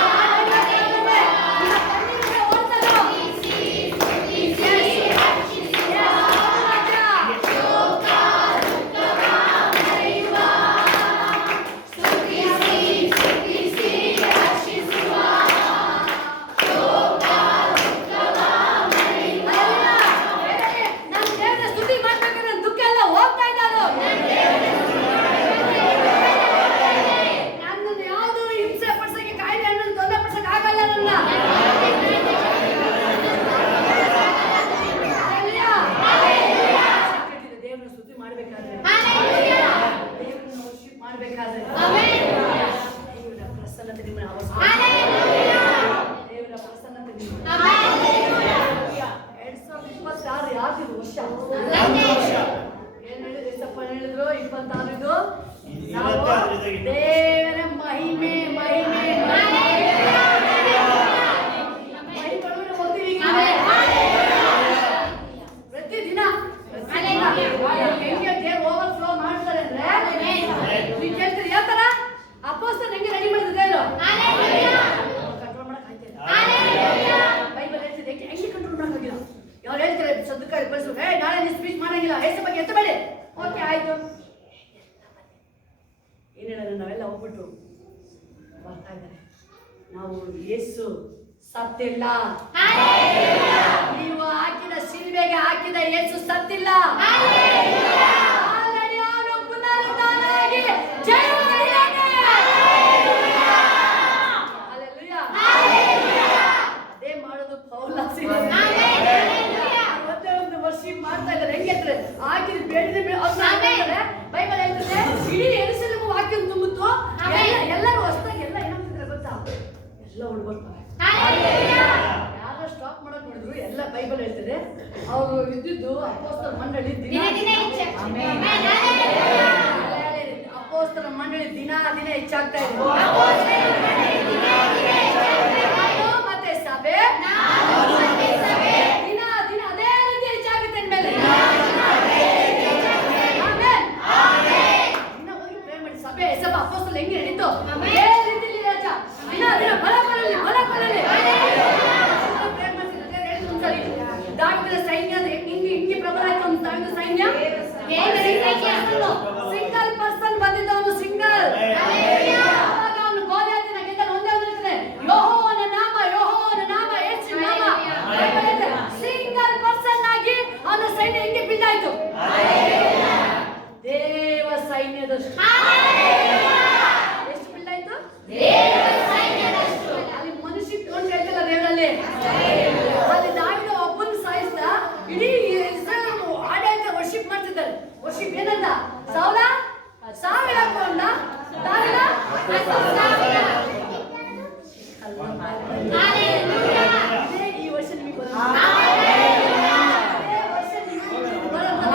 ಸತ್ತಿಲ್ಲ. Hallelujah. ನೀವು ಹಾಕಿದ ಶಿಲ್ಬೆಗೆ ಹಾಕಿದ ಯೇಸು ಸತ್ತಿಲ್ಲ. Hallelujah. ಆಲ್ರೆಡಿ ಅವನು ಪುನರುತ್ಥಾನವಾಗಿ ಜಯವಾಗಿದ್ದಾನೆ. Hallelujah. ಅದೇ ಮಾಡೋದು ಪೌಲ ಸಿಲೋನ್. ಮತ್ತೆ ಒಂದು ವರ್ಷಿಪ್ ಮಾಡ್ತಾ ಇದ್ದಾರೆ. ಹೆಂಗೆ ಅಂದ್ರೆ ಹಾಕಿದ ಬೇಡಿದ ಬೈಬಲ್ ಹೇಳ್ತದೆ ಇಡೀ ಯೆರೂಸಲೇಮ್ ವಾಕ್ಯ ತುಂಬಿತು. ಎಲ್ಲರೂ ಹೊಸದಾಗಿ ಎಲ್ಲ ಏನಾಗ್ತಿದ್ರೆ ಗೊತ್ತಾ, ಎಲ್ಲ ಹುಡುಗರ್ತಾರೆ. ಯಾರೋ ಸ್ಟಾಪ್ ಮಾಡಕ್ ನೋಡಿದ್ರು, ಎಲ್ಲ ಬೈಬಲ್ ಹೇಳ್ತದೆ ಅವರು ಇದ್ದಿದ್ದು ಅಪೊಸ್ತಲ ಮಂಡಳಿ ದಿನ ಅಪೊಸ್ತಲ ಮಂಡಳಿ ದಿನ ಹೆಚ್ಚಾಗ್ತಾ ಇದೆ. ಮತ್ತೆ ಸಭೆ ದಿನ ದಿನ ಅದೇ ರೀತಿ ಹೆಚ್ಚಾಗುತ್ತೆ ಅಂದ್ಮೇಲೆ ದಿನ ಹೋಗಿ ಪ್ರೇ ಮಾಡಿ. ಸಭೆ ಅಪೊಸ್ತಲ ಹೆಂಗೆ ನಡೀತು ಅದೇ ರೀತಿಲಿ ರಾಜ ದಿನ ದಿನ ಬಲ ಬರಲಿ ಪ್ರೇ ಮಾಡ್ತಿದ್ದಾರೆ. ದಾವಿದನ ಸೈನ್ಯ ಹಿಂಗೆ ಪ್ರಬಲ ಆಯ್ತು. ಒಂದು ದಾವಿದ ಸೈನ್ಯ ಸಿಂಗಲ್ ಪರ್ಸನ್ ಬಂದಿದ್ದವನು ಸಿಂಗಲ್. ಆವಾಗ ಅವನು ಗೋಲಿಯಾತನ ಗೆದ್ದ ಒಂದೇ ಒಂದು ಹೇಳ್ತಾನೆ, ಯೆಹೋವನ ನಾಮ ಯೇಸು ನಾಮ. ಸಿಂಗಲ್ ಪರ್ಸನ್ ಆಗಿ ಅವನ ಸೈನ್ಯ ಹೆಂಗೆ ಬಿಲ್ಡ್ ಆಯ್ತು, ದೇವ ಸೈನ್ಯದಷ್ಟು. ಎಷ್ಟು ಬಿಲ್ಡ್ ಆಯ್ತು, ಅಲ್ಲಿ ಮನುಷ್ಯ ಇಟ್ಕೊಂಡು ಹೇಳ್ತಲ್ಲ ದೇವರಲ್ಲಿ. ಅಲ್ಲಿ ದಾವಿದ ಒಬ್ಬನ ಸಾಯಿಸ್ದ, ಇಡೀ ಆಡಳಿತ ವರ್ಷಿಪ್ ಮಾಡ್ತಿದ್ದಾರೆ. ವರ್ಷಿಪ್ ಏನಂತ, ಸೌಲ ಸಾವಿರ ಹಾಕೊಂಡ, ದಾವಿದ ಇದೇ ಈ ವರ್ಷ ನಿಮಗೆ ಬರುತ್ತೆ. ಇದೇ ವರ್ಷ ನಿಮಗೆ ಬರುತ್ತೆ.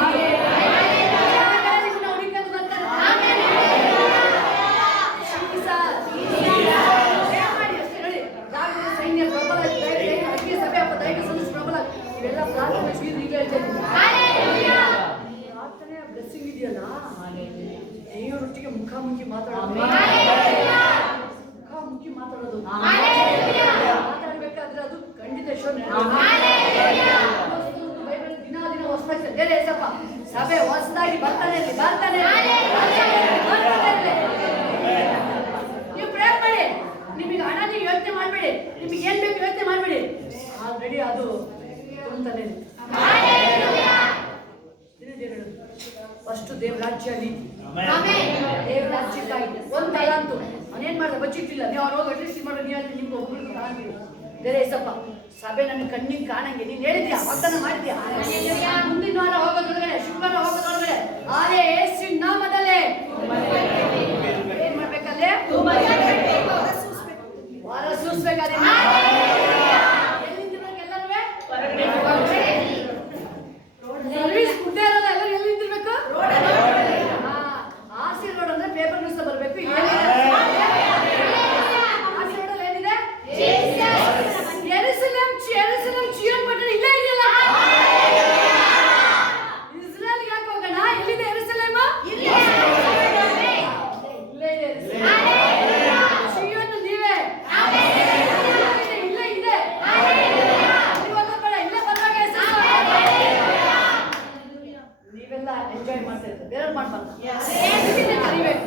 ನಿಮ್ಮನ್ನ ಹುಡುಕೊಂಡು ಬರ್ತಾರೆ. ಮಾಡಿ ಅಷ್ಟೇ ನೋಡಿ. ದಾವಿದನ ಸೈನ್ಯ ಪ್ರಬಲ, ಅಕ್ಕಿ ಸಭೆ ಹಬ್ಬ ದೈವ ಸಂಸ್ಥೆ ಪ್ರಬಲ. ಇವೆಲ್ಲ ಪ್ರಾರ್ಥನೆ ಈಗ ಹೇಳ್ತೇನೆ. ಪ್ರಾರ್ಥನೆಯ ಬ್ಲೆಸ್ಸಿಂಗ್ ಇದೆಯಲ್ಲ, ದೇವರೊಟ್ಟಿಗೆ ಮುಖಾಮುಖಿ ಮಾತಾಡೋದು. ಮುಖಾಮುಖಿ ಮಾತಾಡೋದು ಮಾತಾಡ್ಬೇಕಾದ್ರೆ ಅದು ಖಂಡಿತ ಬೈಬಲ್ ದಿನ ದಿನ ಹೊಸದಾಗಿ ಬೇರೆ ಸ್ವಲ್ಪ ಸಭೆ ಹೊಸದಾಗಿ ಬರ್ತಾನೆ ಇರಲಿ. ನೀವು ಪ್ರಯತ್ನ ಮಾಡಿ. ನಿಮಗೆ ಹಣ ನೀವು ಯೋಚನೆ ಮಾಡಬೇಡಿ, ನಿಮಗೆ ಏನ್ ಬೇಕು ಯೋಚನೆ ಮಾಡಬೇಡಿ. ಆಲ್ರೆಡಿ ಅದು ತುಂಬ್ತಾನೆ ಇದೆ. ಫಸ್ಟ್ ದೇವರಾಜ್ಯ ನೀತಿ, ದೇವರಾಜ್ಯಕ್ಕಾಗಿ ಒಂದು ತಲಾಂತು ಅವನೇನ್ ಮಾಡ್ದ ಬಚ್ಚಿಟ್ಟಿಲ್ಲ. ನೀವು ಅವ್ರು ಹೋಗಿ ಅಟ್ಲೀಸ್ಟ್ ಮಾಡಿ ನಿಮ್ಗೆ ಒಬ್ಬರು ಕಾಣ್ತೀವಿ. ಬೇರೆ ಏಸಪ್ಪ ಸಭೆ ನನ್ನ ಕಣ್ಣಿಗೆ ಕಾಣಂಗೆ ನೀನ್ ಹೇಳಿದ್ಯಾ, ವಾಗ್ದಾನ ಮಾಡಿದ್ಯಾ. ಮುಂದಿನ ವಾರ ಹೋಗೋದ್ರೊಳಗಡೆ, ಶುಕ್ರವಾರ ಹೋಗೋದ್ರೊಳಗಡೆ ಆರೇ ಯೇಸು ನಾಮದಲ್ಲೇ ಏನ್ ಮಾಡ್ಬೇಕಲ್ಲೇ ವಾರ ಸೂಸ್ಬೇಕಾದ್ರೆ ಸರ್ವಿಸ್ ಕುಡ್ದೇ ಇರಲ್ಲ. ಎಲ್ಲರೂ ಎಲ್ಲಿ ನಿಂತಿರ್ಬೇಕು, ಆರ್ಸಿ ರೋಡ್ ಅಂದ್ರೆ ಪೇಪರ್ ನ್ಯೂಸ್ ಬರ್ಬೇಕು. ಆರ್ಸಿ ರೋಡ್ ಏನಿದೆ, ಯೆರೂಸಲೇಮ್ ಚಿಯೋನ್ ಪಟ್ಟಣ ಇಲ್ಲೇ ಇದೆಯಲ್ಲ. ಇಸ್ರಾಯೇಲ್ಗೆ ಯಾಕೆ ಹೋಗೋಣ, ಎಲ್ಲಿದೆ ಯೆರೂಸಲೇಮ್, ಇಲ್ಲೇ ಇದೆ. ಚಿಯೋನ್ ನೀವೇ, ಇಲ್ಲೇ ಇದೆ. ನೀವೆಲ್ಲ ಎಂಜಾಯ್ ಮಾಡ್ತಾ ಇದ್ರೆ ಬೇರೆ ಮಾಡ್ಬಾರ್ದು. ಕರಿಬೇಕು.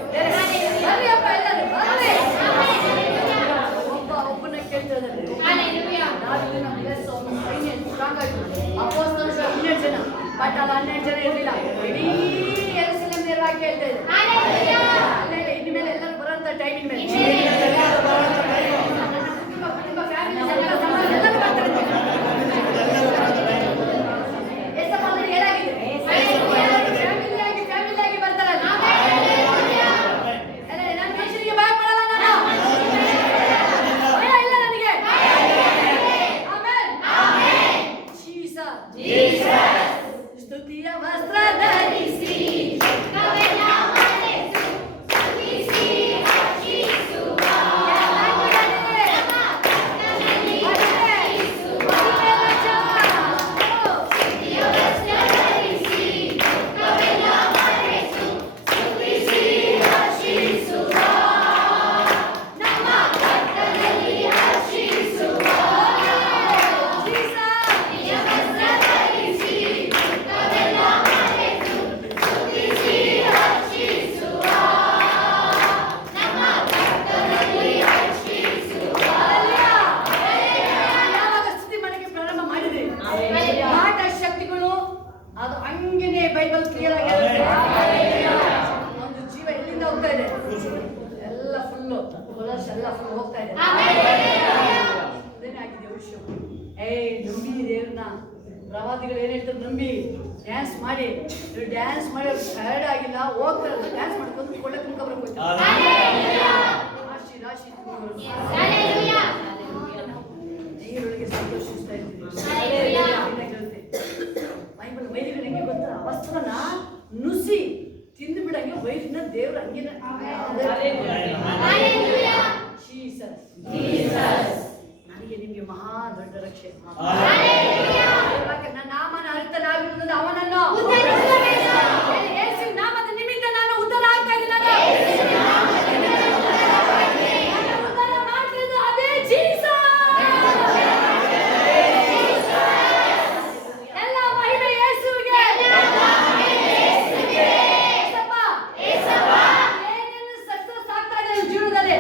ಒಬ್ಬನ ಕೇಳ್ತಿದ್ದಾರೆ. ಅಪೊಸ್ತಲರು 12 ಜನ, ಬಟ್ ಅಲ್ಲಿ 12 ಜನ ಇರಲಿಲ್ಲ. ಇಡೀ ಯೆರೂಸಲೇಮ್ ನೇರವಾಗಿ ಕೇಳ್ತಾ ಇದ್ರು. ಇನ್ಮೇಲೆ ಎಲ್ಲರೂ ಬರೋಂಥ ಟೈಮಿನ ಮೇಲೆ ಎಲ್ಲರೂ ಬರ್ತಾರೆ. ಫ್ಯಾಮಿಲಿಯಾಗಿ ಬರ್ತಾರಲ್ಲ. ನನ್ನ ಮನುಷ್ಯನಿಗೆ ಭಯ ಪಡಲ್ಲ ನಾನು, ಭಯ ಇಲ್ಲ ನನಗೆ. ಆಮೆನ್. ಜೀಸಸ್ ಸ್ತುತಿಯ ವಸ್ತ್ರ ಧರಿಸಿ ನಾವೆಲ್ಲ ಸ್ತುತಿಸಿ ಹರ್ಷಿಸುವ ಪ್ರವಾದಿಗಳು ಏನ್ ಹೇಳ್ತಾರೆ ನಂಬಿ ಡ್ಯಾನ್ಸ್ ಮಾಡಿ, ಡ್ಯಾನ್ಸ್ ಮಾಡಿ ಟಯರ್ಡ್ ಆಗಿಲ್ಲ, ಹೋಗ್ತಾರೆ ಡ್ಯಾನ್ಸ್ ಮಾಡ್ಕೊಂಡು ಕೊಳ್ಳೆ ತುಂಬ್ಕೊಬರ್ಬೇಕು. ರಾಶಿ ರಾಶಿ ನೀರೊಳಗೆ ಸಂತೋಷಿಸ್ತಾ ಇರ್ತೀವಿ. ಬೈಬಲ್ ವೈರಿಗಳು ಹೆಂಗೆ ಗೊತ್ತಾ, ವಸ್ತ್ರನ ನುಸಿ ತಿಂದು ಬಿಡಂಗೆ ವೈರಿನ ದೇವ್ರ ಹಂಗಿನ ನನಗೆ ನಿಮಗೆ ಮಹಾ ದೊಡ್ಡ ರಕ್ಷೆ. ನನ್ನ ನಾಮನ ಅರ್ಥನಾಗಿರುವುದು ಅವನನ್ನು ಯೇಸು ನಾಮದ ನಿಮಿತ್ತ ನಾನು ಉದ್ಧಾರ ಆಗ್ತಾ ಇದ್ದೀನಿ. ಉದ್ಧಾರ ಮಾಡ್ತಿರೋದು ಅದೇ ಜೀಸಸ್. ಎಲ್ಲ ಮಹಿಮೆ ಯೇಸುವಿಗೆ. ಏನೇನು ಸಕ್ಸಸ್ ಆಗ್ತಾ ಇದೆ ಜೀವನದಲ್ಲಿ,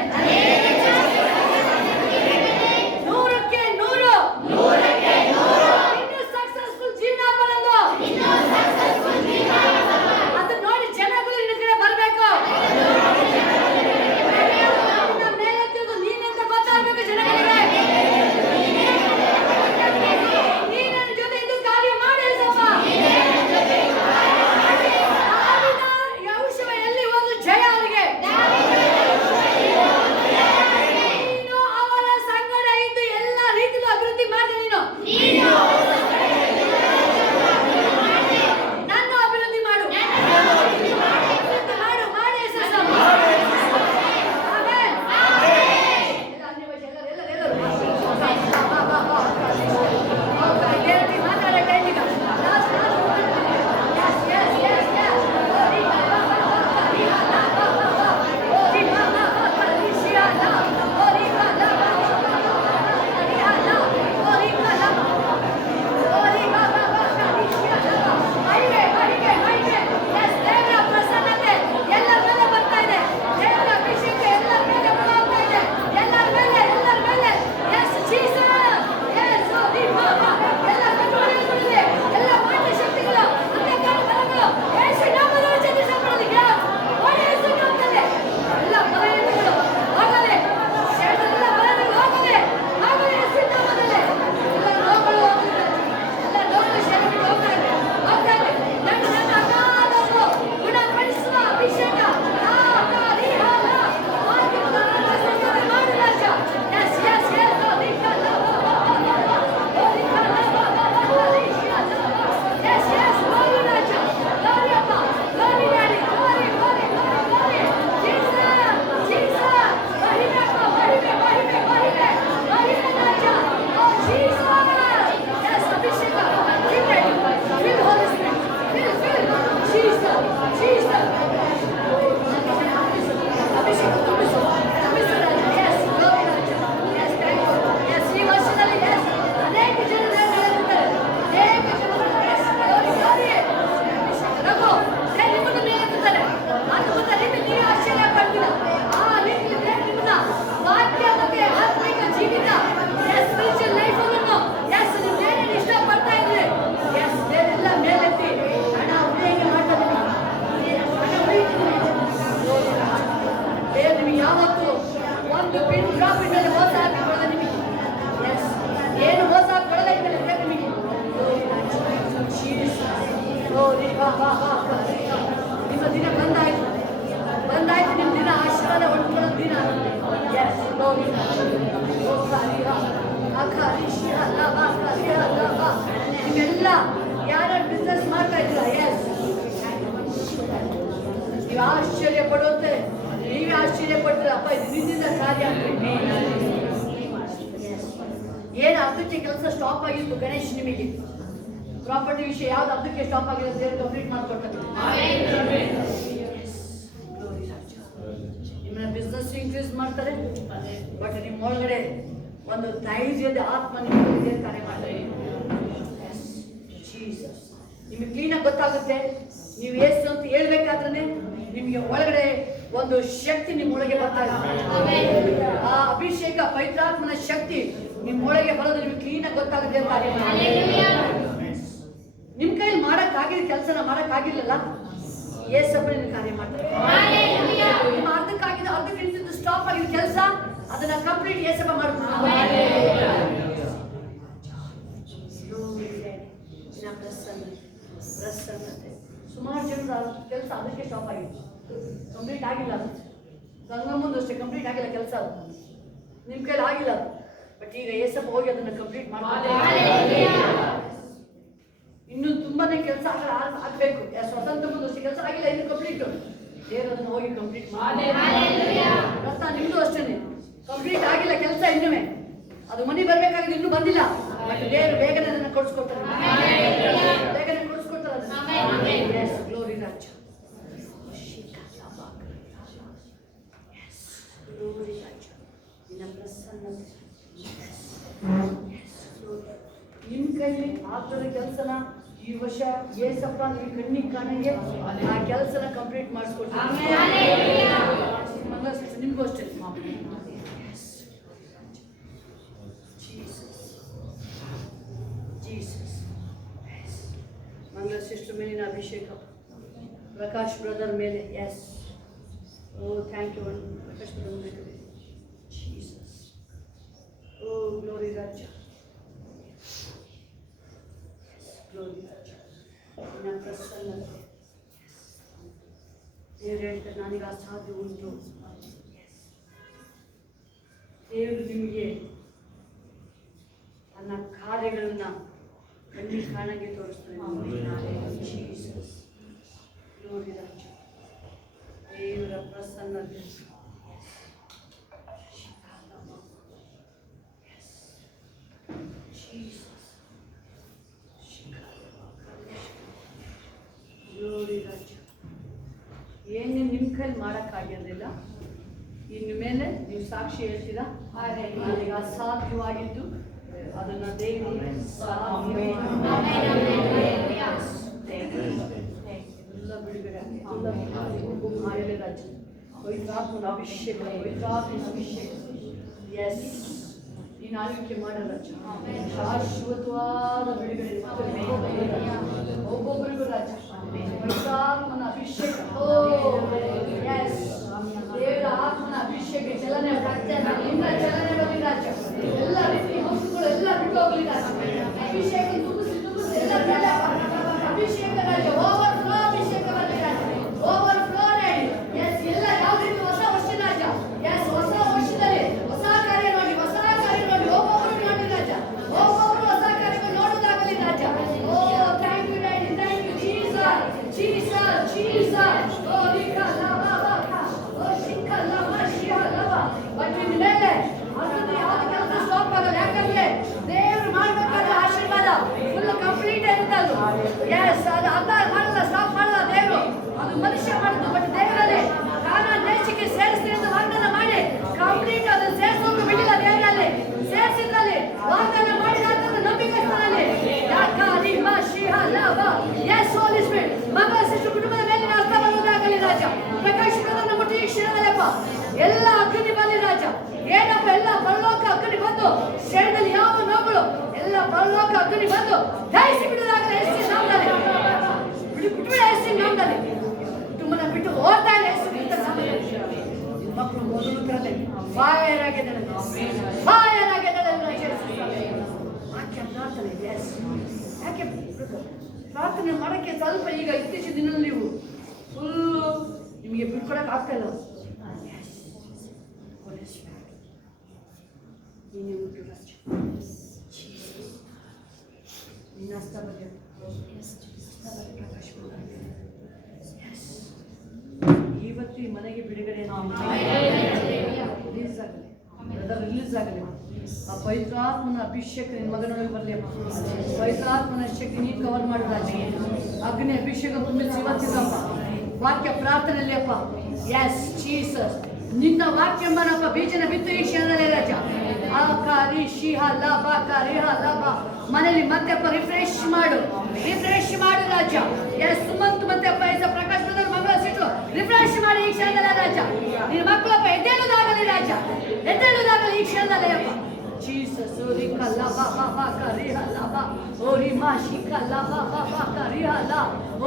ನಿಮ್ಮ ದಿನ ಬಂದಾಯ್ತು, ನಿಮ್ಮ ದಿನ ಆಶೀರ್ವಾದ ಹೊಂದ್ಕೊಳ್ಳೋ ದಿನ. ನಿಮ್ಮೆಲ್ಲ ಯಾರ್ಯಾರು ಬಿಸ್ನೆಸ್ ಮಾಡ್ತಾ ಇದ್ದೀರಾ, ಎಸ್ ನೀವು ಆಶ್ಚರ್ಯ ಪಡುತ್ತೆ, ನೀವೇ ಆಶ್ಚರ್ಯ ಪಡ್ತೀರ. ಅಪ್ಪ ಇದು ನಿನ್ನಿಂದ ಕಾರ್ಯ ಅಂತ. ಏನು ಅರ್ಧಕ್ಕೆ ಕೆಲಸ ಸ್ಟಾಪ್ ಆಗಿತ್ತು ಗಣೇಶ್, ನಿಮಗೆ ಪ್ರಾಪರ್ಟಿ ವಿಷಯ ಯಾವ್ದು ಅರ್ಧಕ್ಕೆ ಸ್ಟಾಪ್ ಆಗಿದೆ ಅಂತ ಹೇಳಿ ಕಂಪ್ಲೀಟ್ ಮಾಡ್ಕೊಡ್ತಾರೆ. ನಿಮ್ಮನ್ನ ಬಿಸ್ನೆಸ್ ಇನ್ಕ್ರೀಸ್ ಮಾಡ್ತಾರೆ, ಬಟ್ ನಿಮ್ಮ ಒಳಗಡೆ ಒಂದು ಧೈರ್ಯದ ಆತ್ಮ ನಿಮಗೆ ಕಾರ್ಯ ಮಾಡ್ತಾರೆ. ನಿಮಗೆ ಕ್ಲೀನಾಗಿ ಗೊತ್ತಾಗುತ್ತೆ, ನೀವು ಏಸು ಅಂತ ಹೇಳ್ಬೇಕಾದ್ರೆ ನಿಮಗೆ ಒಳಗಡೆ ಒಂದು ಶಕ್ತಿ ನಿಮ್ಮೊಳಗೆ ಬರ್ತಾ ಇದೆ. ಆ ಅಭಿಷೇಕ ಪವಿತ್ರಾತ್ಮನ ಶಕ್ತಿ ನಿಮ್ಮೊಳಗೆ ಬರೋದು ನಿಮಗೆ ಕ್ಲೀನಾಗಿ ಗೊತ್ತಾಗುತ್ತೆ ಅಂತ. ನಿಮ್ ಕೈಲಿ ಮಾಡಕ್ಕಾಗಿದ್ದ ಕೆಲಸನ ಮಾಡಕ್ಕಾಗಿರ್ಲಿಲ್ಲ, ಏಸಪ್ಪ ನಿನ್ನ ಕಾರ್ಯ ಮಾಡ್ತಾರೆ. ನಿಮ್ಮ ಅರ್ಧಕ್ಕಾಗಿದ್ದ ಅರ್ಧಕ್ಕಿಂತ ಸ್ಟಾಪ್ ಆಗಿದ್ದ ಕೆಲಸ ಅದನ್ನ ಕಂಪ್ಲೀಟ್ ಏಸಪ್ಪ ಮಾಡ್ತಾರೆ. ಆಗಿಲ್ಲ ಅದು. ಗಂಗಮ್ಮಂದು ಅಷ್ಟೇ ಕಂಪ್ಲೀಟ್ ಆಗಿಲ್ಲ ಕೆಲಸ ಅದು. ನಿಮ್ಮ ಕೈಲಿ ಆಗಿಲ್ಲ ಅದು. ಬಟ್ ಈಗ ಏಸಪ್ಪ ಹೋಗಿ ಅದನ್ನು ಕಂಪ್ಲೀಟ್ ಮಾಡ್ತಾರೆ. ಇನ್ನು ತುಂಬಾನೇ ಕೆಲಸ ಆಗ್ಬೇಕು. ಸ್ವತಂತ್ರ ಮುಂದೆ ಅಷ್ಟೇ ಕೆಲಸ ಆಗಿಲ್ಲ, ಇನ್ನು ಕಂಪ್ಲೀಟ್. ದೇವರು ಅದನ್ನು ಹೋಗಿ ಕಂಪ್ಲೀಟ್ ಮಾಡಿ. ರಥ ನಿಮ್ದು ಅಷ್ಟೇನೆ ಕಂಪ್ಲೀಟ್ ಆಗಿಲ್ಲ ಕೆಲಸ ಇನ್ನುವೆ. ಅದು ಮನಿ ಬರ್ಬೇಕಾಗಿದೆ, ಇನ್ನೂ ಬಂದಿಲ್ಲ. ಬಟ್ ದೇವರು ಬೇಗನೆ ಅದನ್ನು ಕೊಡಿಸ್ಕೊಡ್ತಾರೆ, ಬೇಗನೆ ಕೊಡಿಸ್ಕೊಡ್ತಾರೆ ಅದನ್ನು. Yes, glory ರಾಜ. Glory ರಾಜ. ನಿನ್ನ ಪ್ರಸನ್ನತೆ. ನಿಮ್ಮ ಕೈಲಿ ಆಗ್ತದ ಕೆಲಸನ ಈ ವರ್ಷ ಏಸಪ್ಪ ನೀವು ಕಣ್ಣಿಗೆ ಕಾಣಂಗೆ ಆ ಕೆಲಸನ ಕಂಪ್ಲೀಟ್ ಮಾಡಿಸ್ಕೊಡ್ತೀನಿ. ನಿಮ್ಗೂ ಅಷ್ಟೇ. ಜೀಸಸ್. ಮಂಗಳ ಸಿಸ್ಟರ್ ಮೇಲಿನ ಅಭಿಷೇಕ, ಪ್ರಕಾಶ್ ಬ್ರದರ್ ಮೇಲೆ. Yes, O thank you Prakash brother ಮೇಲೆ. ಜೀಸಸ್, ಓ ಗ್ಲೋರಿ ರಾಜ. ಗ್ಲೋರಿ ರಾಜ. ನನ್ನ ಪ್ರಸನ್ನತೆ. ದೇವರು ಹೇಳ್ತಾರೆ ನನಗೆ ಅಸಾಧ್ಯ ಉಂಟು. ದೇವರು ನಿಮಗೆ ನನ್ನ ಕಾರ್ಯಗಳನ್ನ ಕಣ್ಣಿಗೆ ಕಾಣಂಗೆ ತೋರಿಸ್ತಾರೆ. ಜೀಸಸ್, ಗ್ಲೋರಿ ರಾಜ. ದೇವರ ಪ್ರಸನ್ನತೆ. ಗ್ಲೋರಿ ರಾಜ. ಏನು ನಿಮ್ಮ ಕೈಲಿ ಮಾಡೋಕ್ಕಾಗಿರಲಿಲ್ಲ, ಇನ್ನು ಮೇಲೆ ನೀವು ಸಾಕ್ಷಿ ಹೇಳ್ತೀರಾ. ನನಗೆ ಅಸಾಧ್ಯವಾಗಿದ್ದು ಅದನ್ನು ದೇವರು ಎಲ್ಲ ಬಿಡುಗಡೆ ಮಾಡಲೇ ರಾಜ. ಪವಿತ್ರಾತ್ಮನ ಅಭಿಷೇಕ, ಪವಿತ್ರಾತ್ಮನ ಅಭಿಷೇಕ. ಎಸ್, ನೀನು ಆಳ್ವಿಕೆ ಮಾಡಲ್ಲ. ಶಾಶ್ವತವಾದ ಬಿಡುಗಡೆ ಒಬ್ಬೊಬ್ಬರಿಗೂ ರಾಜ. ಪವಿತ್ರಾತ್ಮನ ಅಭಿಷೇಕ. ಓ ಎಸ್, ದೇವರ ಆತ್ಮನ ಅಭಿಷೇಕ ಚಲನೆ ನಿಮ್ಮ ಚಲನೆ ಬರಲಿ ರಾಜ. ಎಲ್ಲ ರೀತಿ ಮಕ್ಕಳು ಎಲ್ಲ ಬಿಟ್ಟು ಹೋಗ್ಲಿ ರಾಜ. ಅಭಿಷೇಕ ತುಂಬಿಸಿ ತುಂಬಿಸಿ ಎಲ್ಲ ಮೇಲೆ ಅಭಿಷೇಕ ರಾಜ. ಓವರ್ ಫ್ಲೋ ಅಭಿಷೇಕ ಬರಲಿ ರಾಜ. ಓವರ್ ಫ್ಲೋ ಮಾಡಿ. ಎಸ್, ಎಲ್ಲ ಯಾವ ರೀತಿ ಹೊಸ ವರ್ಷ ರಾಜ. ಎಸ್, ಹೊಸ ವರ್ಷದಲ್ಲಿ ಹೊಸ ಕಾರ್ಯ ನೋಡಿ, ಹೊಸ ಕಾರ್ಯ ನೋಡಿ. ಒಬ್ಬೊಬ್ಬರು ನೋಡಿ ರಾಜ. ಒಬ್ಬೊಬ್ಬರು ಹೊಸ ಕಾರ್ಯಗಳು ನೋಡುವುದಾಗಲಿ ರಾಜ. Oh thank you daddy, thank you Jesus, Jesus, Jesus. ಓ ಲಿಖಾ ಲವಾ ಲವಾ, ಓ ಶಿಖಾ ಲವಾ ಶಿಖಾ ಲವಾ. ಬಟ್ ಇನ್ನು ಮೇಲೆ ಅದನ್ನು ಯಾವ್ದು ಕೆಲಸ ಸ್ಟಾಪ್ ಆಗಲ್ಲ. ಯಾಕಂದ್ರೆ ದೇವರು ಮಾಡ್ಬೇಕಾದ ಆಶೀರ್ವಾದ ಫುಲ್ ಕಂಪ್ಲೀಟ್ ಇರುತ್ತೆ ಅದು. ಎಸ್, ಅದು ಅರ್ಧ ಮಾಡಲ್ಲ, ಸ್ಟಾಪ್ ಮಾಡಲ್ಲ ದೇವರು. ಅದು ಮನುಷ್ಯ ಮಾಡುದು. ಬಟ್ ದೇವರಲ್ಲಿ ಕಾನಾನ್ ದೇಶಕ್ಕೆ ಸೇರಿಸ್ತೀನಿ ಅಂತ ವಾಗ್ದಾನ ಮಾಡಿ ಕಂಪ್ಲೀಟ್ ಅದನ್ನು ಸೇರಿಸೋಕೆ ಬಿಟ್ಟಿಲ್ಲ. ದೇವರಲ್ಲಿ ಸೇರಿಸಿದ್ರಲ್ಲಿ ವಾಗ್ದಾನ ಮಾಡಿದ ನಂಬಿಕಸ್ಥರಲ್ಲಿ ಯಾಕಾರಿ ಮಾಶಿಹಾ ಲವಾ. ಎಸ್, ಹೋಲಿ ಸ್ಪಿರಿಟ್ ಮಗಳ ಶಿಶು ಕುಟುಂಬದ ಮೇಲೆ ಅರ್ಥ ಬರುವುದಾಗಲಿ ರಾಜ. ಪ್ರಕಾಶ್ ಬ್ರದರ್ನ ಮುಟ್ಟಿ ಈ ಕ್ಷಣದಲ್ಲಪ್ಪ ಎಲ್ಲ ಅಗ್ನಿ ಬರಲಿ ರಾಜ. ಏನಪ್ಪ ಎಲ್ಲ ಪರಲೋಕ ಅಗ್ನಿ ಬಂದು ಶರೀರದಲ್ಲಿ ಯಾವ ನೋವುಗಳು ಎಲ್ಲ ಪರಲೋಕ ಅಗ್ನಿ ಬಂದು ದಹಿಸಿ ಬಿಡುವುದಾಗಲಿ. ಎಸ್ಸಿ ನಾಮದಲ್ಲಿ ಬಿಟ್ಟು ಎಸ್ಸಿ ನಾಮದಲ್ಲಿ ಕುಟುಂಬನ ಬಿಟ್ಟು ಓಡ್ತಾ ಇಲ್ಲ. ಎಸ್ಸಿ ಮಕ್ಕಳು ಮೊದಲು ಕರದೆ ಫೈರ್ ಆಗಿದ್ದಾರೆ, ಫೈರ್ ಆಗಿದ್ದಾರೆ. ವಾಕ್ಯ ಪ್ರಾರ್ಥನೆ. ಎಸ್, ಯಾಕೆ ಪ್ರಾರ್ಥನೆ ಮಾಡೋಕ್ಕೆ ಸ್ವಲ್ಪ ಈಗ ಇತ್ತೀಚಿನ ದಿನದಲ್ಲಿ ನೀವು ಫುಲ್ಲು ನಿಮಗೆ ಬಿಟ್ಕೊಡಕ್ಕೆ ಆಗ್ತಾ ಇಲ್ಲ. ನೀನೇ ಉಂಟು ರಾಜ. ನಿನ್ನ ಹಸ್ತ ಬಗ್ಗೆ ಪ್ರಕಾಶ್ ಇವತ್ತು ಈ ಮನೆಗೆ ಬಿಡುಗಡೆ ರಿಲೀಸ್ ಆಗಲಿ, ಬ್ರದರ್ ರಿಲೀಸ್ ಆಗಲಿ. ಆ ಪವಿತ್ರಾತ್ಮನ ಅಭಿಷೇಕ ನಿನ್ನ ಮಗನೊಳಗೆ ಬರಲಿ ಅಪ್ಪ. ಪವಿತ್ರಾತ್ಮನ ಶಕ್ತಿ ನೀನು ಕವರ್ ಮಾಡಿದ ಅಗ್ನಿ ಅಭಿಷೇಕ ತುಂಬಿಸಿ ಇವತ್ತಿದ್ದಪ್ಪ. ವಾಕ್ಯ ಪ್ರಾರ್ಥನೆಯಲ್ಲಿ ಅಪ್ಪ. ಎಸ್ ಜೀಸಸ್, ನಿನ್ನ ವಾಕ್ಯ ಎಂಬನಪ್ಪ ಬೀಜನ ಬಿತ್ತು ಈ ಕ್ಷಣದಲ್ಲೇ ರಾಜ. ಆಕಾರಿ ಶಿಹಾ ಲಾಭ ಕಾರಿ ಲಾಭ ಮನೆಯಲ್ಲಿ ಮತ್ತೆ ಅಪ್ಪ ರಿಫ್ರೆಶ್ ಮಾಡು, ರಿಫ್ರೆಶ್ ಮಾಡು ರಾಜ. ಎಸ್, ಸುಮಂತ್ ಮತ್ತೆ ಅಪ್ಪ ಎಸ್ ಪ್ರಕಾಶ್ ಬ್ರದರ್ ಮಗಳ ಸಿಟ್ಟು ರಿಫ್ರೆಶ್ ಮಾಡಿ ಈ ಕ್ಷಣದಲ್ಲೇ ರಾಜ. ನಿನ್ನ ಮಕ್ಕಳಪ್ಪ ಎದ್ದೇಳುವುದಾಗಲಿ ರಾಜ, ಎದ್ದೇಳುವುದಾಗಲಿ ಈ ಕ್ಷಣದಲ್ಲೇ ಅಪ್ಪ. Jesus, Ori kalla baba baka rihala ba, Ori mashi kalla baba baka rihala,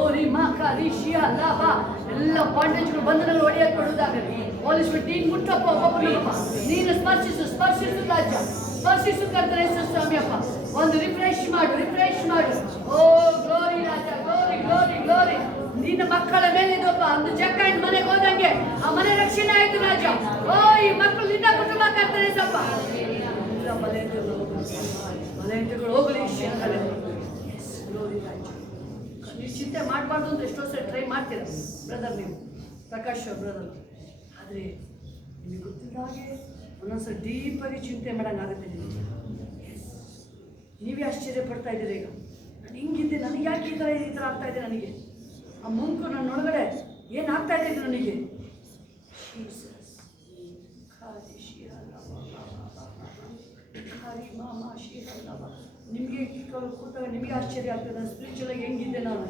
Ori makari shihala ba. ಎಲ್ಲ ಬಾಂಡೇಜ್ಗಳು ಬಂಧನಗಳು ಒಡೆಯಕ್ಕೆ ಕೊಡುವುದಾಗಲಿ. ಹೋಲಿ ಸ್ಪಿರಿಟ್ ನೀನು ಮುಟ್ಟಪ್ಪ ಒಬ್ಬೊಬ್ಬರಪ್ಪ, ನೀನು ಸ್ಪರ್ಶಿಸು ಸ್ಪರ್ಶಿಸು ರಾಜ, ಸ್ಪರ್ಶಿಸು ಕರ್ತನೇ ಸ್ವಾಮಿ ಅಪ್ಪ. ಒಂದು ರಿಫ್ರೆಶ್ ಮಾಡು, ರಿಫ್ರೆಶ್ ಮಾಡು. ಓ ಗ್ಲೋರಿ ರಾಜ, ಗ್ಲೋರಿ ಗ್ಲೋರಿ ಗ್ಲೋರಿ. ನಿನ್ನ ಮಕ್ಕಳ ಮೇಲೆ ಇದಪ್ಪ ಒಂದು ಜಕ್ಕಂಡ್ ಮನೆಗೆ ಹೋದಂಗೆ ಆ ಮನೆ ರಕ್ಷಣೆ ಆಯ್ತು ರಾಜ. ಓ ಈ ಮಕ್ಕಳು ನಿನ್ನ ಕುಟುಂಬ ಕರ್ತನೆ ಸಪ್ಪ. ಬಲಹೀನತೆಗಳು ಹೋಗಲಿ ಕ್ಷೇತ್ರದಲ್ಲಿ. ನೀವು ಚಿಂತೆ ಮಾಡಬಾರ್ದು ಅಂತ ಎಷ್ಟೋ ಸರಿ ಟ್ರೈ ಮಾಡ್ತೀರ ಬ್ರದರ್, ನೀವು ಪ್ರಕಾಶ್ ಬ್ರದರ್. ಆದರೆ ನಿಮಗೆ ಗೊತ್ತಿದ್ದ ಹಾಗೆ ಒಂದೊಂದ್ಸಲ ಡೀಪಾಗಿ ಚಿಂತೆ ಮಾಡೋಂಗಾಗುತ್ತೆ ನಿಮಗೆ. ನೀವೇ ಆಶ್ಚರ್ಯ ಪಡ್ತಾ ಇದ್ದೀರಿ. ಈಗ ನಾನು ಹಿಂಗಿದ್ದೆ, ನನಗೆ ಯಾಕೆ ಈ ಥರ ಆಗ್ತಾ ಇದೆ ನನಗೆ? ಆ ಮುಂಕು ನನ್ನೊಳಗಡೆ ಏನಾಗ್ತಾ ಇದೆ ಇದು ನನಗೆ? ನಿಮಗೆ ಕೂತಾಗ ನಿಮಗೆ ಆಶ್ಚರ್ಯ ಆಗ್ತದೆ. ನಾನು ಸ್ಪಿರಿಚುವಲಾಗಿ ಹೆಂಗಿದ್ದೆ, ನಾನು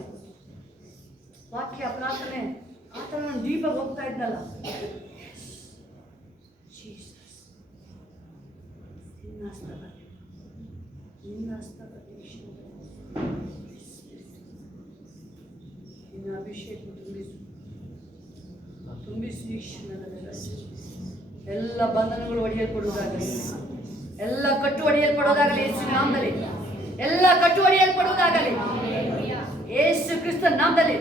ವಾಕ್ಯ ಪ್ರಾರ್ಥನೆ ಆ ಥರ ನಾನು ಡೀಪಾಗಿ ಹೋಗ್ತಾ ಇದ್ನಲ್ಲ. ನಿನ್ನ ಅಭಿಷೇಕ ತುಂಬಿಸು ಈ ಕ್ಷಣದಲ್ಲಿ. ಎಲ್ಲ ಬಂಧನಗಳು ಒಡೆಯಲ್ಪಡುವುದಾಗಲಿ, ಎಲ್ಲ ಕಟ್ಟು ಒಡೆಯಲ್ಪಡುವುದಾಗಲಿ ಯೇಸುವಿನ ನಾಮದಲ್ಲಿ. ಎಲ್ಲ ಕಟ್ಟು ಒಡೆಯಲ್ಪಡುವುದಾಗಲಿ ಯೇಸು ಕ್ರಿಸ್ತನ ನಾಮದಲ್ಲಿ.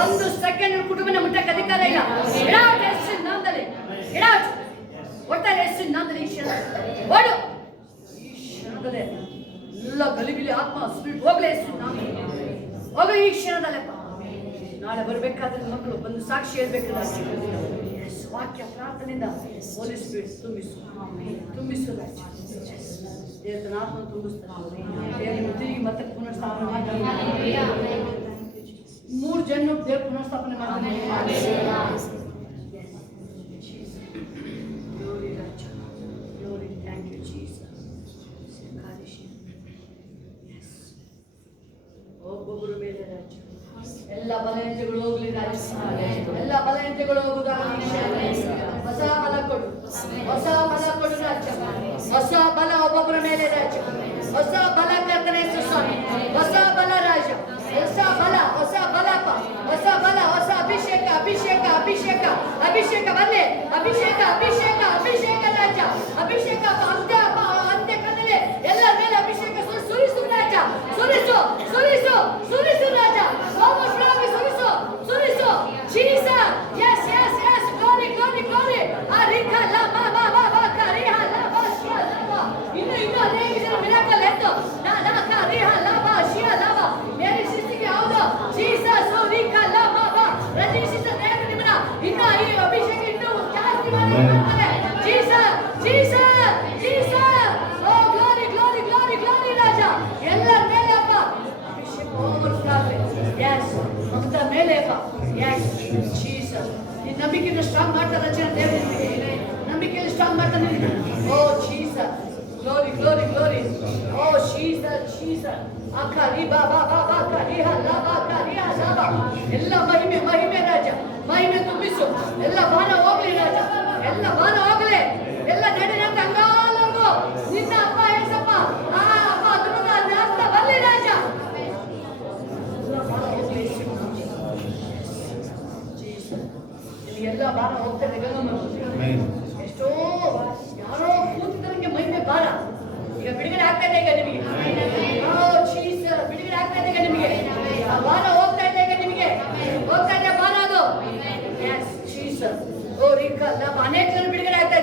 ಒಂದು ಸೆಕೆಂಡ್ ಕುಟುಂಬನ ಮುಟ್ಟಕ್ಕೆ ಅಧಿಕಾರ ಇಲ್ಲ. ಯೇಸುವಿನ ನಾಮದಲ್ಲಿ ಒಟ್ಟಾರೆ ಯೇಸುವಿನ ನಾಮದಲ್ಲಿ ಈ ಕ್ಷಣ ಓಡು. ಈ ಕ್ಷಣದಲ್ಲಿ ಎಲ್ಲ ಗಲಿಬಿಲಿ ಆತ್ಮ ಸ್ಪಿರಿಟ್ ಹೋಗ್ಲೇ ಯೇಸುವಿನ ನಾಮದಲ್ಲಿ ಹೋಗ ಈ ಕ್ಷಣದಲ್ಲಪ್ಪ. ನಾಳೆ ಬರಬೇಕಾದ್ರೆ ಮಕ್ಕಳು ಬಂದು ಸಾಕ್ಷಿ ಹೇಳ್ಬೇಕಾದ್ರೆ ವಾಕ್ಯ ಪ್ರಾರ್ಥನೆಯಿಂದ ಹೋಲಿ ಸ್ಪಿರಿಟ್ ತುಂಬಿಸು ದೇವರ ಆತ್ಮ ತುಂಬಿಸ್ತಾರೆ. ತಿರುಗಿ ಮತ್ತೆ ಪುನರ್ಸ್ಥಾಪನೆ ಮಾಡ್ತಾರೆ. 3 ಜನ ದೇವ್ರ ಪುನರ್ಸ್ಥಾಪನೆ ಮಾಡ್ತಾರೆ. ಒಬ್ಬೊಬ್ಬರ ಮೇಲೆ ರಾಜ್ಯ ಎಲ್ಲ ಬಲಹೀನತೆಗಳು ಹೋಗ್ಲಿ ರಾಜ್ಯ. ಎಲ್ಲ ಬಲಹೀನತೆಗಳು ಹೋಗುವುದಾಗಲಿ. ಹೊಸ ಬಲ ಕೊಡು, ಹೊಸ ಬಲ ಕೊಡು ರಾಜ್ಯ. ಹೊಸ ಬಲ ಒಬ್ಬೊಬ್ಬರ ಮೇಲೆ ರಾಜ್ಯ. ಹೊಸ ಬಲ ಕರ್ತನೆ ಸ್ವಾಮಿ. ಹೊಸ ಬಲ ರಾಜ. ಹೊಸ ಬಲ, ಹೊಸ ಬಲಪ್ಪ, ಹೊಸ ಬಲ, ಹೊಸ ಅಭಿಷೇಕ ಅಭಿಷೇಕ ಅಭಿಷೇಕ ಅಭಿಷೇಕ ಬನ್ನಿ. ಅಭಿಷೇಕ ಅಭಿಷೇಕ ಅಭಿಷೇಕ ರಾಜ. ಅಭಿಷೇಕ ಅಂತ್ಯ ಕನ್ನಲೆ ಎಲ್ಲರ ಮೇಲೆ ಅಭಿಷೇಕ ಸುರಿಸು ರಾಜ. ಸುರಿಸು ಸುರಿಸು ಸುರಿಸು ರಾಜ. ಸುರಿಸು ಸುರಿಸು Jesus. Yes yes yes. Glory glory glory. ಅರಿಕಾ ಲಾ ಬಾ ಬಾ ಬಾ ಬಾ ಕರಿಹಾ ಲಾ ಬಾ ಶಿಯಾ ಲಾ ಬಾ. ಇನ್ನು ಅನೇಕ ಜನ ಮಿರಾಕಲ್ ಎತ್ತು ನಾ ನಾ ಕರಿಹಾ ಲಾ ಬಾ ಶಿಯಾ ಲಾ ಬಾ. ಮೇರಿ ಸಿಸ್ಟಿಗೆ ಹೌದು ಜೀಸಸ್. ಅರಿಕಾ ಲಾ ಬಾ ಬಾ. ರಜಿಸಿದ ದೇವ ನಿಮ್ಮನ ಇನ್ನು ಈ ಅಭಿಷೇಕ ಇನ್ನು ಜಾಸ್ತಿ ಮಾಡ್ತಾರೆ. Jesus Jesus Jesus. ಓ ಗ್ಲೋರಿ ಗ್ಲೋರಿ ಗ್ಲೋರಿ ಗ್ಲೋರಿ ರಾಜ. ಎಲ್ಲರ ಮೇಲೆ ಅಪ್ಪ ಅಭಿಷೇಕ ಹೋಗ್ಬಿಡ್ತಾರೆ. ಯಸ್ ಮಮತಾ ಮೇಲೆ ಅಪ್ಪ. Yes Jesus. ಈ ನಂಬಿಕೆಯನ್ನು ಸ್ಟ್ರಾಂಗ್ ಮಾಡ್ತಾರೆ ದೇವರಿಗೆ. ನಂಬಿಕೆಯನ್ನು ಸ್ಟ್ರಾಂಗ್ ಮಾಡ್ತಾನೆ. Oh Jesus. Glory glory glory. Oh Jesus Jesus. ಅಖರಿ ಬಾ ಬಾ ಬಾ ಬಾ ಕರಿಹಾ ಲಾ ಬಾ ಕರಿಹಾ ಲಾ ಬಾ. ಎಲ್ಲ ಮಹಿಮೆ ಮಹಿಮೆ ರಾಜ. ಮಹಿಮೆ ತುಂಬಿಸು. ಎಲ್ಲ ಬಾಣ ಹೋಗ್ಲಿ ರಾಜ. ಎಲ್ಲ ಬಾಣ ಹೋಗ್ಲಿ. ಎಲ್ಲ ನಡೆದಂತ ಅಂಗಾಲವರೆಗೂ ನಿನ್ನ ಅಪ್ಪ ಏಸಪ್ಪ ಆ ಅಪ್ಪ ಅದನ್ನ ಜಾಸ್ತ ಬರಲಿ ರಾಜ. ಎಲ್ಲ ಬಾಣ ಹೋಗ್ತಾರೆ. ಎಷ್ಟೋ ಯಾರೋ ಕೂತಿದ್ದವರಿಗೆ ಮೈಮೆ ಬಾರ ಈಗ ಬಿಡುಗಡೆ ಆಗ್ತಾ ಇದೆ. ಈಗ ನಿಮಗೆ ಬಿಡುಗಡೆ ಆಗ್ತಾ ಇದೆ. ಈಗ ನಿಮಗೆ ಬಾರ ಹೋಗ್ತಾ ಇದೆ. ಈಗ ನಿಮಗೆ ಹೋಗ್ತಾ ಇದೆ ಬಾರ ಅದು. ಅನೇಕ ಜನ ಬಿಡುಗಡೆ ಆಗ್ತಾ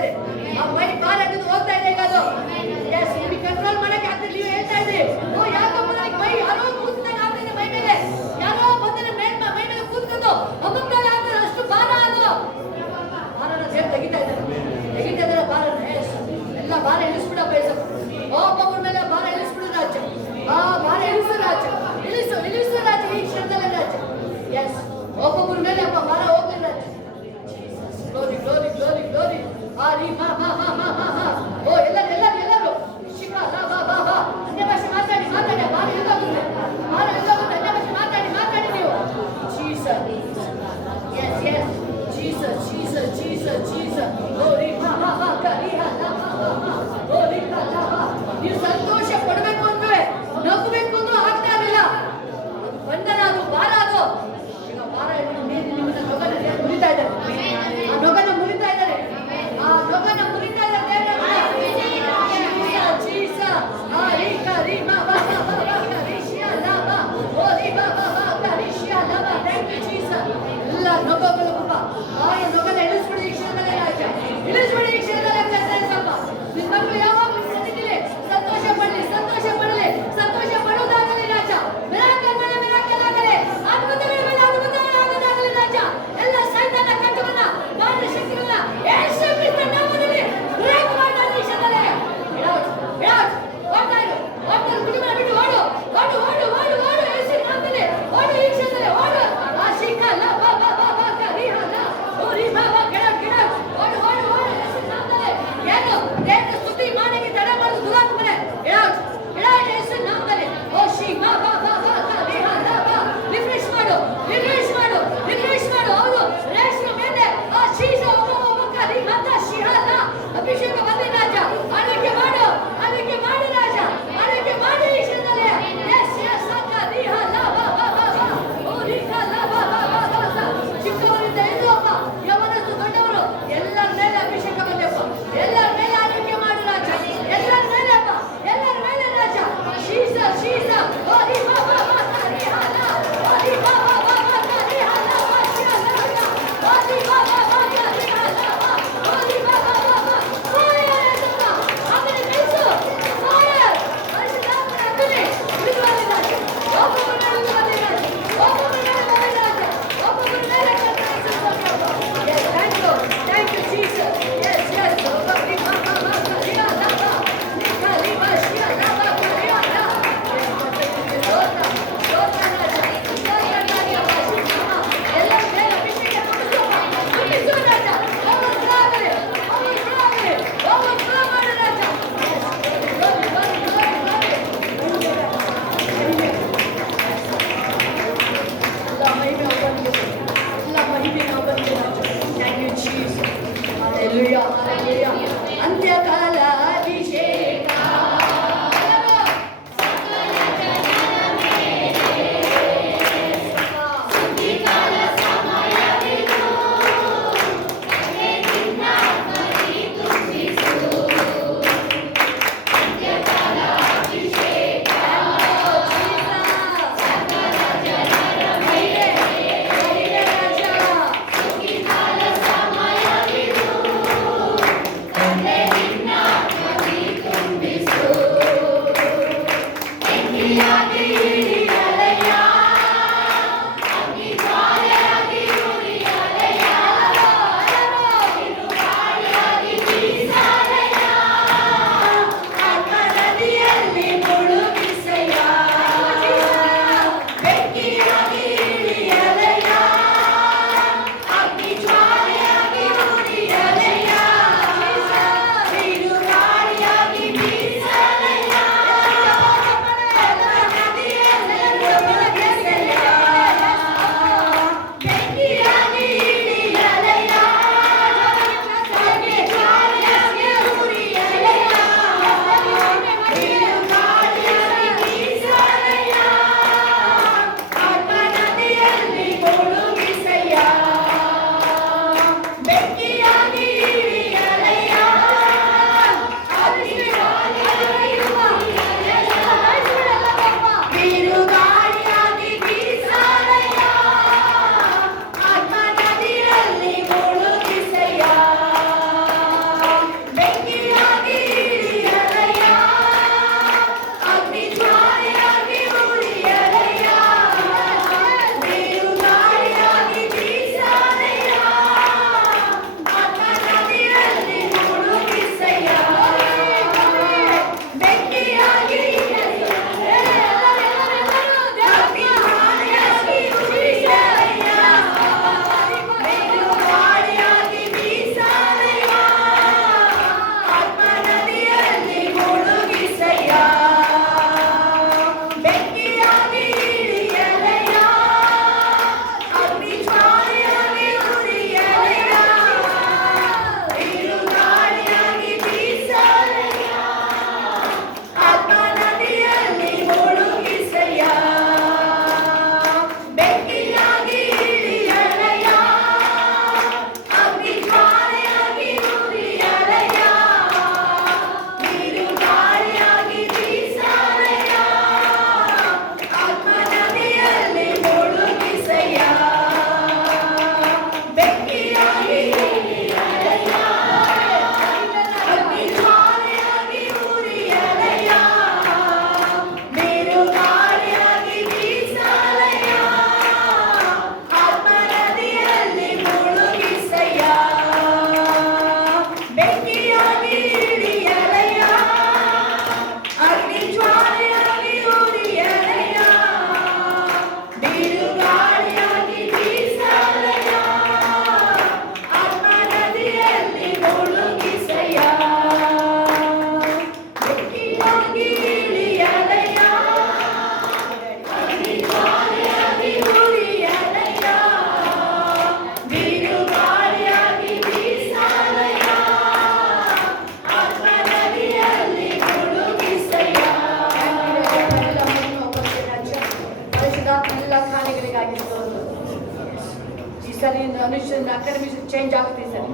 ಸರಿ ಅನುಷ್ಠಾನ ಅಕಾಡೆಮಿಕ್ ಚೇಂಜ್ ಆಗುತ್ತೆ ಸರ್.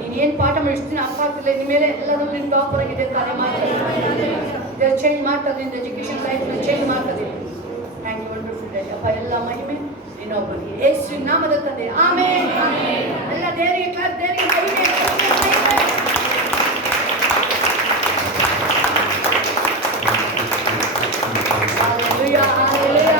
ನೀನು ಏನು ಪಾಠ ಮಾಡಿಸ್ತೀನಿ ಅರ್ಥ ಆಗ್ತಿಲ್ಲ ನಿಮ್ಮ ಮೇಲೆ ಎಲ್ಲರೂ ನಿನ್ನ ಟಾಪರ್ ಆಗಿದೆ ಕಾರ್ಯ ಮಾಡ್ತಾರೆ ಚೇಂಜ್ ಮಾಡ್ತಾರೆ ನಿನ್ನ ಎಜುಕೇಶನ್ ಲೈಫ್ನ ಚೇಂಜ್ ಮಾಡ್ತಾರೆ. Thank you wonderful daddy. ಅಪ್ಪ ಎಲ್ಲ ಮಹಿಮೆ ಇನ್ನೊಬ್ಬರಿಗೆ ಯೇಸು ನಾಮದ ತಂದೆ ಆಮೆನ್. ಎಲ್ಲ ದೇವರಿಗೆ ಕ್ಲಾಸ್ ದೇವರಿಗೆ ಮಹಿಮೆ. Hallelujah, hallelujah.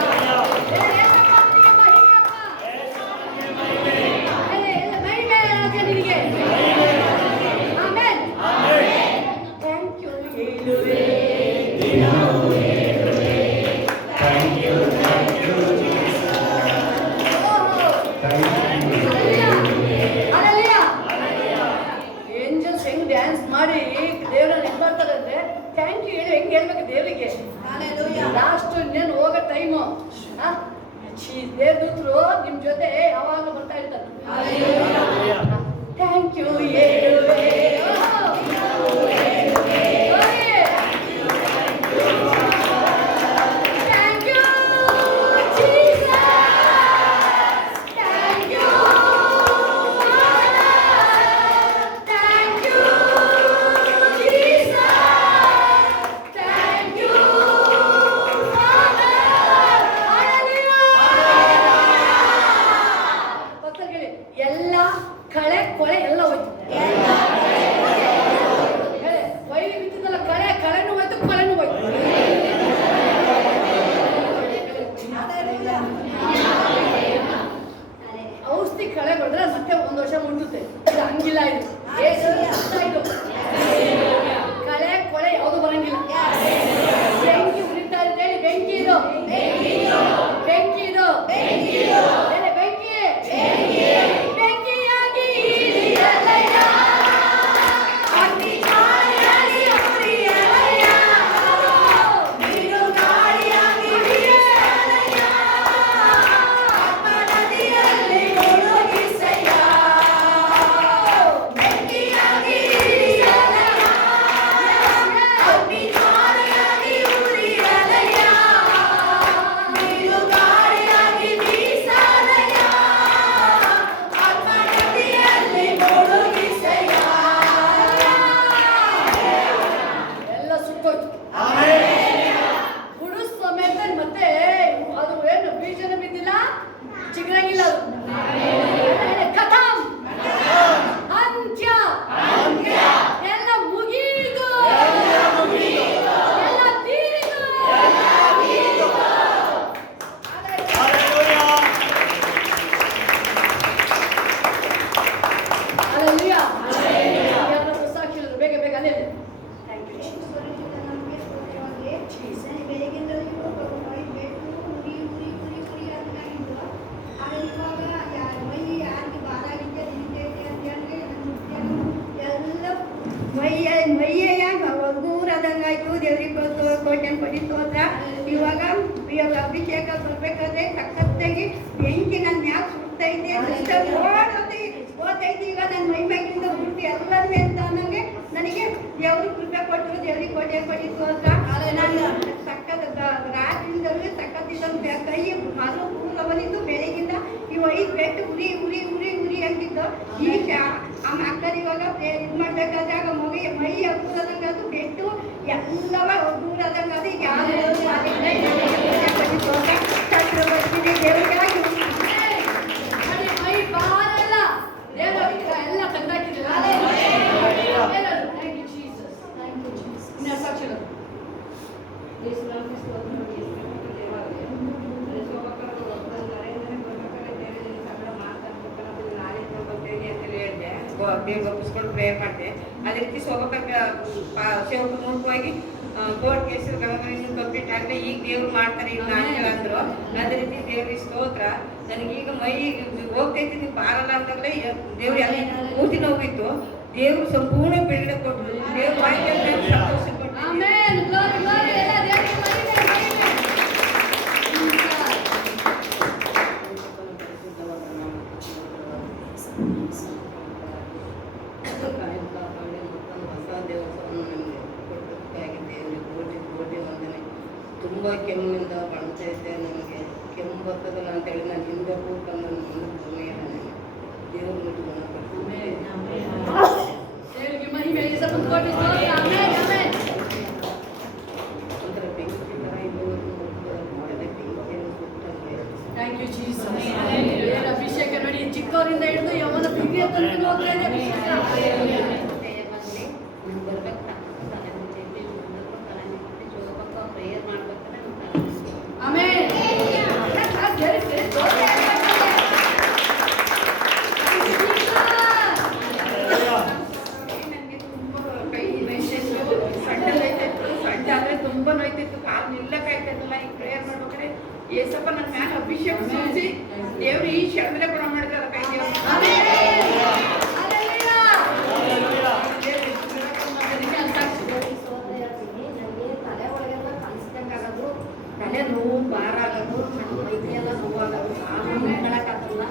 ಏಂಜಲ್ಸ್ ಹೆಂಗ್ ಡ್ಯಾನ್ಸ್ ಮಾಡಿ ದೇವ್ರನ್ನ ಹೆಂಗ್ ಮಾಡ್ತಾರೆ ಅಂದ್ರೆ ಥ್ಯಾಂಕ್ ಯು ಹೇಳಿ ಹೆಂಗ್ ಹೇಳ್ಬೇಕು ದೇವರಿಗೆ. ಲಾಸ್ಟ್ ಇನ್ನೇನು ಹೋಗೋ ಟೈಮು ದೇವದೂತರು ನಿಮ್ ಜೊತೆ ಯಾವಾಗಲೂ ಬರ್ತಾ ಇರ್ತಾರೆ. ಥ್ಯಾಂಕ್ ಯು ಹೇಳುವೆ ಎಲ್ಲ ಕಳೆ ಕೊಳೆ ಎಲ್ಲ ಹೋಯ್ತು. ವೈಲಿ ಬಿತ್ತಿದ್ದಲ್ಲ ಕಳೆನೂ ಹೋಯ್ತು ಕೊಳೆನೂ ಹೋಯ್ತು. ಔಷಧಿ ಕಳೆ ಹೊಡೆದ್ರೆ ಮತ್ತೆ 1 ವರ್ಷ ಮುಂದುತ್ತೆ. ಇದು ಹಂಗಿಲ್ಲ. ಇದು ಕಳೆ ಕೊಳೆ ಯಾವುದು ಬರಂಗಿಲ್ಲ. ಬೆಂಕಿ ಉರಿತಾ ಇರ್ತೇಳಿ ಬೆಂಕಿ ಇದು ಬೆಂಕಿ ಇದು ಹೊರಗೂರದಂಗಾಯ್ತು. ದೇವ್ರಿಗೆ ಕೋಟೆ ಪಡಿಸೋದ್ರ ಇವಾಗ ಅಭಿಷೇಕ ಬರ್ಬೇಕಾದ್ರೆ ಸಖತ್ತಾಗಿ ಬೆಂಕಿ ನನ್ನ ಮ್ಯಾಗ ಸುಡ್ತೈತೆ ಓದೈತಿ. ಈಗ ನನ್ನ ಮೈಮ್ಯಾಗಿಂದ ಬಿಟ್ಟು ಎಲ್ಲರೂ ಅಂತ ಅನ್ನಂಗೆ ನನಗೆ ದೇವ್ರಿಗೆ ಕೃಪೆ ಕೊಟ್ಟರು. ದೇವ್ರಿಗೆ ಕೋಟೆ ಪಡಿಸೋದ್ರ ನಾನು ಸಖತ್ ರಾತ್ರಿಯಿಂದಲೂ ಸಖತ್ತಿದ್ದ ಕೈ ಹಲವು ಪೂರ ಬಂದಿದ್ದು ಬೆಳಗಿಂದ ಇವು 5 ಬೆಟ್ಟು ಉರಿ ಉರಿ ಉರಿ ಉರಿ ಅಂತಿದ್ದು. ಈಗ ಆ ಮಕ್ಕಳು ಇವಾಗ ಇದು ಮಾಡ್ಬೇಕಾದ್ರೆ ಆಗ ಮೈ ಹಗುರದಂಗ ಅದು ಬೆಟ್ಟು ಎಲ್ಲವ ದೂರದಂಗ ಅದು ಈಗ ಯಾರು ಬರ್ತೀನಿ ದೇವರಿಗಾಗಿ ಮೈ ಬಾರಲ್ಲ ದೇವರ ಎಲ್ಲ ತಂದಾಕಿದ್ರು. ಇನ್ನ ಸಾಕ್ಷಿಗಳು ದೇವ್ರಿಗೆ ಒಪ್ಪಿಸ್ಕೊಂಡು ಪ್ರೇಯರ್ ಮಾಡಿದೆ. ಅದೇ ರೀತಿ ಸೇವಕ ಹೋಗಿ ಕೋರ್ಟ್ ಕೇಸ್ ಇನ್ನೂ ಕಂಪ್ಲೀಟ್ ಆಗಲಿ. ಈಗ ದೇವ್ರು ಮಾಡ್ತಾರೆ ಈಗ ಅಂದ್ರು. ಅದೇ ರೀತಿ ದೇವ್ರಿಗೆ ಸ್ತೋತ್ರ. ನನಗೀಗ ಮೈ ಹೋಗ್ತೈತಿ ನೀವು ಬಾರಲ್ಲ ಅಂತಾಗಲೇ ದೇವ್ರು ಎಲ್ಲ ಪೂರ್ತಿ ನೋವಿತ್ತು. ದೇವ್ರು ಸಂಪೂರ್ಣ ಬಿಡುಗಡೆ ಕೊಟ್ಟರು. ದೇವ್ರು ಸಂತೋಷ ಕೊಟ್ಟರು. ಆಮೆನ್. ಗ್ಲೋರಿ ಗ್ಲೋರಿ ಎಲ್ಲ ದೇವರಿಗೆ ಮಹಿಮೆ ಮಹಿಮೆ. ತುಂಬ ಕೆಮ್ಮಿನಿಂದ ಕಾಣ್ತಾ ಇದ್ದೆ. ನನಗೆ ಕೆಮ್ಮು ಬರ್ತದಲ್ಲ ಅಂತೇಳಿ ನಾನು ಹಿಂದೆ ಕೂತ್ಕೊಂಡು ನನ್ನ ಸಮಯ ದೇವ್ರ ದೇವರಿಗೆ ಮಹಿಮೆ ಯೇಸಪ್ಪನ ಕೋಟಿ ಸ್ತೋತ್ರ. Amen, amen. ಒಂಥರ ಬೆಂಕಿ ಥರ ಇದುವರೆಗೂ ಬೆಂಕಿಯನ್ನು ಸುಟ್ಟಂಗೆ ಥ್ಯಾಂಕ್ ಯು ಜೀಸಸ್. ದೇವರ ಅಭಿಷೇಕ ನೋಡಿ, ಚಿಕ್ಕವರಿಂದ ಹಿಡಿದು ಯೌವನ ಹಿರಿಯ ತನಕ ಹೋಗ್ತಾ ಇದೆ ಅಭಿಷೇಕ. ನಾನು ಬರ್ಬೇಕು ತಲೆ ಮುಂಚೆ ತಲೆ ಮುಂಚೆ ಜೋಗ ಪಕ್ಕ ಪ್ರೇಯರ್ ಮಾಡ್ಬೇಕಾದ್ರೆ ಆಮೆನ್. ದೇವರಿಗೆ ಸ್ತೋತ್ರ. ನನಗೆ ತುಂಬ ಕೈ ನೋಯ್ತಿತ್ತು, ಸೊಂಟ ನೋಯ್ತಿತ್ತು, ಸೊಂಟ ಆದರೆ ತುಂಬ ನೋಯ್ತಿತ್ತು, ಕಾಲು ನಿಲ್ಲಕ್ಕಾಯ್ತಿರಲಿಲ್ಲ. ಈ ಪ್ರೇಯರ್ ಮಾಡ್ಬೇಕಾದ್ರೆ ಏಸಪ್ಪ ನನ್ನ ಮ್ಯಾಲ ಅಭಿಷೇಕ ಸುರಿಸಿ ದೇವ್ರು ಈ ಕ್ಷಣದಲ್ಲೇ ಗುಣ ಮಾಡಿದಾರ ಕೈ ದೇವ್ರು. ಆಮೆನ್. ತಲೆ ಒಳಗೆಲ್ಲ ಕಲಿಸ್ದಂಗಾಗೋದು, ತಲೆ ನೋವು ಭಾರ ಆಗೋದು, ನನ್ನ ಮೈಗೆಲ್ಲ ನೋವಾಗೋದು, ಕಾಲು ನಿಂತ್ಕೊಳಕ್ಕಾಗಲ್ಲ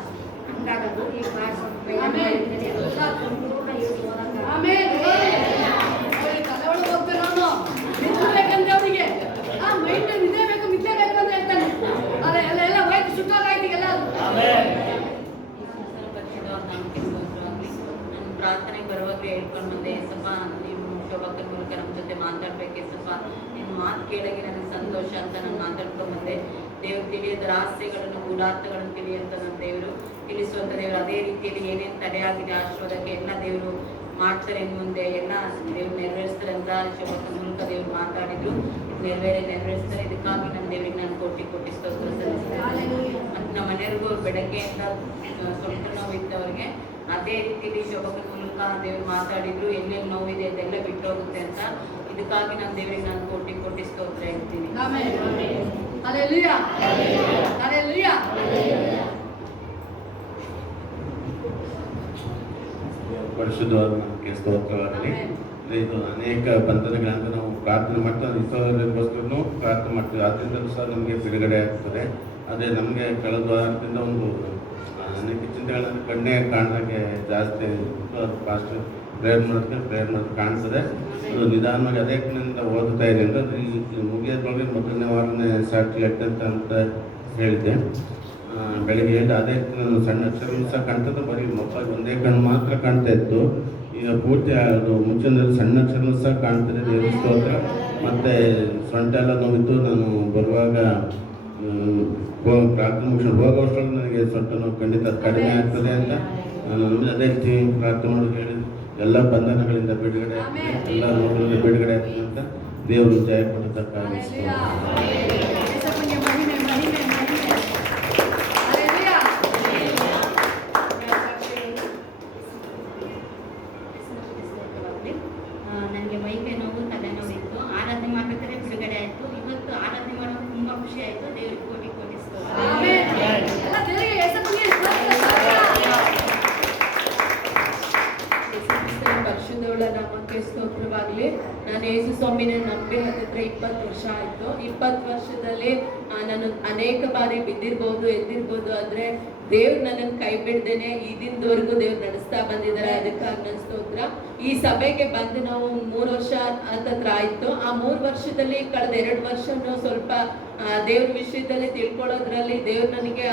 ಹಂಗಾಗೋದು. ಈಗ ಎಲ್ಲ ಸಂಪೂರ್ಣ ಹೋದಂಗ ಆಮೆನ್. ಅವ್ರಿಗೆ ತಲೆ ಒಳಗೆ ಹೋಗ್ತಾನೆ ಅವನು. ನಿಂತ್ಬೇಕಂದ್ರೆ ಅವನಿಗೆ ಆ ಮೈಂಡ್ ನಿದ್ದೆ ಬೇಕು, ನಿದ್ದೆ ಬೇಕು ಅಂತ ಹೇಳ್ತಾನೆ. ಅದೇ ಎಲ್ಲ ಹೋಯ್ತು, ಸುಟ್ಟೋಗಾಯ್ತು ಎಲ್ಲ. ನಾನು ಪ್ರಾರ್ಥನೆಗೆ ಬರುವಾಗಲೇ ಹೇಳ್ಕೊಂಡು ಬಂದೆ, ಏಸಪ್ಪ ನೀವು ಶೋಭಕ್ಕನ ಮೂಲಕ ನಮ್ಮ ಜೊತೆ ಮಾತಾಡ್ಬೇಕು ಏಸಪ್ಪ, ನಿನ್ನ ಮಾತು ಕೇಳಾಗಿ ನನಗೆ ಸಂತೋಷ ಅಂತ ನಾನು ಮಾತಾಡ್ಕೊಂಡು ಬಂದೆ. ದೇವ್ರು ತಿಳಿಯದ ರಹಸ್ಯಗಳನ್ನು ಗೂಢಾರ್ಥಗಳನ್ನು ತಿಳಿಯುವಂತ ನನ್ನ ದೇವರು ತಿಳಿಸುವಂತ ದೇವರು. ಅದೇ ರೀತಿಯಲ್ಲಿ ಏನೇನು ತಡೆ ಆಗಿದೆ ಆಶೀರ್ವಾದಕ್ಕೆ ಎಲ್ಲ ದೇವರು ಮಾಡ್ತಾರೆ ಇನ್ನು ಮುಂದೆ, ಎಲ್ಲ ದೇವ್ರು ನೆರವೇರಿಸ್ತಾರೆ ಅಂತ ಶೋಭಕ್ಕನ ಮೂಲಕ ದೇವ್ರು ಮಾತಾಡಿದ್ರು. ನೆರವೇರಿಸ್ತಾರೆ. ಇದಕ್ಕಾಗಿ ನನ್ನ ದೇವರಿಗೆ ನಾನು ಕೋಟಿ ಸ್ತೋತ್ರ ಸಲ್ಲಿಸ್ತೇನೆ. ಮತ್ತು ನಮ್ಮ ಮನೆಯವ್ರಿಗೂ ಬೆಳಗ್ಗೆಯಿಂದ ಸೊಂಟ ನೋವು ಇದ್ದವ್ರಿಗೆ ಅದೇ ರೀತಿಯಲ್ಲಿ ಶೋಭಕ್ಕನ ಮೂಲಕ ದೇವ್ರು ಮಾತಾಡಿದ್ರು. ಎಲ್ಲೆಲ್ಲಿ ನೋವಿದೆ ಅದೆಲ್ಲ ಬಿಟ್ಟು ಹೋಗುತ್ತೆ ಅಂತ. ಇದಕ್ಕಾಗಿ ನನ್ನ ದೇವರಿಗೆ ನಾನು ಕೋಟಿ ಸ್ತೋತ್ರ ಹೇಳ್ತೀನಿ. ಆಮೆನ್. ಹಲ್ಲೆಲೂಯಾ. ಹಲ್ಲೆಲೂಯಾ. ಪರಿಶುದ್ಧವಾದ ನಮಗೆ ಸ್ತೋತ್ರವಾಗಲಿ. ಇದು ಅನೇಕ ಬಂಧನಗಳನ್ನು ನಾವು ಪ್ರಾರ್ಥನೆ ಮಾಡ್ತಾ ಇತರರಿಗೋಸ್ಕರನೂ ಪ್ರಾರ್ಥನೆ ಮಾಡ್ತೀವಿ. ಅದರಿಂದಲೂ ಸಹ ನಮಗೆ ಬಿಡುಗಡೆ ಆಗ್ತದೆ. ಅದೇ ನಮಗೆ ಕಳೆದ ವಾರದಿಂದ ಒಂದು ಅನೇಕ ಚಿಂತೆಗಳನ್ನು ಕಣ್ಣೇ ಕಾಣ್ದಂಗೆ ಜಾಸ್ತಿ ಫಾಸ್ಟ್ ಪ್ರೇಯರ್ ಮಾಡೋದು ಕಾಣ್ತದೆ. ಅದು ನಿಧಾನವಾಗಿ ಅದೇ ಕಣ್ಣಿಂದ ಓದುತ್ತಾ ಇದೆ ಅಂದರೆ ಅದು ಈ ಮುಗಿಯೋದ್ರೊಳಗೆ ಮೊದಲನೇ ವಾರನೇ ಸ್ಯಾಟಲೈಟ್ ಅಂತ ಹೇಳಿದ್ದೆ. ಬೆಳಗ್ಗೆ ಹೇಳಿ ಅದೇ ನಾನು ಸಣ್ಣ ಅಕ್ಷರ ಸಹ ಕಾಣ್ತದೆ. ಬರೀ ಮೊಬೈಲ್ ಒಂದೇ ಕಣ್ಣು ಮಾತ್ರ ಕಾಣ್ತಾ ಇತ್ತು. ಈಗ ಪೂರ್ತಿ ಅದು ಮುಂಚಿನಲ್ಲಿ ಸಣ್ಣ ಅಕ್ಷರ ಸಹ ಕಾಣ್ತದೆ. ದೇವರ ಸ್ತೋತ್ರ. ಮತ್ತು ಸೊಂಟ ಎಲ್ಲ ನೋವಿತ್ತು. ನಾನು ಬರುವಾಗ ಪ್ರಾರ್ಥನೆ ಮುಗಿಸ್ಕೊಂಡು ಹೋಗೋಷ್ಟರಲ್ಲಿ ನನಗೆ ಸೊಂಟ ನೋವು ಖಂಡಿತ ಕಡಿಮೆ ಆಗ್ತದೆ ಅಂತ ನಾನು ಅದೇ ರೀತಿ ಪ್ರಾರ್ಥನೆ ಮಾಡೋದು ಹೇಳಿ ಎಲ್ಲ ಬಂಧನಗಳಿಂದ ಬಿಡುಗಡೆ ಆಗ್ತದೆ, ಎಲ್ಲ ನೋವುಗಳಿಂದ ಬಿಡುಗಡೆ ಆಗ್ತದೆ ಅಂತ ದೇವರು ಜಯ ಕೊಡತಕ್ಕಾಗಿ ಯೇಸಪ್ಪನಿಗೆ ಮಹಿಮೆ, ಮಹಿಮೆ, ಮಹಿಮೆ. ಹಲ್ಲೆಲೂಯಾ. ನನಗೆ ಮೈಕೈ ನೋವು ತಲೆನೋವು ಇತ್ತು. ಆರಾಧನೆ ಮಾಡ್ಬೇಕಾದ್ರೆ ಬಿಡುಗಡೆ ಆಯಿತು. ಇವತ್ತು ಆರಾಧನೆ ಮಾಡೋದು ತುಂಬ ಖುಷಿ ಆಯಿತು. ದೇವರಿಗೆ ಕೋಟಿ ಸ್ತೋತ್ರ. ಆಮೆನ್. ಎಲ್ಲ ದೇವರಿಗೆ ಯೇಸಪ್ಪನಿಗೆ ಸ್ತೋತ್ರ. ಪರಿಶುದ್ಧವುಳ್ಳ ನಾಮಕ್ಕೆ ಸ್ತೋತ್ರವಾಗಲಿ. ನಾನು ಯೇಸು ಸ್ವಾಮಿನ ನಂಬಿ ಹತ್ತಿರ 20 ವರ್ಷ ಆಯಿತು. 20 ವರ್ಷದಲ್ಲಿ ನಾನು ಅನೇಕ ಬಾರಿ ಬಿದ್ದಿರ್ಬೋದು, ಎದ್ದಿರ್ಬೋದು. ಆದರೆ ದೇವ್ರು ನನ್ನನ್ನು ಕೈ ಬಿಡ್ದೇನೆ ಈ ದಿನದವರೆಗೂ ದೇವ್ರು ನಡೆಸ್ತಾ ಬಂದಿದ್ದಾರೆ. ಅದಕ್ಕಾಗಿ ನನ್ನ ಸ್ತೋತ್ರ. ಈ ಸಭೆಗೆ ಬಂದು ನಾವು 3 ವರ್ಷ ಹತ್ತತ್ರ ಆಯಿತು. ಆ 3 ವರ್ಷದಲ್ಲಿ ಕಳೆದ 2 ವರ್ಷನೂ ಸ್ವಲ್ಪ ದೇವ್ರ ವಿಷಯದಲ್ಲಿ ತಿಳ್ಕೊಳ್ಳೋದ್ರಲ್ಲಿ ದೇವ್ರು ನನಗೆ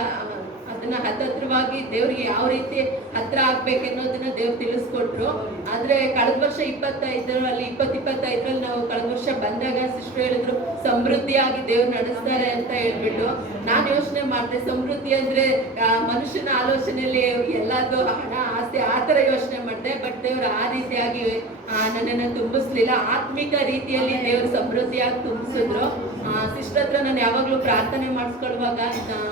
ಅದನ್ನ ಹತ್ತಿರವಾಗಿ ದೇವ್ರಿಗೆ ಯಾವ ರೀತಿ ಹತ್ರ ಆಗ್ಬೇಕೆನ್ನೋದನ್ನ ದೇವ್ರು ತಿಳಿಸ್ಕೊಟ್ರು. ಆದ್ರೆ ಕಳೆದ ವರ್ಷ 25ರಲ್ಲಿ ನಾವು ಕಳೆದ ವರ್ಷ ಬಂದಾಗ ಸಿಸ್ಟರ್ ಹೇಳಿದ್ರು ಸಮೃದ್ಧಿಯಾಗಿ ದೇವ್ರು ನಡೆಸ್ತಾರೆ ಅಂತ ಹೇಳ್ಬಿಟ್ಟು ನಾನು ಯೋಚನೆ ಮಾಡಿದೆ. ಸಮೃದ್ಧಿ ಅಂದ್ರೆ ಮನುಷ್ಯನ ಆಲೋಚನೆಯಲ್ಲಿ ಎಲ್ಲದೂ ಹಣ ಆಸ್ತಿ ಆ ಥರ ಯೋಚನೆ ಮಾಡಿದೆ. ಬಟ್ ದೇವ್ರು ಆ ರೀತಿಯಾಗಿ ನನ್ನನ್ನು ತುಂಬಿಸ್ಲಿಲ್ಲ. ಆತ್ಮಿಕ ರೀತಿಯಲ್ಲಿ ದೇವ್ರು ಸಮೃದ್ಧಿಯಾಗಿ ತುಂಬಿಸಿದ್ರು. ಸಿಸ್ಟರ್ ಹತ್ರ ನಾನು ಯಾವಾಗಲೂ ಪ್ರಾರ್ಥನೆ ಮಾಡಿಸ್ಕೊಳ್ಳುವಾಗ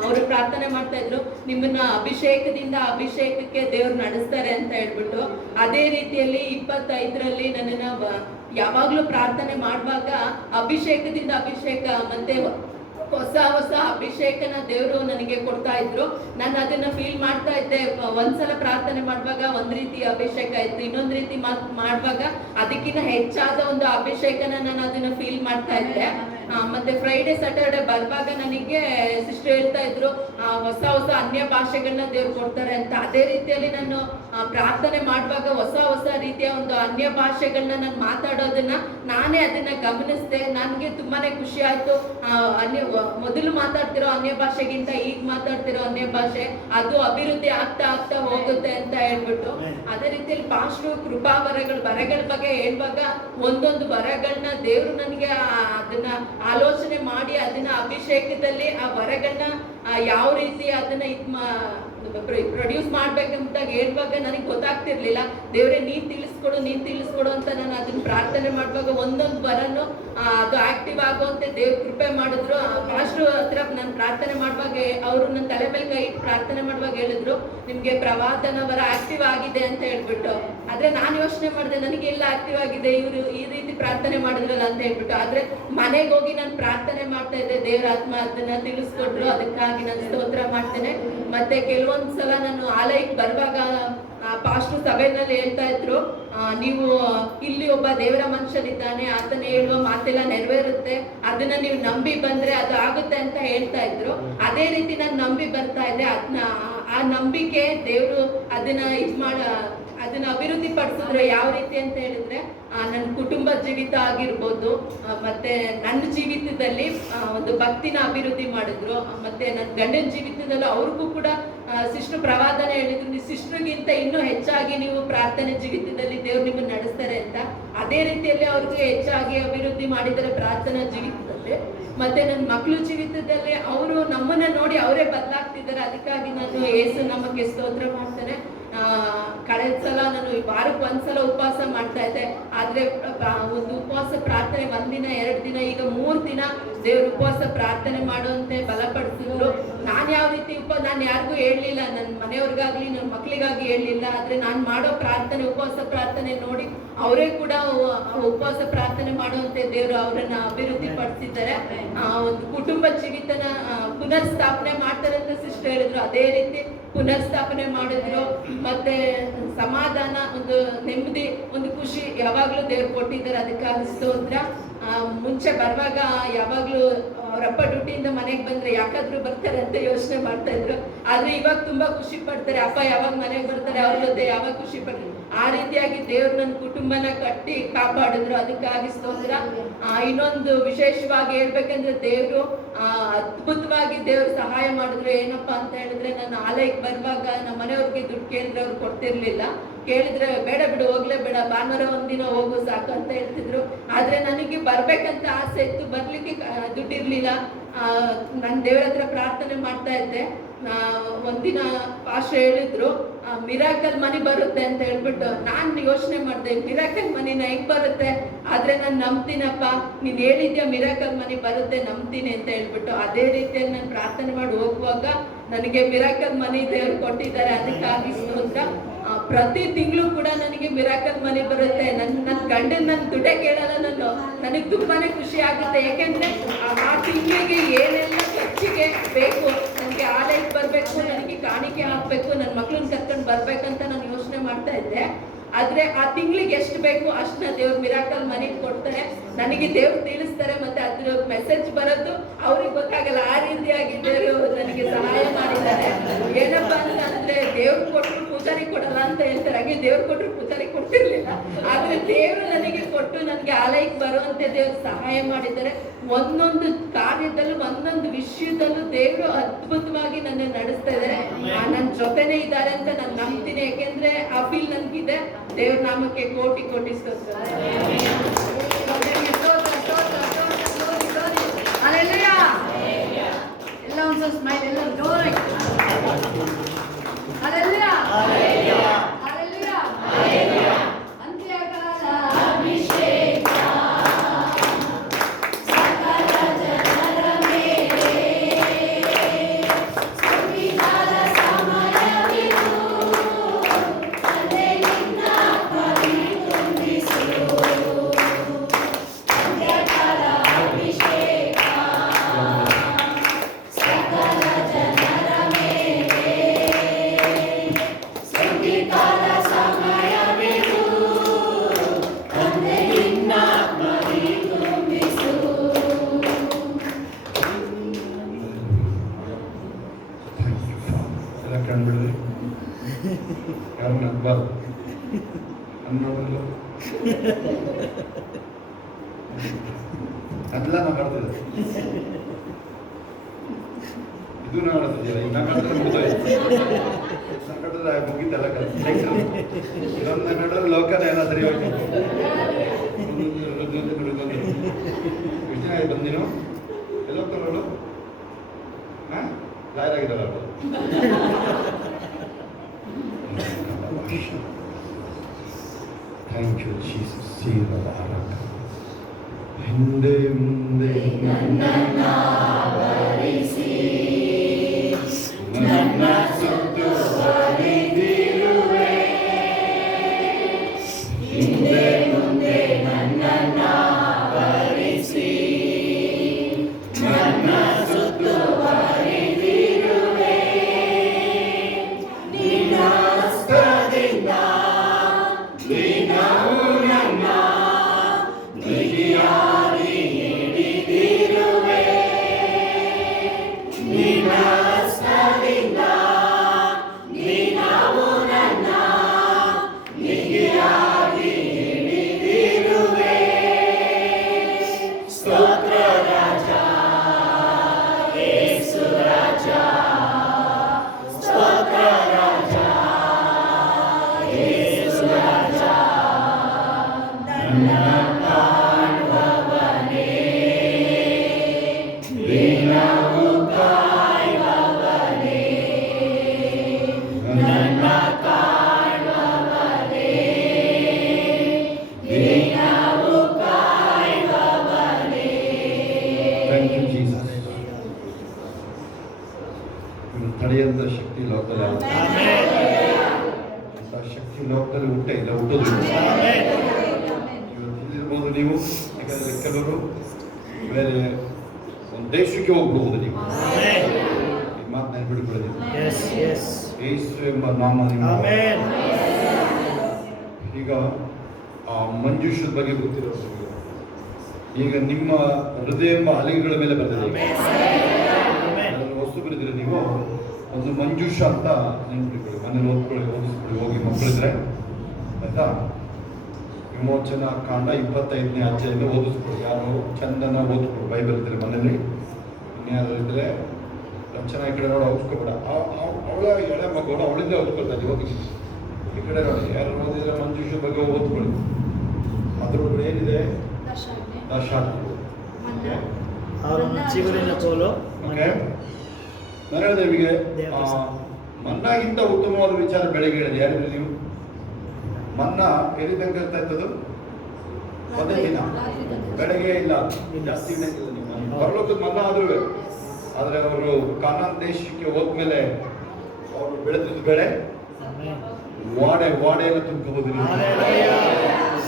ಅವರು ಪ್ರಾರ್ಥನೆ ಮಾಡ್ತಾ ಇದ್ರು, ನಿಮ್ಮನ್ನ ಅಭಿಷೇಕಕ್ಕೆ ದೇವ್ರು ನಡೆಸ್ತಾರೆ ಅಂತ ಹೇಳ್ಬಿಟ್ಟು. ಅದೇ ರೀತಿಯಲ್ಲಿ 25ರಲ್ಲಿ ನನ್ನನ್ನ ಯಾವಾಗಲೂ ಪ್ರಾರ್ಥನೆ ಮಾಡುವಾಗ ಅಭಿಷೇಕ ಮತ್ತೆ ಹೊಸ ಅಭಿಷೇಕನ ದೇವರು ನನಗೆ ಕೊಡ್ತಾ ಇದ್ರು. ನಾನು ಅದನ್ನ ಫೀಲ್ ಮಾಡ್ತಾ ಇದ್ದೆ. ಒಂದ್ಸಲ ಪ್ರಾರ್ಥನೆ ಮಾಡುವಾಗ ಒಂದ್ ರೀತಿ ಅಭಿಷೇಕ ಇತ್ತು, ಇನ್ನೊಂದ್ ರೀತಿ ಮಾಡುವಾಗ ಅದಕ್ಕಿಂತ ಹೆಚ್ಚಾದ ಒಂದು ಅಭಿಷೇಕನ ನಾನು ಅದನ್ನ ಫೀಲ್ ಮಾಡ್ತಾ ಇದ್ದೆ. ಮತ್ತೆ ಫ್ರೈಡೆ ಸ್ಯಾಟರ್ಡೆ ಬರುವಾಗ ನನಗೆ ಸಿಸ್ಟರ್ ಹೇಳ್ತಾ ಇದ್ರು ಹೊಸ ಅನ್ಯ ಭಾಷೆಗಳನ್ನ ದೇವ್ರು ಕೊಡ್ತಾರೆ ಅಂತ. ಅದೇ ರೀತಿಯಲ್ಲಿ ನಾನು ಪ್ರಾರ್ಥನೆ ಮಾಡುವಾಗ ಹೊಸ ಹೊಸ ರೀತಿಯ ಒಂದು ಅನ್ಯ ಭಾಷೆಗಳನ್ನ ನಾನು ಮಾತಾಡೋದನ್ನ ನಾನೇ ಅದನ್ನ ಗಮನಿಸಿದೆ. ನನಗೆ ತುಂಬಾನೇ ಖುಷಿ ಆಯ್ತು. ಮೊದಲು ಮಾತಾಡ್ತಿರೋ ಅನ್ಯ ಭಾಷೆಗಿಂತ ಈಗ ಮಾತಾಡ್ತಿರೋ ಅನ್ಯ ಭಾಷೆ ಅದು ಅಭಿವೃದ್ಧಿ ಆಗ್ತಾ ಆಗ್ತಾ ಹೋಗುತ್ತೆ ಅಂತ ಹೇಳ್ಬಿಟ್ಟು, ಅದೇ ರೀತಿಯಲ್ಲಿ ಪಾಸ್ಟ್ರು ಕೃಪಾ ವರಗಳ ಬಗ್ಗೆ ಹೇಳುವಾಗ ಒಂದೊಂದು ವರಗಳನ್ನ ದೇವರು ನನಗೆ ಅದನ್ನ ಆಲೋಚನೆ ಮಾಡಿ ಅದನ್ನ ಅಭಿಷೇಕದಲ್ಲಿ ಆ ವರಗಳನ್ನ ಯಾವ ರೀತಿ ಅದನ್ನ ಪ್ರೊಡ್ಯೂಸ್ ಮಾಡ್ಬೇಕಂತ ಹೇಳುವಾಗ ನನಗೆ ಗೊತ್ತಾಗ್ತಿರ್ಲಿಲ್ಲ. ದೇವರೇ ನೀನ್ ತಿಳಿಸ್ಕೊಡು ಅಂತ ನಾನು ಅದನ್ನ ಪ್ರಾರ್ಥನೆ ಮಾಡುವಾಗ ಒಂದೊಂದು ವರನು ಅದು ಆಕ್ಟಿವ್ ಆಗುವಂತೆ ದೇವ್ರ ಕೃಪೆ ಮಾಡಿದ್ರು. ಪಾಸ್ಟ್ರು ಹತ್ರ ನಾನು ಪ್ರಾರ್ಥನೆ ಮಾಡುವಾಗ ಅವರು ನನ್ನ ತಲೆ ಮೇಲೆ ಕೈ ಇಟ್ಟು ಪ್ರಾರ್ಥನೆ ಮಾಡುವಾಗ ಹೇಳಿದ್ರು, ನಿಮ್ಗೆ ಪ್ರವಾದನ ವರ ಆಕ್ಟಿವ್ ಆಗಿದೆ ಅಂತ ಹೇಳ್ಬಿಟ್ಟು. ಆದ್ರೆ ನಾನು ಯೋಚನೆ ಮಾಡಿದೆ, ನನಗೆ ಎಲ್ಲ ಆಕ್ಟಿವ್ ಆಗಿದೆ, ಇವರು ಈ ರೀತಿ ಪ್ರಾರ್ಥನೆ ಮಾಡಿದ್ರಲ್ಲ ಅಂತ ಹೇಳ್ಬಿಟ್ಟು. ಆದ್ರೆ ಮನೆಗೆ ಹೋಗಿ ನಾನು ಪ್ರಾರ್ಥನೆ ಮಾಡ್ತಾ ಇದ್ದೆ, ದೇವರ ಆತ್ಮ ಅದನ್ನ ತಿಳಿಸ್ಕೊಟ್ರು, ಅದಕ್ಕಾಗಿ ನಾನು ಸ್ತೋತ್ರ ಮಾಡ್ತೇನೆ. ಮತ್ತೆ ಕೆಲವೊಂದ್ಸಲ ನಾನು ಆಲಯಕ್ಕೆ ಬರುವಾಗ ಪಾಸ್ಟ್ರು ಸಭೆಯಲ್ಲಿ ಹೇಳ್ತಾ ಇದ್ರು, ನೀವು ಇಲ್ಲಿ ಒಬ್ಬ ದೇವರ ಮನುಷ್ಯನಿದ್ದಾನೆ, ಆತನ ಹೇಳುವ ಮಾತೆಲ್ಲ ನೆರವೇರುತ್ತೆ, ಅದನ್ನ ನೀವು ನಂಬಿ ಬಂದ್ರೆ ಅದು ಆಗುತ್ತೆ ಅಂತ ಹೇಳ್ತಾ ಇದ್ರು. ಅದೇ ರೀತಿ ನಾನು ನಂಬಿ ಬರ್ತಾ ಇದ್ದೆ. ಆ ನಂಬಿಕೆ ದೇವರು ಅದನ್ನ ಅಭಿವೃದ್ಧಿ ಪಡಿಸಿದ್ರು. ಯಾವ ರೀತಿ ಅಂತ ಹೇಳಿದ್ರೆ, ನನ್ನ ಕುಟುಂಬ ಜೀವಿತ ಆಗಿರ್ಬೋದು, ಮತ್ತೆ ನನ್ನ ಜೀವಿತದಲ್ಲಿ ಒಂದು ಭಕ್ತಿನ ಅಭಿವೃದ್ಧಿ ಮಾಡಿದ್ರು. ಮತ್ತೆ ನನ್ನ ಗಂಡನ ಜೀವಿತದಲ್ಲೂ ಅವ್ರಿಗೂ ಕೂಡ ಸಿಸ್ಟರ್ ಪ್ರವಾದನೆ ಹೇಳಿದ್ರು, ನೀವು ಸಿಸ್ಟರ್ಗಿಂತ ಇನ್ನೂ ಹೆಚ್ಚಾಗಿ ನೀವು ಪ್ರಾರ್ಥನೆ ಜೀವಿತದಲ್ಲಿ ದೇವ್ರು ನಿಮ್ಮನ್ನು ನಡೆಸ್ತಾರೆ ಅಂತ. ಅದೇ ರೀತಿಯಲ್ಲಿ ಅವ್ರಿಗೆ ಹೆಚ್ಚಾಗಿ ಅಭಿವೃದ್ಧಿ ಮಾಡಿದ್ದಾರೆ ಪ್ರಾರ್ಥನಾ ಜೀವಿತದಲ್ಲಿ. ಮತ್ತೆ ನನ್ನ ಮಕ್ಕಳು ಜೀವಿತದಲ್ಲಿ ಅವರು ನಮ್ಮನ್ನ ನೋಡಿ ಅವರೇ ಬದಲಾಗ್ತಿದ್ದಾರೆ. ಅದಕ್ಕಾಗಿ ನಾನು ಯೇಸು ನಮಗೆ ಸ್ತೋತ್ರ ಮಾಡ್ತೇನೆ. ಕಳೆದ ಸಲ ನಾನು ವಾರಕ್ಕೆ ಒಂದ್ಸಲ ಉಪವಾಸ ಮಾಡ್ತಾ ಇದ್ದೆ. ಆದ್ರೆ ಒಂದು ಉಪವಾಸ ಪ್ರಾರ್ಥನೆ 1 ದಿನ 2 ದಿನ ಈಗ 3 ದಿನ ದೇವ್ರ ಉಪವಾಸ ಪ್ರಾರ್ಥನೆ ಮಾಡುವಂತೆ ಬಲಪಡಿಸಿದ್ರು. ನಾನು ಯಾವ ರೀತಿ ನಾನು ಯಾರಿಗೂ ಹೇಳಲಿಲ್ಲ, ನನ್ನ ಮನೆಯವ್ರಿಗಾಗ್ಲಿ ನನ್ನ ಮಕ್ಕಳಿಗಾಗಿ ಹೇಳಲಿಲ್ಲ. ಆದ್ರೆ ನಾನು ಮಾಡೋ ಪ್ರಾರ್ಥನೆ ಉಪವಾಸ ಪ್ರಾರ್ಥನೆ ನೋಡಿ ಅವರೇ ಕೂಡ ಉಪವಾಸ ಪ್ರಾರ್ಥನೆ ಮಾಡುವಂತೆ ದೇವರು ಅವರನ್ನ ಅಭಿವೃದ್ಧಿ ಪಡಿಸಿದ್ದಾರೆ. ಒಂದು ಕುಟುಂಬ ಜೀವಿತನ ಪುನರ್ ಸ್ಥಾಪನೆ ಮಾಡ್ತಾರೆ ಅಂತ ಸಿಸ್ಟರ್ ಹೇಳಿದ್ರು. ಅದೇ ರೀತಿ ಪುನರ್ ಸ್ಥಾಪನೆ ಮಾಡಿದ್ರು. ಮತ್ತೆ ಸಮಾಧಾನ, ಒಂದು ನೆಮ್ಮದಿ, ಒಂದು ಖುಷಿ ಯಾವಾಗ್ಲೂ ದೇವ್ರು ಕೊಟ್ಟಿದ್ದಾರೆ. ಅದಕ್ಕಾಗಿ ಸ್ತೋತ್ರ. ಮುಂಚೆ ಬರುವಾಗ ಯಾವಾಗ್ಲೂ ಅವರಪ್ಪ ಡ್ಯೂಟಿಯಿಂದ ಮನೆಗೆ ಬಂದ್ರೆ ಯಾಕಾದ್ರೂ ಬರ್ತಾರೆ ಅಂತ ಯೋಚನೆ ಮಾಡ್ತಾ ಇದ್ರು. ಆದ್ರೆ ಇವಾಗ ತುಂಬಾ ಖುಷಿ ಪಡ್ತಾರೆ, ಅಪ್ಪ ಯಾವಾಗ ಮನೆಗೆ ಬರ್ತಾರೆ, ಅವ್ರ ಜೊತೆ ಯಾವಾಗ ಖುಷಿ ಪಡ್ತಾರೆ. ಆ ರೀತಿಯಾಗಿ ದೇವ್ರು ನನ್ನ ಕುಟುಂಬನ ಕಟ್ಟಿ ಕಾಪಾಡಿದ್ರು. ಅದಕ್ಕಾಗಿ ಸ್ತೋತ್ರ. ಇನ್ನೊಂದು ವಿಶೇಷವಾಗಿ ಹೇಳ್ಬೇಕಂದ್ರೆ, ದೇವ್ರು ಅದ್ಭುತವಾಗಿ ದೇವ್ರು ಸಹಾಯ ಮಾಡಿದ್ರು. ಏನಪ್ಪಾ ಅಂತ ಹೇಳಿದ್ರೆ, ನಾನು ಆಲಯಕ್ಕೆ ಬರುವಾಗ ನಮ್ಮ ಮನೆಯವ್ರಿಗೆ ದುಡ್ಡು ಕೇಳಿದ್ರೆ ಅವ್ರು ಕೊಡ್ತಿರ್ಲಿಲ್ಲ. ಕೇಳಿದ್ರೆ ಬೇಡ ಬಿಡು, ಹೋಗ್ಲೇ ಬೇಡ, ಭಾನುವಾರ ಒಂದಿನ ಹೋಗು ಸಾಕು ಅಂತ ಹೇಳ್ತಿದ್ರು. ಆದ್ರೆ ನನಗೆ ಬರ್ಬೇಕಂತ ಆಸೆ ಇತ್ತು, ಬರ್ಲಿಕ್ಕೆ ದುಡ್ಡಿರ್ಲಿಲ್ಲ. ನಾನು ದೇವರ ಹತ್ರ ಪ್ರಾರ್ಥನೆ ಮಾಡ್ತಾ ಇದ್ದೆ. ಒಂದಿನ ಪಾಸ್ಟರ್ ಹೇಳಿದ್ರು, ಮಿರಾಕಲ್ ಮನಿ ಬರುತ್ತೆ ಅಂತ ಹೇಳ್ಬಿಟ್ಟು. ನಾನು ಯೋಚನೆ ಮಾಡಿದೆ, ಮಿರಾಕಲ್ ಮನಿನ ಹೆಂಗ್ ಬರುತ್ತೆ? ಆದ್ರೆ ನಾನು ನಂಬ್ತೀನಪ್ಪ, ನೀನ್ ಹೇಳಿದ್ಯಾ ಮಿರಾಕಲ್ ಮನಿ ಬರುತ್ತೆ, ನಂಬ್ತೀನಿ ಅಂತ ಹೇಳ್ಬಿಟ್ಟು. ಅದೇ ರೀತಿಯಲ್ಲಿ ನಾನು ಪ್ರಾರ್ಥನೆ ಮಾಡಿ ಹೋಗುವಾಗ ನನಗೆ ಮಿರಾಕಲ್ ಮನಿ ದೇವ್ರು ಕೊಟ್ಟಿದ್ದಾರೆ. ಅದಕ್ಕಾಗಿ ಸ್ತೋತ್ರ. ಪ್ರತಿ ತಿಂಗಳು ಕೂಡ ನನಗೆ ಮಿರಾಕಲ್ ಮನಿ ಬರುತ್ತೆ. ನನ್ನ ಗಂಡನ ನನ್ನ ದುಡ್ಡೇ ಕೇಳಲ್ಲ ನಾನು. ನನಗೆ ತುಂಬಾನೇ ಖುಷಿ ಆಗುತ್ತೆ. ಯಾಕೆಂದ್ರೆ ಆ ತಿಂಗಳಿಗೆ ಏನೆಲ್ಲ ಖರ್ಚಿಗೆ ಬೇಕು, ನನಗೆ ಆಲಯಕ್ಕೆ ಬರ್ಬೇಕು, ನನಗೆ ಕಾಣಿಕೆ ಹಾಕ್ಬೇಕು, ನನ್ನ ಮಕ್ಳನ್ನ ಕರ್ಕೊಂಡು ಬರ್ಬೇಕಂತ ನಾನು ಯೋಚನೆ ಮಾಡ್ತಾ ಇದ್ದೆ. ಆದ್ರೆ ಆ ತಿಂಗಳಿಗೆ ಎಷ್ಟು ಬೇಕು ಅಷ್ಟನ್ನ ದೇವ್ರು ಮಿರಾಕಲ್ ಮನಿ ಕೊಡ್ತಾರೆ. ನನಗೆ ದೇವ್ರು ತಿಳಿಸ್ತಾರೆ. ಮತ್ತೆ ಅದ್ರ ಮೆಸೇಜ್ ಬರೋದು ಅವ್ರಿಗೆ ಗೊತ್ತಾಗಲ್ಲ. ಆ ರೀತಿಯಾಗಿ ದೇವರು ನನಗೆ ಸಹಾಯ ಮಾಡಿದ್ದಾರೆ. ಏನಪ್ಪಾ ಅಂತಂದ್ರೆ, ದೇವ್ರು ಕೊಟ್ಟರು ಪೂಜಾರಿ ಕೊಡಲ್ಲ ಅಂತ ಹೇಳ್ತಾರೆ. ಹಾಗೆ ದೇವ್ರು ಕೊಟ್ಟರು ಪೂಜಾರಿ ಕೊಡ್ತಿರ್ಲಿಲ್ಲ. ಆದ್ರೆ ದೇವ್ರು ನನಗೆ ಕೊಟ್ಟು ನನಗೆ ಆಲಯಕ್ಕೆ ಬರುವಂತೆ ದೇವ್ರು ಸಹಾಯ ಮಾಡಿದ್ದಾರೆ. ಒಂದೊಂದು ಕಾರ್ಯದಲ್ಲೂ ಒಂದೊಂದು ವಿಷಯದಲ್ಲೂ ದೇವರು ಅದ್ಭುತವಾಗಿ ನನ್ನ ನಡೆಸ್ತಾ ಇದ್ದಾರೆ. ನನ್ನ ಜೊತೆನೇ ಇದ್ದಾರೆ ಅಂತ ನಾನು ನಂಬ್ತೀನಿ. ಯಾಕೆಂದ್ರೆ ಆ ಫೀಲ್ ನನ್ಗಿದೆ. ದೇವ್ರ ನಾಮಕ್ಕೆ ಕೋಟಿ ಕೋಟಿ ಸ್ತೋತ್ರ. ಎಲ್ಲ ಒಂದು ಸ್ಮೈಲ್, ಎಲ್ಲ ಜೋರಾಗಿ Hallelujah. Hallelujah. Hallelujah. ಅಂತ್ಯಕಾಲ ಅಭಿಷೇಕ ಸಕಲ ಜನರ ಮೇಲೆ ಸಂವಿಧಾನ ಸಮಯವಿದು ತಂದೆ ನಿನ್ನ ಪರಿ ತುಂಬಿಸು. ಅಂತ್ಯಕಾಲ ಅಭಿಷೇಕ ಸಕಲ ಯಾರು ನಗ್ಬಾರ್ದು ಅನ್ನೋದು ಅದೆಲ್ಲ ನಾವು ಮಾಡ್ತಿದ್ದೆ. ಇದು ನಾವು ಮಾಡ್ತಿದ್ದೀರ ಇನ್ನು ಮಾಡಿದ್ರೆ ಮುಗಿದೋಯ್ತು. ಸಂಕಟದ ಮುಗಿತಲ್ಲ ಇದೊಂದು ಕಂಡ್ರೆ ಲೋಕನ ಎಲ್ಲ ಸರಿ ಹೋಯ್ತು. ಎಷ್ಟು ಬಂದು ನೀನು ಎಲ್ಲ ಹೋಗ್ತಾರಳು ಲಾಯರ್ ಆಗಿದ್ದಾರ ಅವಳು. Thank you Jesus. ಹಿಂದೆ ಮುಂದೆ ನನ್ನ ಸುತ್ತುವರಿದಿರುವೆ, ಹಿಂದೆ ಮುಂದೆ ನನ್ನನ್ನು ಆವರಿಸಿ ನನ್ನ ಸುತ್ತುವರಿದಿರುವೆ, ನಿನ್ನ ಹಸ್ತದಿಂದ ದಿನವೂ ನನ್ನ ಬಿಗಿಯಾಗಿ ಹಿಡಿದಿರುವೆ, ನಿನ್ನ ಹಸ್ತದಿಂದ ದಿನವೂ ನನ್ನ ಬಿಗಿಯಾಗಿ ಹಿಡಿದಿರುವೆ. ಸ್ತೋತ್ರ ರಾಜ ಯೇಸು ರಾಜ, ಸ್ತೋತ್ರ ರಾಜ ಯೇಸು ರಾಜ, ನನ್ನ ಕಾಣುವವನೇ ದಿನವೂ ಕಾಯುವವನೇ, ನನ್ನ ಕಾಣುವವನೇ ದಿನವೂ ಕಾಯುವವನೇ. Thank you Jesus. ತಡೆಯಂತ ಶಕ್ತಿ ಲೋಕದಲ್ಲಿ ಅಂತ ಶಕ್ತಿ ಲೋಕದಲ್ಲಿ ಹುಟ್ಟೇ ಇಲ್ಲ, ಹುಟ್ಟೋದು ಇಲ್ಲಿರ್ಬೋದು ನೀವು. ಯಾಕಂದರೆ ಕೆಲವರು ಬೇರೆ ಒಂದು ದೇಶಕ್ಕೆ ಹೋಗ್ಬಹುದು ನೀವು. ಈ ಮಾತು ನೆನ್ಪಿಟ್ಕೊಳ್ಳೋದಿಲ್ಲ. ಯೇಸು ಎಂಬ ನಾಮ ನಿಮ್ಮ. ಈಗ ಆ ಮಂಜುಷದ ಬಗ್ಗೆ ಗೊತ್ತಿರೋದು ಈಗ ನಿಮ್ಮ ಹೃದಯ ಎಂಬ ಅಲೆಗಳ ಮೇಲೆ ಬರ್ತದೆ. ವಸ್ತು ಬರೆದಿರ ನೀವು ಒಂದು ಮಂಜುಷ ಅಂತ ನೆನ್ಪಿಟ್ಕೊಳ್ಳಿ. ಮನೇಲಿ ಓದ್ಕೊಳ್ಳಿ, ಓದಿಸ್ಕೊಳ್ಳಿ, ಹೋಗಿ ಮಕ್ಕಳಿದ್ರೆ ಆಯ್ತಾ. ವಿಮೋಚನಾ ಕಾಂಡ 25ನೇ ಅಧ್ಯಾಯದಿಂದ ಓದಿಸ್ಕೊಳ್ಳಿ. ಯಾರು ಚಂದನ ಓದ್ಕೊಳ್ಳಿ, ಬೈಬಲ್ ಇದ್ರೆ ಮನೇಲಿ. ಇನ್ಯಾರು ಇದ್ರೆ ಚೆನ್ನಾಗಿ ಈ ಕಡೆ ನೋಡಿ ಓದಿಸ್ಕೊಬೇಡ. ಅವಳ ಎಳೆ ಮಗಳು ಅವಳಿಂದ ಓದ್ಕೊಳ್ತಾರೆ. ಹೋಗಿ ಈ ಕಡೆ ನೋಡಿ, ಯಾರು ಓದಿದ್ರೆ ಮಂಜುಷ ಬಗ್ಗೆ ಓದ್ಕೊಳ್ಳಿ. ಅದ್ರೊಳಗಡೆ ಏನಿದೆ? ದಶಾಂಶ. ಓಕೆ, ನರೇಂದ್ರದೇವಿಗೆ ಮನ್ನಾಗಿಂತ ಉತ್ತಮವಾದ ವಿಚಾರ ಬೆಳಗ್ಗೆ ಹೇಳಿದೆ. ಯಾರಿದ್ರೆ ನೀವು? ಮನ್ನಾ ಎಲ್ಲಿ ತನಕ ಇರ್ತಾ ಇರ್ತದ್ದು? ಒಂದೇ ದಿನ, ಬೆಳಗ್ಗೆ ಇಲ್ಲ, ಜಾಸ್ತಿ ಇಲ್ಲ. ನೀವು ಪರಲೋಕದ ಮನ್ನಾ ಆದ್ರೂ, ಆದರೆ ಅವರು ಕಾನಾನ್ ದೇಶಕ್ಕೆ ಹೋದ್ಮೇಲೆ ಅವರು ಬೆಳೆದಿದ್ದ ಬೆಳೆ ವಾಡೆ ಎಲ್ಲ ತುಂಬ್ಕೋಬಹುದು.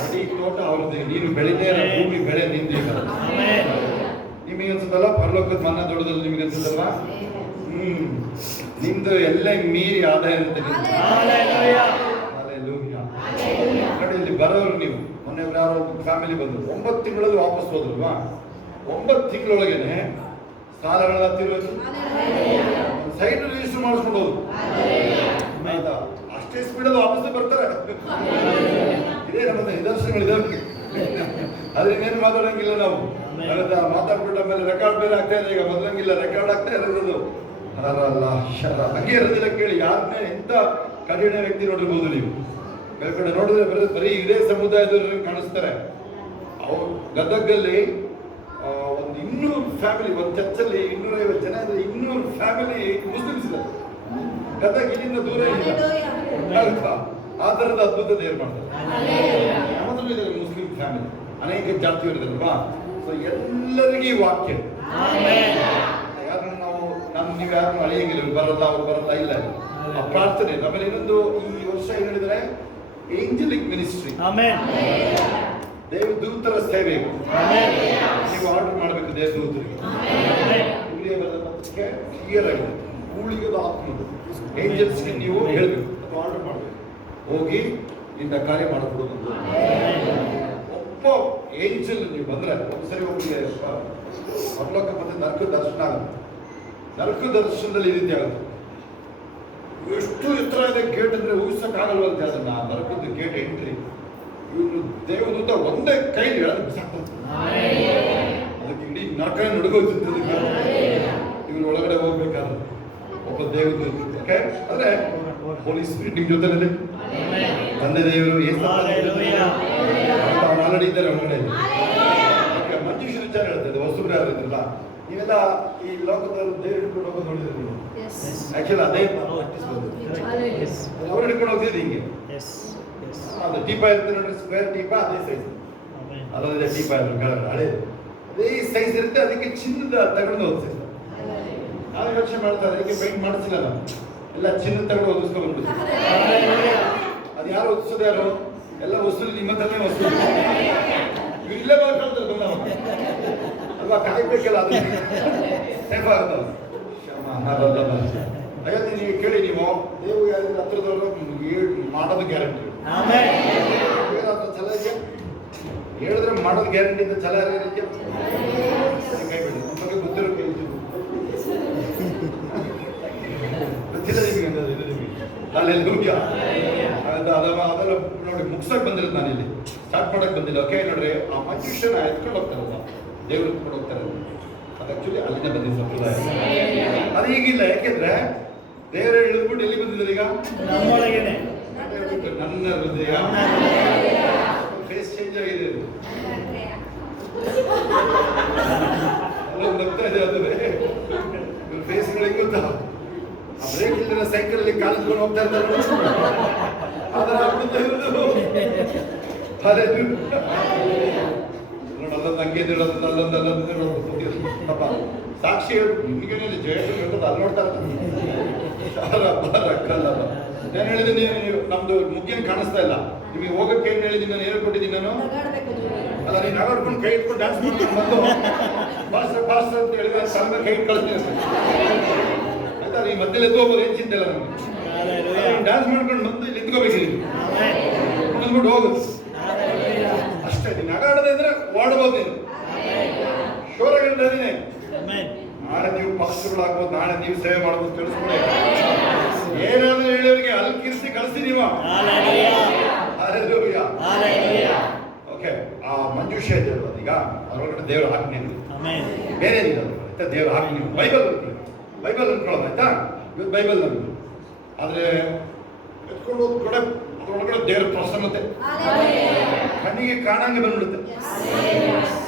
ಅಡಿ ತೋಟ ಅವ್ರದ್ದು, ನೀನು ಬೆಳೆದೇ ಭೂಮಿ ಬೆಳೆ ನಿಂದಿಲ್ಲ. ನಿಮಗೆ ಅನ್ಸುತ್ತಲ್ಲ ಪರಲೋಕದ ಮನ್ನಾ ದೊಡ್ಡದಲ್ಲಿ? ನಿಮಗೆ ಅನ್ಸುತ್ತಲ್ವಾ? ನಿಮ್ದು ಎಲ್ಲ ಮೀರಿ ಆದಾಯ ಇರುತ್ತೆ. ನೋಡಿ, ಇಲ್ಲಿ ಬರೋರು ನೀವು. ಮೊನ್ನೆ ಯಾರೋ ಫ್ಯಾಮಿಲಿ ಬಂದರು, 9 ತಿಂಗಳಲ್ಲಿ ವಾಪಸ್ ಹೋದ್ರಲ್ವಾ? 9 ತಿಂಗಳೊಳಗೇನೆ ಸಾಲಗಳ ತಿರುವುದು, ಸೈಟ್ ರಿಜಿಸ್ಟರ್ ಮಾಡಿಸ್ಕೊಂಡು ಹೋದ್ರು. ಆಯ್ತಾ? ಅಷ್ಟೇ ಸ್ಪೀಡಲ್ಲಿ ವಾಪಸ್ ಬರ್ತಾರೆ. ಇದೇ ನಮ್ಮ ನಿದರ್ಶನಗಳಿದಾವೆ. ಆದ್ರೆ ಇನ್ನೇನು ಮಾತಾಡಂಗಿಲ್ಲ ನಾವು. ಮಾತಾಡ್ಬಿಟ್ಟ ಮೇಲೆ ರೆಕಾರ್ಡ್ ಬೇರೆ ಆಗ್ತಾ ಇದೆ. ಈಗ ಮೊದಲಂಗಿಲ್ಲ, ರೆಕಾರ್ಡ್ ಆಗ್ತಾ ಇರೋದು. ಹಂಗೆ ಇರೋದಿಲ್ಲ. ಕೇಳಿ, ಯಾರನ್ನೇ ಎಂತ ಕಠಿಣ ವ್ಯಕ್ತಿ ನೋಡಿರ್ಬೋದು ನೀವು. ಬೇರೆ ಕಡೆ ನೋಡಿದ್ರೆ ಬರೀ ಇದೇ ಸಮುದಾಯದವ್ರು ಕಾಣಿಸ್ತಾರೆ. ಅವ್ರು ಗದಗಲ್ಲಿ ಒಂದು 200 ಫ್ಯಾಮಿಲಿ, ಒಂದು ಚರ್ಚಲ್ಲಿ 250 ಜನ ಇದ್ರೆ 200 ಫ್ಯಾಮಿಲಿ ಮುಸ್ಲಿಮ್ಸ್ ಇದ್ದಾರೆ. ಗದಗ ಇಲ್ಲಿಂದ ದೂರ ಇಲ್ಲ. ಆ ಥರದ ಅದ್ಭುತ ದೇವ್ರು ಮಾಡ್ತಾರೆ. ನಮ್ಮದ್ರಲ್ಲೂ ಇದ್ದಾರೆ ಮುಸ್ಲಿಂ ಫ್ಯಾಮಿಲಿ, ಅನೇಕ ಜಾತಿಯವರು ಇದ್ದಾರಲ್ವಾ. ಸೊ ಎಲ್ಲರಿಗೂ ಈ ವಾಕ್ಯ. ಯಾರನ್ನು ನೀವು ಯಾರನ್ನು ಅಳಿಯಂಗಿಲ್ಲ, ಬರಲ್ಲ ಅವ್ರು ಬರಲ್ಲ, ಇಲ್ಲ. ಆ ಪ್ರಾರ್ಥನೆ. ಆಮೇಲೆ ಇನ್ನೊಂದು ಈ ವರ್ಷ ಏನು ಹೇಳಿದರೆ ಏಂಜಲಿಕ್ ಮಿನಿಸ್ಟ್ರಿ, ದೇವದೂತರ ಸೇವೆ. ನೀವು ಆರ್ಡರ್ ಮಾಡಬೇಕು ದೇವದೂತರಿಗೆ. ಇಲ್ಲಿಯ ಬರೆದ ಪತ್ರಿಕೆ ಕ್ಲಿಯರ್ ಆಗಿದೆ. ಊಳಿಗದ ಆತ್ಮದು ಏಂಜಲ್ಸ್ಗೆ ನೀವು ಹೇಳಬೇಕು, ಅಥವಾ ಆರ್ಡರ್ ಮಾಡಬೇಕು. ಹೋಗಿ ಇಂಥ ಕಾರ್ಯ ಮಾಡಿಕೊಡೋದು. ಒಬ್ಬ ಏಂಜಲ್ ನೀವು ಬಂದರೆ ಒಂದ್ಸರಿ ಒಬ್ಬರಿಗೆ ಪರಲೋಕ ಮತ್ತೆ ನರಕ ದರ್ಶನ ಆಗುತ್ತೆ. ನರಕ ದರ್ಶನದಲ್ಲಿ ಈ ರೀತಿ ಆಗುತ್ತೆ. ಎಷ್ಟು ಎತ್ತರ ಇದೆ ಗೇಟ್ ಅಂದ್ರೆ ಊಹಿಸಕ್ಕಾಗಲ್ವಂತೆ ಅದನ್ನ ನರಕದ ಗೇಟ್ ಎಂಟ್ರಿ. ಇವರು ದೇವದೂತ ಒಂದೇ ಕೈಲಿ ಹೇಳೋದು ಬಿಸಾಕ್ತಾರೆ. ಅದಕ್ಕೆ ಇಡೀ ನರಕ ನಡುಗೋಯ್ತು. ಇವ್ರು ಒಳಗಡೆ ಹೋಗ್ಬೇಕಾದ್ರೆ ಒಬ್ಬ ದೇವದೂತ ಓಕೆ ಅಂದ್ರೆ ಪೊಲೀಸ್ ನಿಮ್ ಜೊತೆನಲ್ಲಿ ತಂದೆ ದೇವರು ಆಲ್ರೆಡಿ ಇದ್ದಾರೆ ಒಳಗಡೆ. ಮಂಜುಷ ವಿಚಾರ ಹೇಳ್ತದೆ ಹೊಸಬ್ರು ಯಾರು ಇದ್ರಲ್ಲ ನೀವೆಲ್ಲ ಈ ಲೋಕದವರು ದೇವ್ರು ಹಿಡ್ಕೊಂಡು ಹೋಗೋದು ನೋಡಿದ್ರೆ ನೀವು ಆಕ್ಚುಲಿ ಅದೇ ಪ್ರಾಕ್ಟೀಸ್ ಬಂದಿದೆ. ಅವ್ರು ಹಿಡ್ಕೊಂಡು ಹೋಗ್ತಿದ್ದು ಹಿಂಗೆ ಅದು ಟೀಪ ಇರುತ್ತೆ ನೋಡ್ರಿ, ಸ್ಕ್ವೇರ್ ಟೀಪ ಅದೇ ಸೈಜ್. ಅದಲ್ಲದೆ ಟೀಪ ಇರುತ್ತೆ ಹಳೇದು ಅದೇ ಸೈಜ್ ಇರುತ್ತೆ. ಅದಕ್ಕೆ ಚಿನ್ನದ ತಗೊಂಡು ಓದಿಸಿಲ್ಲ. ನಾವು ಯೋಚನೆ ಮಾಡ್ತಾರೆ ಅದಕ್ಕೆ ಪೇಂಟ್ ಮಾಡಿಸಿಲ್ಲ ನಾವು, ಎಲ್ಲ ಚಿನ್ನ ತಗೊಂಡು ಓದಿಸ್ಕೊಂಡು ಬಂದ್ಬಿಡ್ತೀವಿ. ಅದು ಯಾರು ಓದಿಸೋದು ಯಾರು? ಎಲ್ಲ ವಸೂಲಿ ನಿಮ್ಮ ಹತ್ರನೇ ವಸೂಲಿ. ಇಲ್ಲೇ ಮಾಡ್ಕೊಳ್ತಾರೆ ಬಂದ ಅಲ್ವಾ, ಕಾಯ್ಬೇಕಲ್ಲ ಅದು ಸೇಫ್ ಆಗುತ್ತಲ್ಲ. ಅಯ್ಯೋ ನೀವು ಕೇಳಿ, ನೀವು ದೇವು ಯಾರು ಹತ್ರದವರು ಮಾಡೋದು ಗ್ಯಾರಂಟಿ. ಛಲ ಇದೆಯಾ? ಹೇಳಿದ್ರೆ ಮಾಡೋದು ಗ್ಯಾರಂಟಿ ಅಂತ ಛಲ ಯಾರು ಕೈ ಬಿಡಿ. ನಮ್ಮ ಬಗ್ಗೆ ಗೊತ್ತಿರೋ ಕೈ ಗೊತ್ತಿಲ್ಲ ನಿಮಗೆ ಅಲ್ಲೆಲ್ಲ ಅದೆಲ್ಲ ನೋಡಿ ಮುಗ್ಸಕ್ ಬಂದಿರೋದು. ನಾನು ಇಲ್ಲಿ ಸ್ಟಾರ್ಟ್ ಮಾಡಕ್ ಬಂದಿಲ್ಲ. ಓಕೆ ನೋಡ್ರಿ, ಆ ಮನುಷ್ಯನ ಎತ್ಕೊಂಡು ಹೋಗ್ತಾರಲ್ಲ, ದೇವ್ರು ಎತ್ಕೊಂಡು ಹೋಗ್ತಾರೆ. ಅದು ಆಕ್ಚುಲಿ ಅಲ್ಲಿಂದ ಬಂದಿದ್ದ ಸಂಪ್ರದಾಯ. ಅದು ಈಗಿಲ್ಲ. ಯಾಕೆಂದ್ರೆ ದೇವರೇ ಇಳಿದ್ಬಿಟ್ಟು ಎಲ್ಲಿ ಬಂದಿದ್ದಾರೆ ಈಗ? ನನ್ನ ಹೃದಯ ಫೇಸ್ ಚೇಂಜ್ ಆಗಿದೆ. ನಗ್ತಾ ಇದೆ ಅದೇ ಫೇಸ್ಗಳು ಹೆಂಗ್ ಗೊತ್ತಾ? ಆ ಬ್ರೇಕ್ ಇಲ್ದಿರೋ ಸೈಕಲ್ ಅಲ್ಲಿ ಕಾಲಿಸ್ಕೊಂಡು ಹೋಗ್ತಾ ಇರ್ತಾರೆ. ಅದರ ಅರ್ಥ ಇರೋದು ಅಲ್ಲೊಂದು ಹಂಗೆ ಹೇಳೋದು, ಅಲ್ಲೊಂದು ಹೇಳೋದು ಪಾಪ ಸಾಕ್ಷಿ ನಿಮಗೆ ಜಯಶ್ರೀ ಹೇಳೋದು ಅಲ್ಲಿ ನೋಡ್ತಾ ಇರ್ತಾರೆ. ನಾನು ಹೇಳಿದ್ದೀನಿ, ನೀವು ನಮ್ದು ಮುಖ್ಯನ ಕಾಣಿಸ್ತಾ ಇಲ್ಲ, ನಿಮಗೆ ಹೋಗಕ್ಕೆ ಏನು ಹೇಳಿದ್ದೀನಿ, ನಾನು ಹೇಳ್ಕೊಟ್ಟಿದ್ದೀನಿ. ನಾನು ಅಲ್ಲ, ನೀನು ನಗಾಡ್ಕೊಂಡು ಕೈ ಇಟ್ಕೊಂಡು ಡ್ಯಾನ್ಸ್ ಮಾಡ್ಕೊಂಡು ಬಂದು ಫಾಸ್ಟ್ ಅಂತ ಹೇಳಿದ್ರೆ ಸಣ್ಣ ಕೈ ಇಟ್ಟು ಕಳಿಸ್ತೀನಿ ಆಯ್ತಾ? ಈ ಮಧ್ಯದಲ್ಲಿ ಎದ್ದು ಹೋಗೋದು ಏನು ಚಿಂತೆ ಇಲ್ಲ ನಮಗೆ. ಡ್ಯಾನ್ಸ್ ಮಾಡ್ಕೊಂಡು ಬಂದು ಇಲ್ಲಿ ನಿಂತ್ಕೋಬೇಕಿದ್ದೀನಿ, ನಿಂತ್ಬಿಟ್ಟು ಹೋಗುದು ಅಷ್ಟೇ. ನೀನು ನಗಾಡದೆ ಅಂದ್ರೆ ಓಡಬಹುದು. ನೀನು ಶೋರಗಳಿದ್ದೀನಿ. ನಾಳೆ ನೀವು ಪಾಸ್ಟರ್ಗಳಾಗ್ಬೋದು, ನಾಳೆ ನೀವು ಸೇವೆ ಮಾಡ್ಬೋದು. ತಿಳಿಸ್ಕೊಡಿ, ಏನಾದ್ರೂ ಹೇಳೋರಿಗೆ ಅಲ್ಕಿರಿಸಿ ಕಳಿಸಿ ನೀವು. ಓಕೆ, ಆ ಮಂಜುಷ ಇದೆಯಲ್ಲ ಈಗ ಅದರೊಳಗಡೆ ದೇವರ ಆಜ್ಞೆ ಬೇರೆ ಏನಿಲ್ಲ ಆಯ್ತಾ? ದೇವರ ಆಜ್ಞೆ ಬೈಬಲ್ ಅನ್ಕೊಳ್ಳೋದು ಆಯ್ತಾ? ಇವತ್ತು ಬೈಬಲ್ ನಮ್ಗೆ ಆದ್ರೆ ಎತ್ಕೊಂಡು ಹೋದ್ ಕಡೆ ಅದ್ರೊಳಗಡೆ ದೇವರ ಪ್ರಸನ್ನತೆ ಕಣ್ಣಿಗೆ ಕಾಣಂಗೆ ಬಂದ್ಬಿಡುತ್ತೆ.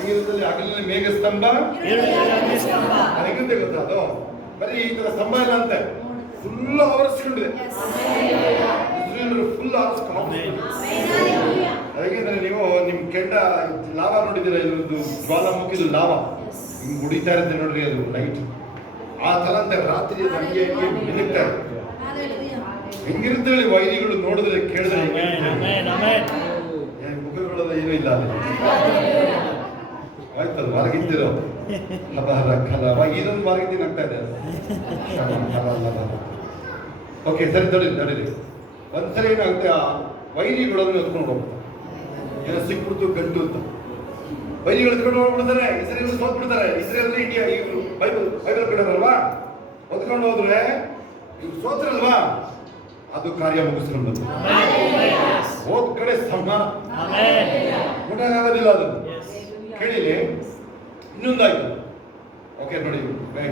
ಈಗಿರದಲ್ಲಿ ಹಗಲಿನ ಮೇಘ ಸ್ತಂಭ ಹೇಗುತ್ತೆ ಗೊತ್ತಾ? ಅದು ಬರೀ ಈ ತರ ಸ್ತಂಭ ಇಲ್ಲ ಅಂತೆ, ಫುಲ್ ಆವರಿಸ್ಕೊಂಡಿದೆ. ಫುಲ್ ಆವರಿಸ್ಕೊಂಡು ಹೇಗೆಂದ್ರೆ ನೀವು ನಿಮ್ ಕೆಂಡ ಲಾವ ನೋಡಿದಿರ, ಇದ್ರದ್ದು ಜ್ವಾಲಾಮುಖಿದು ಲಾವ ಹಿಂಗ್ ಉಡಿತಾ ಇರುತ್ತೆ ನೋಡ್ರಿ, ಅದು ಲೈಟ್ ಆ ತರ ಅಂತ ರಾತ್ರಿ ನಮಗೆ ಮಿನುಗ್ತಾ ಇರುತ್ತೆ. ಹೆಂಗಿರುತ್ತೆ ಹೇಳಿ, ವೈರಿಗಳು ನೋಡಿದ್ರೆ ಕೇಳಿದ್ರೆ ಮುಖಗಳಲ್ಲ ಏನೂ ಇಲ್ಲ ಅದು ಆಯ್ತಲ್ಲ. ಹೊರಗಿದ್ದಿರೋ ಇದೊಂದು ಹೊರಗಿದ್ದೀನಿ ಆಗ್ತಾ ಇದೆ. ಓಕೆ ಸರಿ, ತಡೀರಿ. ಒಂದ್ಸರಿ ಏನಾಗುತ್ತೆ, ಆ ವೈರಿಗಳನ್ನು ಎತ್ಕೊಂಡು ಹೋಗ್ತಾರೆ. ಏನೋ ಸಿಕ್ಬಿಡ್ತು ಗಂಟು ಅಂತ ವೈರಿಗಳು ಎತ್ಕೊಂಡು ಹೋಗ್ಬಿಡ್ತಾರೆ. ಇಸ್ರೇಲ್ ಸೋತ್ಬಿಡ್ತಾರೆ. ಇಸ್ರೇಲ್ ಇಂಡಿಯಾ ಇವರು ಬೈಬಲ್ ಕಡೆಯಲ್ವಾ ಹೊತ್ಕೊಂಡು ಹೋದ್ರೆ ಇವ್ರು ಸೋತ್ರಲ್ವಾ, ಅದು ಕಾರ್ಯ ಮುಗಿಸ್ಕೊಂಡು ಬಂತು. ಹೋದ್ ಕಡೆ ಸಂಹಾರ ಆಗೋದಿಲ್ಲ. ಅದನ್ನು ಕೇಳಿಲಿ. ಇನ್ನೊಂದಾಯ್ತು. ಓಕೆ ನೋಡಿ,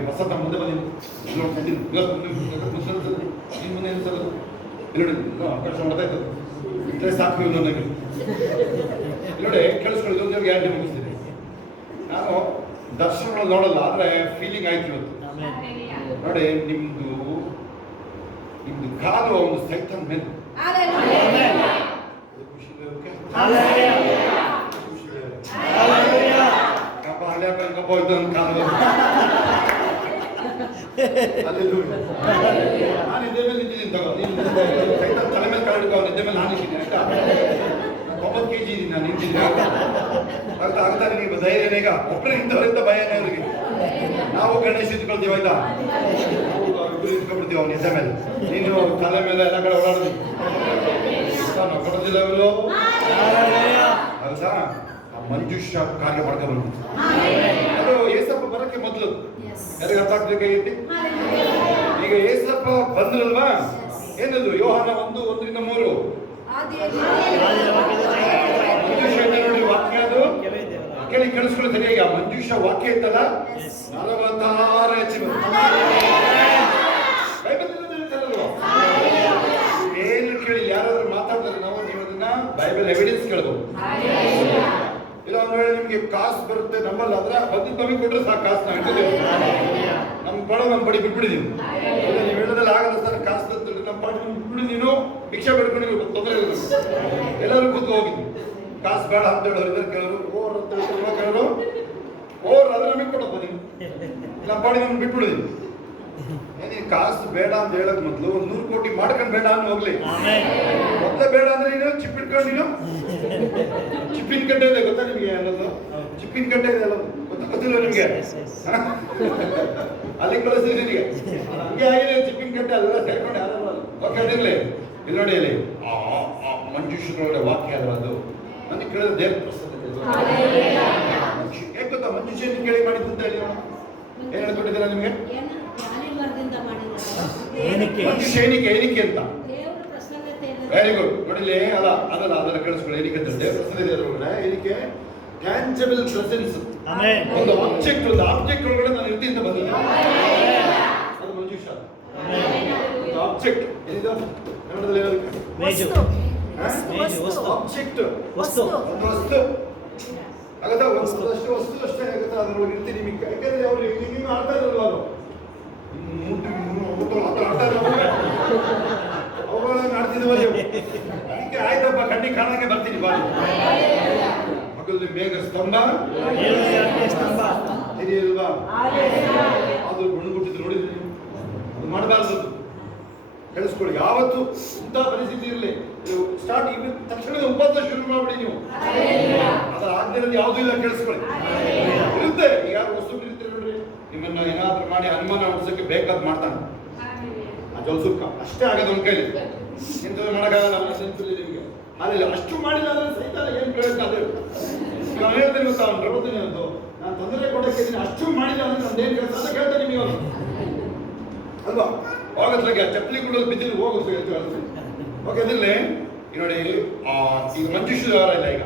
ಹೊಸ ಮುಂದೆ ಬಂದಿದ್ದು ಮುಂದೆ ಅನ್ಸಲ್ಲ ನೋಡಿ, ಆಕಾಶ ಮಾಡ್ತಾ ಇತ್ತು ಇದ್ರೆ ಸಾಕು ಇವ್ ನನಗೆ ನೋಡಿ ಕೇಳಿಸ್ಕೊಳ್ಳಿ. ಒಂದು ಗ್ಯಾರಂಟಿ ಮುಗಿಸ್ತೀನಿ. ನಾನು ದರ್ಶನಗಳು ನೋಡಲ್ಲ, ಆದ್ರೆ ಫೀಲಿಂಗ್ ಆಯ್ತು ಇವತ್ತು ನೋಡಿ. ನಿಮ್ದು ಕಾಲು ಒಂದು ಸೈತನ್ ಮೇಲೆ ಕಪ್ಪ ಹೋಯ್ತು ನನ್ನ ಕಾಲು. ನಾನು ಇದೇ ಮೇಲೆ ನಿಂತಿದ್ದೀನಿ ತಗೋ, ಸೈತನ್ ತಲೆ ಮೇಲೆ ಕಾಲಿಟ್ಟು ಅವ್ನು ಇದ್ದ ಮೇಲೆ ನಾನು ಇದ್ದೀನಿ ಆಯ್ತಾ? 90 kg ಇದ್ದೀನಿ ನಾನು, ನಿಂತಿದ್ದೀನಿ ಆಗ್ತಾ ನಿಮಗೆ ಧೈರ್ಯನೇ. ಈಗ ಒಬ್ಬರೇ ಇಂಥವರಿಂದ ಭಯನೇ ಅವರಿಗೆ. ನಾವು ಗಣೇಶ ಇಟ್ಕೊಳ್ತೀವಿ ಆಯ್ತಾ, ಇಬ್ಬರು ಇಟ್ಕೊಬಿಡ್ತೀವಿ ಅವ್ನ ಎದ್ದ ಮೇಲೆ. ನೀನು ತಲೆ ಮೇಲೆ ಎಲ್ಲ ಕಡೆ ಓಡಾಡ್ತೀವಿ, ನಾವು ಕೊಡೋದಿಲ್ಲ ಅವರು ಹೌದಾ? ಆ ಮಂಜುಷ ಕಾರ್ಯ ಮಾಡ್ಕೊಂಡ್ಬಂದ್ಬಿಟ್ಟು ಅದು ಏಸಪ್ಪ ಬರೋಕ್ಕೆ ಮೊದಲು ಯಾರಿಗೆ ಅರ್ಥ ಆಗ್ಬೇಕಾಗಿತ್ತು. ಈಗ ಏಸಪ್ಪ ಬಂದ್ರಲ್ವಾ, ಏನದು? ಯೋಹಾನ 1:1-3. ಆದಿಯಲ್ಲಿ ಮಂಜೂಷ ಇದೆ ನೋಡಿ ವಾಕ್ಯ, ಅದು ಕೇಳಿ ಕೇಳಿಸ್ಕೊಳ್ಳಿ ಸರಿಯಾಗಿ. ಆ ಮಂಜೂಷ ವಾಕ್ಯ ಇತ್ತಲ್ಲ 46 ಹೆಚ್ಚು ಏನು ಕೇಳಿ ಯಾರಾದ್ರೂ ಮಾತಾಡಿದ್ರೆ ನೀವು ಅದನ್ನ ಬೈಬಲ್ ಎವಿಡೆನ್ಸ್ ಕೇಳಬಹುದು. ಇಲ್ಲ ಒಂದ್ ವೇಳೆ ನಿಮ್ಗೆ ಕಾಸು ಬರುತ್ತೆ ನಮ್ಮಲ್ಲಿ, ಅದ್ರ ಬಂದಿದ್ದು ನಮಗೆ ಕೊಟ್ರೆ ಸಾಕು, ಕಾಸು ನಾವು ಇಟ್ಟಿದ್ದೇವೆ, ನಮ್ ಕೊಡೋ ನಮ್ಮ ಪಡಿ ಬಿಟ್ಬಿಡಿದೀವಿ. ನೀವು ಹೇಳೋದ್ರಲ್ಲಿ ಆಗಲ್ಲ ಸರ್, ಕಾಸು ತಂದು ನಮ್ಮ ಪಾಡಿ ಬಿಟ್ಬಿಡಿ, ನೀನು ಭಿಕ್ಷೆ ಬಿಡ್ಕೊಂಡು ನೀವು ತೊಂದರೆ ಇಲ್ಲ. ಎಲ್ಲರೂ ಕೂತು ಹೋಗಿದ್ವಿ, ಕಾಸು ಬೇಡ ಅಂತ ಹೇಳೋರು ಕೇಳೋರು, ಓರ್ ಅಂತ ಹೇಳೋರು ಕೇಳೋರು, ಓರ್ ಅದ್ರ ನಮಗೆ ಕೊಡಪ್ಪ ನೀವು, ನಮ್ಮ ಪಾಡಿ ನಮ್ಗೆ ಬಿಟ್ಬಿಡಿದೀವಿ. ನೀನು ಕಾಸು ಬೇಡ ಅಂತ ಹೇಳಕ್ ಮೊದಲು 100 ಕೋಟಿ ಮಾಡ್ಕೊಂಡು ಬೇಡ ಅಂತ ಹೋಗ್ಲಿ. ಮೊದಲೇ ಬೇಡ ಅಂದ್ರೆ ನೀನು ಚಿಪ್ ಇಟ್ಕೊಂಡು, ನೀನು ಚಿಪ್ಪಿನ ಕಟ್ಟೆ ಇದೆ ಗೊತ್ತಾ ನಿಮ್ಗೆ? ಅನ್ನೋದು ಚಿಪ್ಪಿನ ಕಟ್ಟೆ ಇದೆ ಅಲ್ಲ, ಗೊತ್ತಿಲ್ಲ ನಿಮ್ಗೆ? ಅಲ್ಲಿ ಕಳಿಸ್ತೀವಿ ನಿನಗೆ, ಹಂಗೆ ಆಗಿದೆ ಚಿಪ್ಪಿನ ಕಟ್ಟೆ ಅಲ್ಲೆಲ್ಲ ಸೇರ್ಕೊಂಡು ಯಾರು ಓಕೆ ಅದಿರ್ಲಿ. ಇಲ್ಲಿ ನೋಡಿ, ಇಲ್ಲಿ ಆ ಮಂಜುಷರೊಳಗೆ ವಾಕ್ಯ ಅಲ್ಲ ಅದು. ನನಗೆ ಕೇಳಿದ್ರೆ ದೇವ್ರ ಪ್ರಸನ್ನತೆ ಹೇಗೆ ಗೊತ್ತಾ? ಮಂಜುಷ ಕೇಳಿ ಮಾಡಿದ್ದು ಅಂತ ಹೇಳಿ ಏನ್ ಹೇಳ್ಕೊಟ್ಟಿದ್ದೀರಾ ನಿಮ್ಗೆ? ಏನಿಕೆ ಅಂತ. Very good. ನೋಡಿಲಿ, ಅದನ್ನ ಕೇಳಿಸ್ಕೊಳ್ಳಿ. ಏನಿಕೆ ಅಂತ ದೇವ್ರ ಪ್ರಸನ್ನತೆ ಒಳಗಡೆ ಏನಿಕೆ ಟ್ಯಾಂಜಬಲ್ ಪ್ರೆಸೆನ್ಸ್. ಒಂದು ಆಬ್ಜೆಕ್ಟ್ ಒಳಗಡೆ ನಾನು ಇರ್ತೀನಿ ಅಂತ ಬಂದಿದ್ದೆ, ಅದು ಮಂಜುಷ. ಒಂದು ಆಬ್ಜೆಕ್ಟ್ ಏನಿದೆ ಕನ್ನಡದಲ್ಲಿ ಆಬ್ಜೆಕ್ಟ್, ಒಂದು ವಸ್ತು ಆಗತ್ತಾ? ಒಂದಷ್ಟು ವಸ್ತು ಅಷ್ಟೇ ಆಗುತ್ತಾ, ಅದ್ರೊಳಗೆ ಇರ್ತೀನಿ. ನಿಮಗೆ ಯಾಕಂದ್ರೆ ಅವ್ರು ಹಿಂಗೆ ಆಡ್ತಾ ಇರಲ್ಲ, ಅವರು ಅವುಗಳನ್ನ ಆಡ್ತಿದ್ವಲ್ಲ. ಅದಕ್ಕೆ ಆಯ್ತಪ್ಪ, ಕಣ್ಣಿ ಕಾಣಕ್ಕೆ ಬರ್ತೀನಿ ಬಾರಿ. ಮಗಲ್ಲಿ ಮೇಘ ಸ್ತಂಭ ಹಿರಿಯಲ್ವಾ? ಅದು ಗುಣಗುಟ್ಟಿದ್ದು ನೋಡಿದ್ರೆ ಅದು ಮಾಡಬಾರ್ದು. ಹೇಳಿಸ್ಕೊಳ್ಳಿ, ಯಾವತ್ತು ಇಂಥ ಪರಿಸ್ಥಿತಿ ಇರಲಿ, ಸ್ಟಾರ್ಟ್ ಈಗ ತಕ್ಷಣ ಉಪವಾಸ ಶುರು ಮಾಡ್ಬಿಡಿ ನೀವು. ಅದರ ಆಜ್ಞೆಯಲ್ಲಿ ಯಾವುದೂ ಇಲ್ಲ, ಕೇಳಿಸ್ಕೊಳ್ಳಿ. ಇರುತ್ತೆ, ಈಗ ವಸ್ತುಗಳು ಇರುತ್ತೆ ನೋಡ್ರಿ, ನಿಮ್ಮನ್ನ ಏನಾದ್ರೂ ಮಾಡಿ ಅನುಮಾನ ಉಳಿಸೋಕೆ ಬೇಕಾದ್ ಮಾಡ್ತಾನೆ, ಜೋಲ್ಸುಕ್ಕ ಅಷ್ಟೇ ಆಗೋದು ಒಂದ್ ಕೈಲಿ. ಇಂಥದ್ದು ಮಾಡೋಕ್ಕಾಗಲ್ಲ ನಿಮಗೆ. ಅಲ್ಲ ಅಷ್ಟು ಮಾಡಿಲ್ಲ ಅಂದ್ರೆ ಸಹಿತ ಏನ್ ಪ್ರಯೋಜನ? ಅದೇ ನಾನು ಹೇಳ್ತೇನೆ ಗೊತ್ತಾ, ಅವ್ನು ಪ್ರವರ್ತನೆ ಅಂತ ನಾನು ತೊಂದರೆ ಕೊಡಕ್ಕೆ ಅಷ್ಟು ಮಾಡಿಲ್ಲ ಅಂದ್ರೆ ನಂದೇನು ಕೆಲಸ ಅಂತ ಕೇಳ್ತೇನೆ ನಿಮಗೆ ಅಲ್ವಾ? ಹೋಗತ್ಲಾಗೆ ಚಪ್ಪಲಿ ಗುಡಲ್ಲಿ ಬಿದ್ದಿದ್ದು ಹೋಗುತ್ತೆ ಓಕೆ. ಅದಿರಲಿ, ನೋಡಿ ಈಗ ಮಂಜುಷ ಇಲ್ಲ, ಈಗ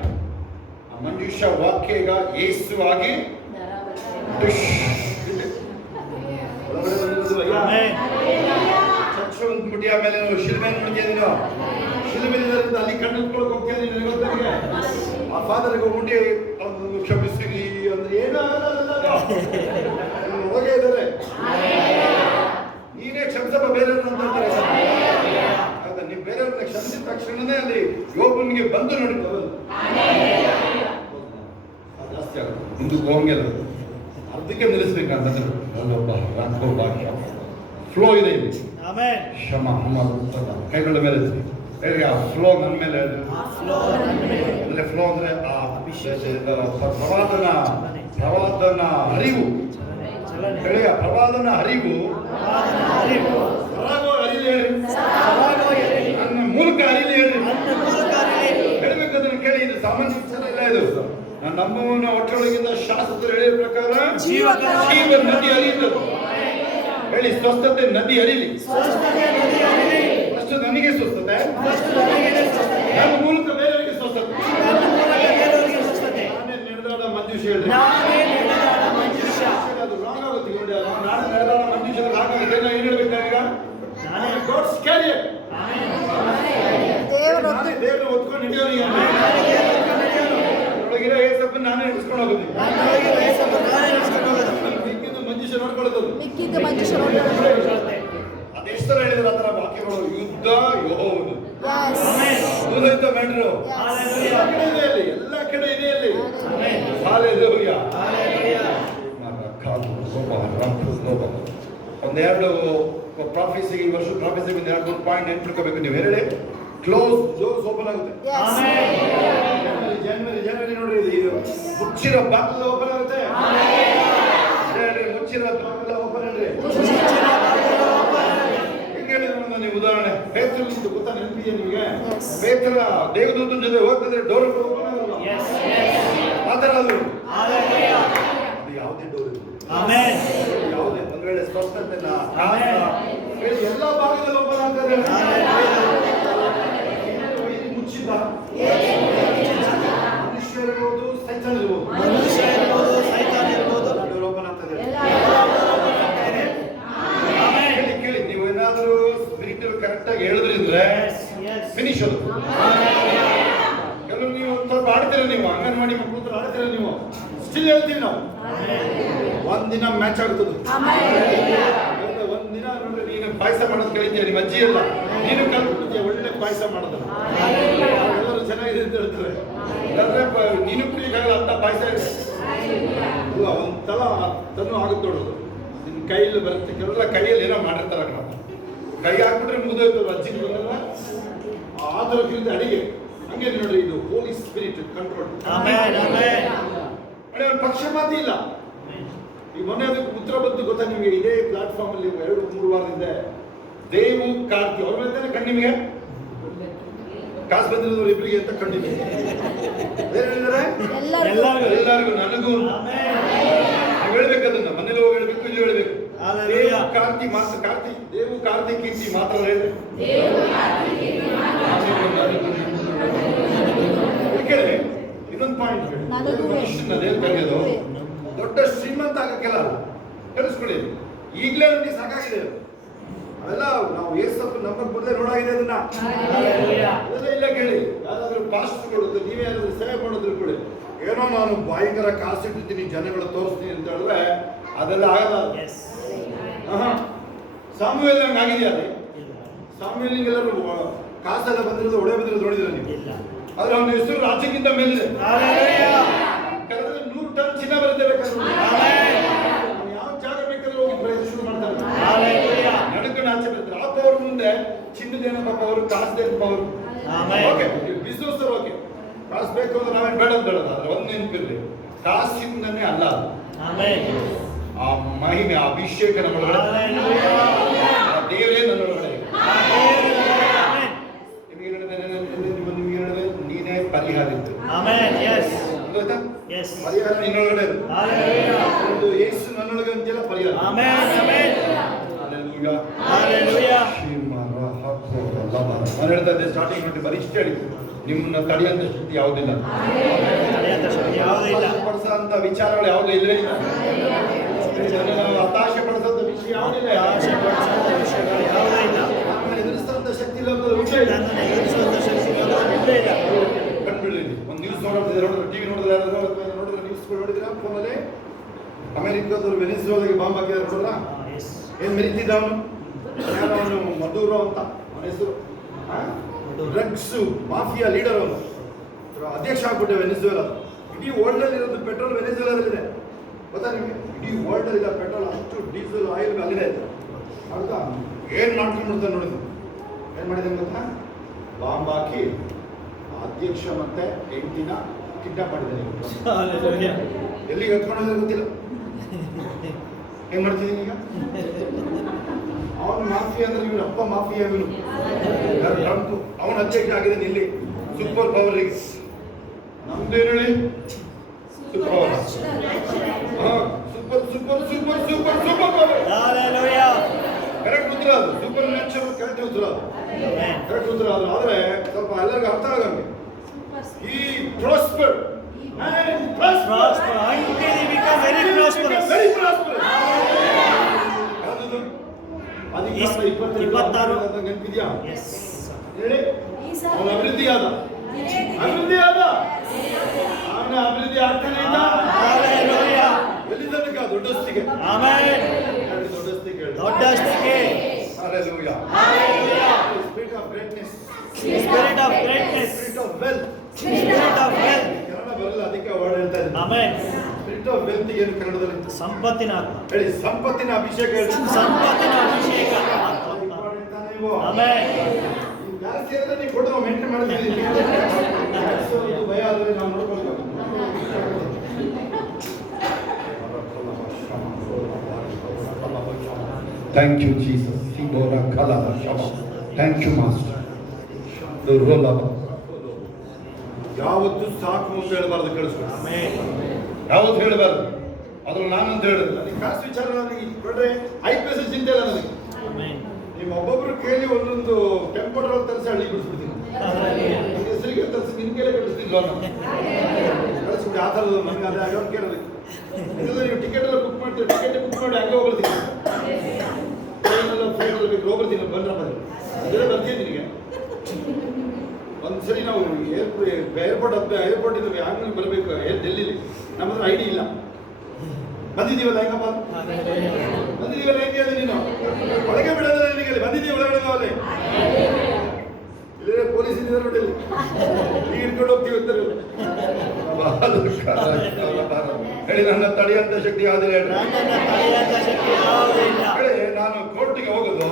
ಆ ಮಂಜುಷ ವಾಕ್ಯ ಈಗ ಯೇಸು ಆಗಿ ಮುಟ್ಟಿ ಆಮೇಲೆ ಶಿಲ್ಮೆ ನೋಡ್ತೀನಿ, ಶಿಲ್ಮೆಯಿಂದ ಅಲ್ಲಿ ಕಣ್ಣಿಟ್ಕೊಳಕ್ ಹೋಗ್ತೀನಿ. ನನಗೆ ಗೊತ್ತಿಗೆ ಆ ಫಾದರ್ಗೆ ಮುಟ್ಟಿ ಒಂದು ಕ್ಷಮಿಸಿರಿ ಅಂದ್ರೆ ಏನೂ ಹೋಗೇ ಇದ್ದಾರೆ. ನೀನೇ ಕ್ಷಮಿಸಪ್ಪ ಬೇರೆಯವ್ರನ್ನ ಅಂತ ಹೇಳ್ತಾರೆ. ಹೌದಾ? ನೀವು ಬೇರೆಯವ್ರನ್ನ ಕ್ಷಮಿಸಿದ ತಕ್ಷಣನೇ ಅಲ್ಲಿ ಯೋಗನಿಗೆ ಬಂದು ನೋಡಿ ಜಾಸ್ತಿ ಆಗುತ್ತೆ. ಮುಂದಕ್ಕೆ ಹೋಗಂಗೆಲ್ಲ ಅರ್ಧಕ್ಕೆ ನಿಲ್ಲಿಸ್ಬೇಕಂತಂದ್ರೆ ಅಲ್ಲೊಬ್ಬ ಫ್ಲೋ ಇದೆ ಇಲ್ಲಿ. ಕ್ಷಮ ಕೈಗಳ ಮೇಲೆ ಆ ಫ್ಲೋ ನನ್ನ ಮೇಲೆ ಅಂದ್ರೆ ಫ್ಲೋ ಅಂದ್ರೆ ಪ್ರವಾದನ ಹರಿವು ಹೇಳಿ. ಆ ಪ್ರವಾದನ ಹರಿವು ಹರಿಲಿ ಹೇಳಿ, ನನ್ನ ಮೂಲಕ ಹರಿಲಿ ಹೇಳಿ. ಹೇಳ್ಬೇಕಂದ್ರೆ ಕೇಳಿ, ಇದು ಸಾಮಾನ್ಯ ವಿಚಾರ ಇಲ್ಲ. ಇದು ನಾನು ನಮ್ಮವನ್ನ ಒಟ್ಟೊಳಗಿಂದ ಶಾಸ್ತ್ರ ಹೇಳಿದ ಪ್ರಕಾರ ಜೀವ ನದಿ ಹರಿಯುತ್ತದೆ ಹೇಳಿ. ಸ್ವಸ್ಥತೆ ನದಿ ಹರಿಲಿ. ಫಸ್ಟ್ ನನಗೆ ಸ್ವಸ್ಥತೆ, ನನ್ನ ಮೂಲಕ ಬೇರೆಯವರಿಗೆ ಸ್ವಸ್ಥತೆ. ನಾನೇ ನಡೆದಾಡ ಮಂಜುಷ ಹೇಳಿ, ಅದು ರಾಂಗ್ ಆಗುತ್ತೆ. ನಾಳೆ ನಡೆದಾಡ ಮಂಜುಷ ರಾಂಗ್ ಆಗುತ್ತೆ. ನಾವು ಏನ್ ಹೇಳ್ಬೇಕಾಗ ಗಾಡ್ಸ್ ಕ್ಯಾರಿಯರ್, ನಾನೇ ದೇವ್ರನ್ನ ಹೊತ್ಕೊಂಡು ಹಿಡಿಯೋನಿಗೆ ಒಳಗಿರೋ ಏಸಪ್ಪ ನಾನೇ ಹಿಡಿಸ್ಕೊಂಡು ಹೋಗೋದು. ಅದೆಷ್ಟರ ಹೇಳಿದ್ರೆ ಆ ಥರ ವಾಕ್ಯಗಳು. ಯುದ್ಧ ಯೆಹೋವನು, ಯುದ್ಧ ಮ್ಯಾಟ್ರು ಎಲ್ಲ ಕಡೆ ಇದೆ ಅಲ್ಲಿ. ಹಾಲೆಲೂಯಾ. ಒಂದೆರಡು ಪ್ರಾಫಿಸಿ, ಈ ವರ್ಷ ಪ್ರಾಫಿಸಿ ಒಂದೆರಡು ಪಾಯಿಂಟ್ ನೆನ್ಪಿಟ್ಕೋಬೇಕು. ನೀವು ಹೇಳಿ ಕ್ಲೋಸ್ ಡೋರ್ಸ್ ಓಪನ್ ಆಗುತ್ತೆ. ಜನವರಿ ನೋಡ್ರಿ, ಇದು ಮುಚ್ಚಿರೋ ಬಾಗಿಲು ಓಪನ್ ಆಗುತ್ತೆ. ಮುಚ್ಚಿರೋ ಬಾಗಿಲು ಓಪನ್ ಹೇಳ್ರಿ. ಹೆಂಗೆ ಹೇಳಿದ್ರು ನೀವು ಉದಾಹರಣೆ ಪೇತ್ರ ಗೊತ್ತಾ? ನೆನಪಿದೆಯಾ ನಿಮಗೆ? ಪೇತ್ರ ದೇವದೂತನ ಜೊತೆ ಹೋಗ್ತಿದ್ರೆ ಡೋರ್ ಓಪನ್ ಆಗಲ್ಲ. ಆ ಥರ ಅದು ಯಾವುದೇ ಡೋರ್ ಯಾವುದೇ ಒಂದ್ ವೇಳೆ ಸ್ವಸ್ಥತೆ ಎಲ್ಲ ಭಾಗದಲ್ಲಿ ಓಪನ್ ಆಗ್ತದೆ. ವೈರಿ ಮುಚ್ಚಿದ ಮನುಷ್ಯ ಇರ್ಬೋದು, ಸೈತಾನ್ ಇರ್ಬೋದು. ಮನುಷ್ಯ ಇರ್ಬೋದು, ಸೈತಾನ್ ಇರ್ಬೋದು. ಡೋರ್ ಓಪನ್ ಆಗ್ತದೆ. ಕೇಳಿ ನೀವು ಏನಾದರೂ ಸ್ಪಿರಿಟ್ ಕರೆಕ್ಟ್ ಆಗಿ ಹೇಳಿದ್ರಿಂದ್ರೆ ಫಿನಿಶ್ ಅದು. ಕೆಲವು ನೀವು ಸ್ವಲ್ಪ ಆಡ್ತೀರ, ನೀವು ಅಂಗನವಾಡಿ ಮಕ್ಕಳು ಆಡ್ತೀರ, ನೀವು ಸ್ಟಿಲ್ ಹೇಳ್ತೀವಿ ನಾವು ಒಂದಿನ ಮ್ಯಾಚ್ ಆಗ್ತದೆ. ಒಂದಿನ ನೋಡ್ರಿ, ನೀನು ಪಾಯಸ ಮಾಡೋದು ಕಲಿತೀಯ, ನಿಮ್ಮ ಅಜ್ಜಿ ಎಲ್ಲ ನೀನು ಕಲ್ತ್ಬಿಡ್ತೀಯ ಒಳ್ಳೆ ಪಾಯಸ ಮಾಡೋದು. ಎಲ್ಲರೂ ಚೆನ್ನಾಗಿದೆ ಅಂತ ಹೇಳ್ತಾರೆ. ಇಲ್ಲಾಂದ್ರೆ ನೀನು ಕುಡಿಯಕ್ಕಾಗಲ್ಲ ಅಂತ ಪಾಯಸ ಇದೆ ಅಲ್ಲ, ಒಂಥರ ತನ್ನು ಆಗುತ್ತೆ ನೋಡೋದು. ನಿನ್ನ ಕೈಯಲ್ಲಿ ಬರುತ್ತೆ. ಕೆಲವೆಲ್ಲ ಕೈಯಲ್ಲಿ ಏನೋ ಮಾಡಿರ್ತಾರ, ಕೈ ಹಾಕ್ಬಿಟ್ರೆ ಮುಗಿದೋಯ್ತು. ಅಜ್ಜಿ ಬರಲ್ಲ ಆ ಥರಕ್ಕಿಂತ ಅಡಿಗೆ ಹಂಗೆ ನೋಡ್ರಿ. ಇದು ಹೋಲಿ ಸ್ಪಿರಿಟ್ ಕಂಟ್ರೋಲ್. ಪಕ್ಷಪಾತಿ ಇಲ್ಲ. ಈ ಮೊನ್ನೆ ಅದಕ್ಕೆ ಉತ್ತರ ಬಂತು ಗೊತ್ತಾ ನಿಮಗೆ? ಇದೇ ಪ್ಲಾಟ್ಫಾರ್ಮ್ ಅಲ್ಲಿ 2-3 ವಾರದಿಂದ ದೇವು ಕಾರ್ತಿ ಅವ್ರ ಮೇಲೆ ಕಣ್ಣು ನಿಮಗೆ ಕಾಸು ಬಂದಿರೋದು ಇಬ್ಬರಿಗೆ ಅಂತ ಕಂಡಿದೆ. ಎಲ್ಲರಿಗೂ ನನಗೂ ಹೇಳ್ಬೇಕದನ್ನ ಮನೇಲಿ ಹೋಗಿ ಹೇಳ್ಬೇಕು, ಇಲ್ಲಿ ಹೇಳ್ಬೇಕು. ದೇವು ಕಾರ್ತಿ ಮಾತ್ರ, ಕಾರ್ತಿ ದೇವು ಕಾರ್ತಿ ಕೀರ್ತಿ ಮಾತ್ರ ಹೇಳಿ. ಕೇಳಿ ಇನ್ನೊಂದು ಪಾಯಿಂಟ್ ದೇವ್ ಕರೆಯೋದು ದೊಡ್ಡ ಶ್ರೀಮಂತ ಆಗಕ್ಕೆಲ್ಲ ಕೇಳಿಸ್ಕೊಳ್ಳಿ. ಈಗಲೇ ನಮಗೆ ಸಾಕಾಗಿದೆ ಅವೆಲ್ಲ. ನಾವು ಏಸಪ್ಪ ನಂಬರ್ ಮೊದಲೇ ನೋಡಾಗಿದೆ ಅದನ್ನ. ಅದೆಲ್ಲ ಇಲ್ಲ ಕೇಳಿ. ಯಾರಾದ್ರೂ ಪಾಸ್ಟ್ ಕೊಡೋದು, ನೀವೇ ಯಾರಾದ್ರೂ ಸೇವೆ ಮಾಡೋದು ಕೊಡಿ. ಏನೋ ನಾನು ಭಯಂಕರ ಕಾಸು ಇಟ್ಟಿದ್ದೀನಿ, ಜನಗಳು ತೋರಿಸ್ತೀನಿ ಅಂತ ಹೇಳಿದ್ರೆ ಅದೆಲ್ಲ ಆಗಲ್ಲ. ಸಾಮುವೇಲ್ ನಂಗೆ ಆಗಿದೆಯಾ? ಅದೇ ಸಾಮುವೇಲಿಗೆಲ್ಲರೂ ಕಾಸೆಲ್ಲ ಬಂದಿರೋದು, ಒಡೆ ಬಂದಿರೋದು ನೋಡಿದ್ರೆ ನೀವು. ಆದ್ರೆ ಅವನ ಹೆಸರು ರಾಜ್ಯಕ್ಕಿಂತ ಮೇಲಿದೆ. ಕರೆದ್ರೆ 100 ಟನ್ ಚಿನ್ನ ಬರುತ್ತೆ ಬೇಕಾದ್ರೆ. ಯಾವ ಜಾಗ ಬೇಕಾದ್ರೂ ಹೋಗಿ ಪ್ರಯತ್ನ ಶುರು ಮಾಡ್ತಾರೆ. ನಡುಕನ ಆಚೆ ಬರ್ತಾರೆ. ಆ ಪವರ್ ಮುಂದೆ ಚಿನ್ನದೇನ ಪಾಪ ಅವರು, ಕಾಸದೇನ ಪವರ್. ಓಕೆ ಬಿಸ್ನೆಸ್ ಓಕೆ, ಕಾಸು ಬೇಕು ಅಂದ್ರೆ ನಾವೇನು ಬೇಡ ಅಂತ ಹೇಳೋದು. ಆದ್ರೆ ಒಂದು ನೆನಪಿರ್ಲಿ, ಕಾಸಿಂದನೇ ಅಲ್ಲ ಆ ಮಹಿಮೆ, ಆ ಅಭಿಷೇಕ ನಮ್ಮೊಳಗಡೆ, ದೇವರೇ ನನ್ನೊಳಗಡೆ. ನಿಮಗೆ ಹೇಳಿದೆ ನೀನೇ ಪರಿಹಾರ ಇತ್ತು. ಪರಿಹಾರ ನಿನ್ನೊಳಗಡೆ ಒಂದು ಯೇಸು ನನ್ನೊಳಗೆ ಅಂತೆಲ್ಲ ಪರಿಹಾರ. ನಾನು ಹೇಳ್ತಾ ಇದ್ದೆ ಸ್ಟಾರ್ಟಿಂಗ್ ನೋಡಿ, ಬರಿಷ್ಠ ಹೇಳಿದ್ದು ನಿಮ್ಮನ್ನ ತಡೆಯಂತ ಶಕ್ತಿ ಯಾವುದಿಲ್ಲ, ಪಡಿಸಂತ ವಿಚಾರಗಳು ಯಾವುದೂ ಇಲ್ಲವೇ ಇಲ್ಲ. ಹತಾಶೆ ಪಡಿಸಂತ ವಿಷಯ ಯಾವುದಿಲ್ಲ, ಎದುರಿಸಂತ ಶಕ್ತಿ ಇಲ್ಲ. ಕಂಡುಬಿಡಿ. ಒಂದು ನ್ಯೂಸ್ ನೋಡಿದ್ರೆ, ಟಿವಿ ನೋಡಿದ್ರೆ, ನೋಡಿದ್ರೆ ನ್ಯೂಸ್ಗಳು ನೋಡಿದ್ರ ಫೋನಲ್ಲಿ ಅಮೆರಿಕದವ್ರು ವೆನಿಜುವೆಲಾಗೆ ಬಾಂಬ್ ಹಾಕಿದಾರೆ ನೋಡಿದ್ರ? ಏನ್ ಮೆರೀತಿದ್ದ ಅವನು? ಯಾರು ಅವನು? ಮಧುರೋ ಅಂತ ಅವನ ಹೆಸರು. ಡ್ರಗ್ಸ್ ಮಾಫಿಯಾ ಲೀಡರ್ ಅವನು, ಅಧ್ಯಕ್ಷ ಆಗ್ಬಿಟ್ಟೆ ವೆನಿಜುವೆಲಾ. ಇಡೀ ವರ್ಲ್ಡ್ ಅಲ್ಲಿ ಇರೋದು ಪೆಟ್ರೋಲ್ ವೆನಿಜುವೆಲಾದಲ್ಲಿದೆ ಗೊತ್ತಾ ನಿಮಗೆ? ಇಡೀ ವರ್ಲ್ಡ್ ಅಲ್ಲಿ ಪೆಟ್ರೋಲ್, ಅಷ್ಟು ಡೀಸೆಲ್, ಆಯಿಲ್ ಅಲ್ಲಿದೆ. ಹೌದಾ? ಏನ್ ಮಾಡ್ಕೊಂಡ್ಬಿಡ್ತಾನೆ ನೋಡಿದ್ರು. ಏನ್ ಮಾಡಿದ್ದಾನೆ ಗೊತ್ತಾ? ಬಾಂಬ್ ಹಾಕಿ ಅಧ್ಯಕ್ಷ ಮತ್ತೆ ಹೆಂಡತಿನ ಕಿಡ್ನಾಪ್ ಮಾಡಿದ್ದಾನೆ. ಎಲ್ಲಿಗೆ ಎತ್ಕೊಂಡೋದ್ರೆ ಗೊತ್ತಿಲ್ಲ. ಏನ್ ಮಾಡ್ತಿದ್ದೀನಿ ಈಗ? ಅವನು ಮಾಫಿಯಾ ಅಂದ್ರೆ ಇವನು ಅಪ್ಪ ಮಾಫಿಯಾ. ಇವನು ಟ್ರಂಪ್, ಅವನ ಅಧ್ಯಕ್ಷ ಆಗಿದ್ದಾನೆ ಇಲ್ಲಿ. Super power. ಈಗ ನಮ್ದೇನು ಹೇಳಿ? Super power. Super super super super super power. Correct ಉತ್ತರ ಅದು. ಸೂಪರ್ ನ್ಯಾಚುರಲ್ ಕರೆಕ್ಟ್ ಉತ್ತರ ಅದು. ಕರೆಕ್ಟ್ ಉತ್ತರ ಅದು. ಆದ್ರೆ ಸ್ವಲ್ಪ ಎಲ್ಲರಿಗೂ ಅರ್ಥ ಆಗಂಗೆ. He prospered. Prosper. Until he become very prosperous. Very prosperous. ಅದಕ್ಕೆ 26 ನೆನಪಿದ್ಯಾ? ಹೇಳಿ. ಅವನ ಅಭಿವೃದ್ಧಿ ಆದ. ಅವನ ಅಭಿವೃದ್ಧಿ ಆಗ್ತಾನೆ ಇದ್ದ. ಎಲ್ಲಿ ತನಕ? ದೊಡ್ಡಸ್ತಿಗೆ. ದೊಡ್ಡಸ್ತಿಗೆ. Hallelujah. Spirit of greatness. Spirit of greatness. Spirit of wealth. Spirit of wealth. Kannada ಬರಲ್ಲ, ಅದಕ್ಕೆ ವರ್ಡ್ ಹೇಳ್ತಾ ಇದ್ದೀನಿ. Amen. ಸ್ಪಿರಿಟ್ ಆಫ್ ವೆಲ್ತ್ ಏನು ಕನ್ನಡದಲ್ಲಿ? ಸಂಪತ್ತಿನ ಆತ್ಮ. ಹೇಳಿ. ಸಂಪತ್ತಿನ ಅಭಿಷೇಕ ಹೇಳಿ. ಸಂಪತ್ತಿನ ಅಭಿಷೇಕ. ಆಮೆನ್. ಜಾಸ್ತಿ ಅಂದ್ರೆ ನೀವು ಕೊಟ್ಟು ನಾವು ಮೇಂಟೈನ್ ಮಾಡ್ತಿದ್ದೀವಿ. ಭಯ ಆದರೆ ನಾವು ನೋಡ್ಕೊಳ್ಬೇಕು. Thank you, Jesus. Thank you, Master. ಯಾವತ್ತು ಸಾಕು ಅಂತ ಹೇಳಬಾರ್ದು, ಕೇಳಿಸ್ಕೊಂಡು. ಯಾವತ್ತು ಹೇಳಬಾರ್ದು. ಅದ್ರಲ್ಲಿ ನಾನಂತ ಹೇಳಿದ್ರೆ ನನಗೆ ಕಾಸು ವಿಚಾರ, ನನಗೆ ಕೊಡ್ರೆ IPS ಚಿಂತೆ ಇಲ್ಲ ನನಗೆ. ನೀವು ನಿಮ್ಮ ಒಬ್ಬೊಬ್ರು ಕೇಳಿ ಒಂದೊಂದು ಟೆಂಪೋಡಲ್ ತರಿಸಿ ಹಳ್ಳಿ ಬಿಡಿಸ್ಬಿಡ್ತೀನಿ. ಹೆಸರಿಗೆ ತರಿಸಿ ನಿನ್ ಕೇಳಿ ಕಟ್ಟಿಸ್ತೀನಿ ಲೋನ್ ಕಳಿಸ್ಬಿಡಿ. ಆ ಥರದ್ದು ನನಗೆ ಅದೇ ಆಗೋದು ಕೇಳೋದು. ನೀವು ಟಿಕೆಟ್ ಎಲ್ಲ ಬುಕ್ ಮಾಡ್ತೀವಿ, ಟಿಕೆಟ್ ಬುಕ್ ಮಾಡಿ ಹಂಗೆ ಹೋಗ್ಬಿಡ್ತೀನಿ. ಟ್ರೈನೆಲ್ಲ ಫ್ಲೈಟಲ್ಲಿ ಬೇಕು ಹೋಗ್ಬಿಡ್ತೀನಿ. ಬಂದ್ರಪ್ಪ ಅದೇ ಬರ್ತೀನಿ ನಿನಗೆ. ಒಂದ್ಸರಿ ನಾವು ಏರ್ಪೋರ್ಟಿಂದ ಆಂಗ್ಲಲ್ಲಿ ಬರಬೇಕು ಡೆಲ್ಲಿಲಿ. ನಮ್ಮ ಹತ್ರ ಐಡಿ ಇಲ್ಲ. ಬಂದಿದ್ದೀವಲ್ಲ ಹೆಂಗಪ್ಪ, ಬಂದಿದ್ದೀವಲ್ಲ ಹೆಂಗೆ ಅದು ನೀನು ಒಳಗೆ ಬಿಡೋದಿಲ್ಲ ನಿನಗೆ. ಬಂದಿದ್ದೀವಿ ಒಳಗಡೆ ನಾವಲ್ಲಿ ಇಲ್ಲೇ ಪೊಲೀಸ್ ಇದ್ದಾರೆ ನೋಡಿ, ಈಗ ಹಿಡ್ಕೊಂಡು ಹೋಗ್ತೀವಿ ಅಂತಾರೆ. ಹೇಳಿ ನನ್ನ ತಡೆಯಂತ ಶಕ್ತಿ ಯಾವ್ದಿಲ್ಲ ಹೇಳಿ. ನಾನು ಕೋರ್ಟಿಗೆ ಹೋಗೋದು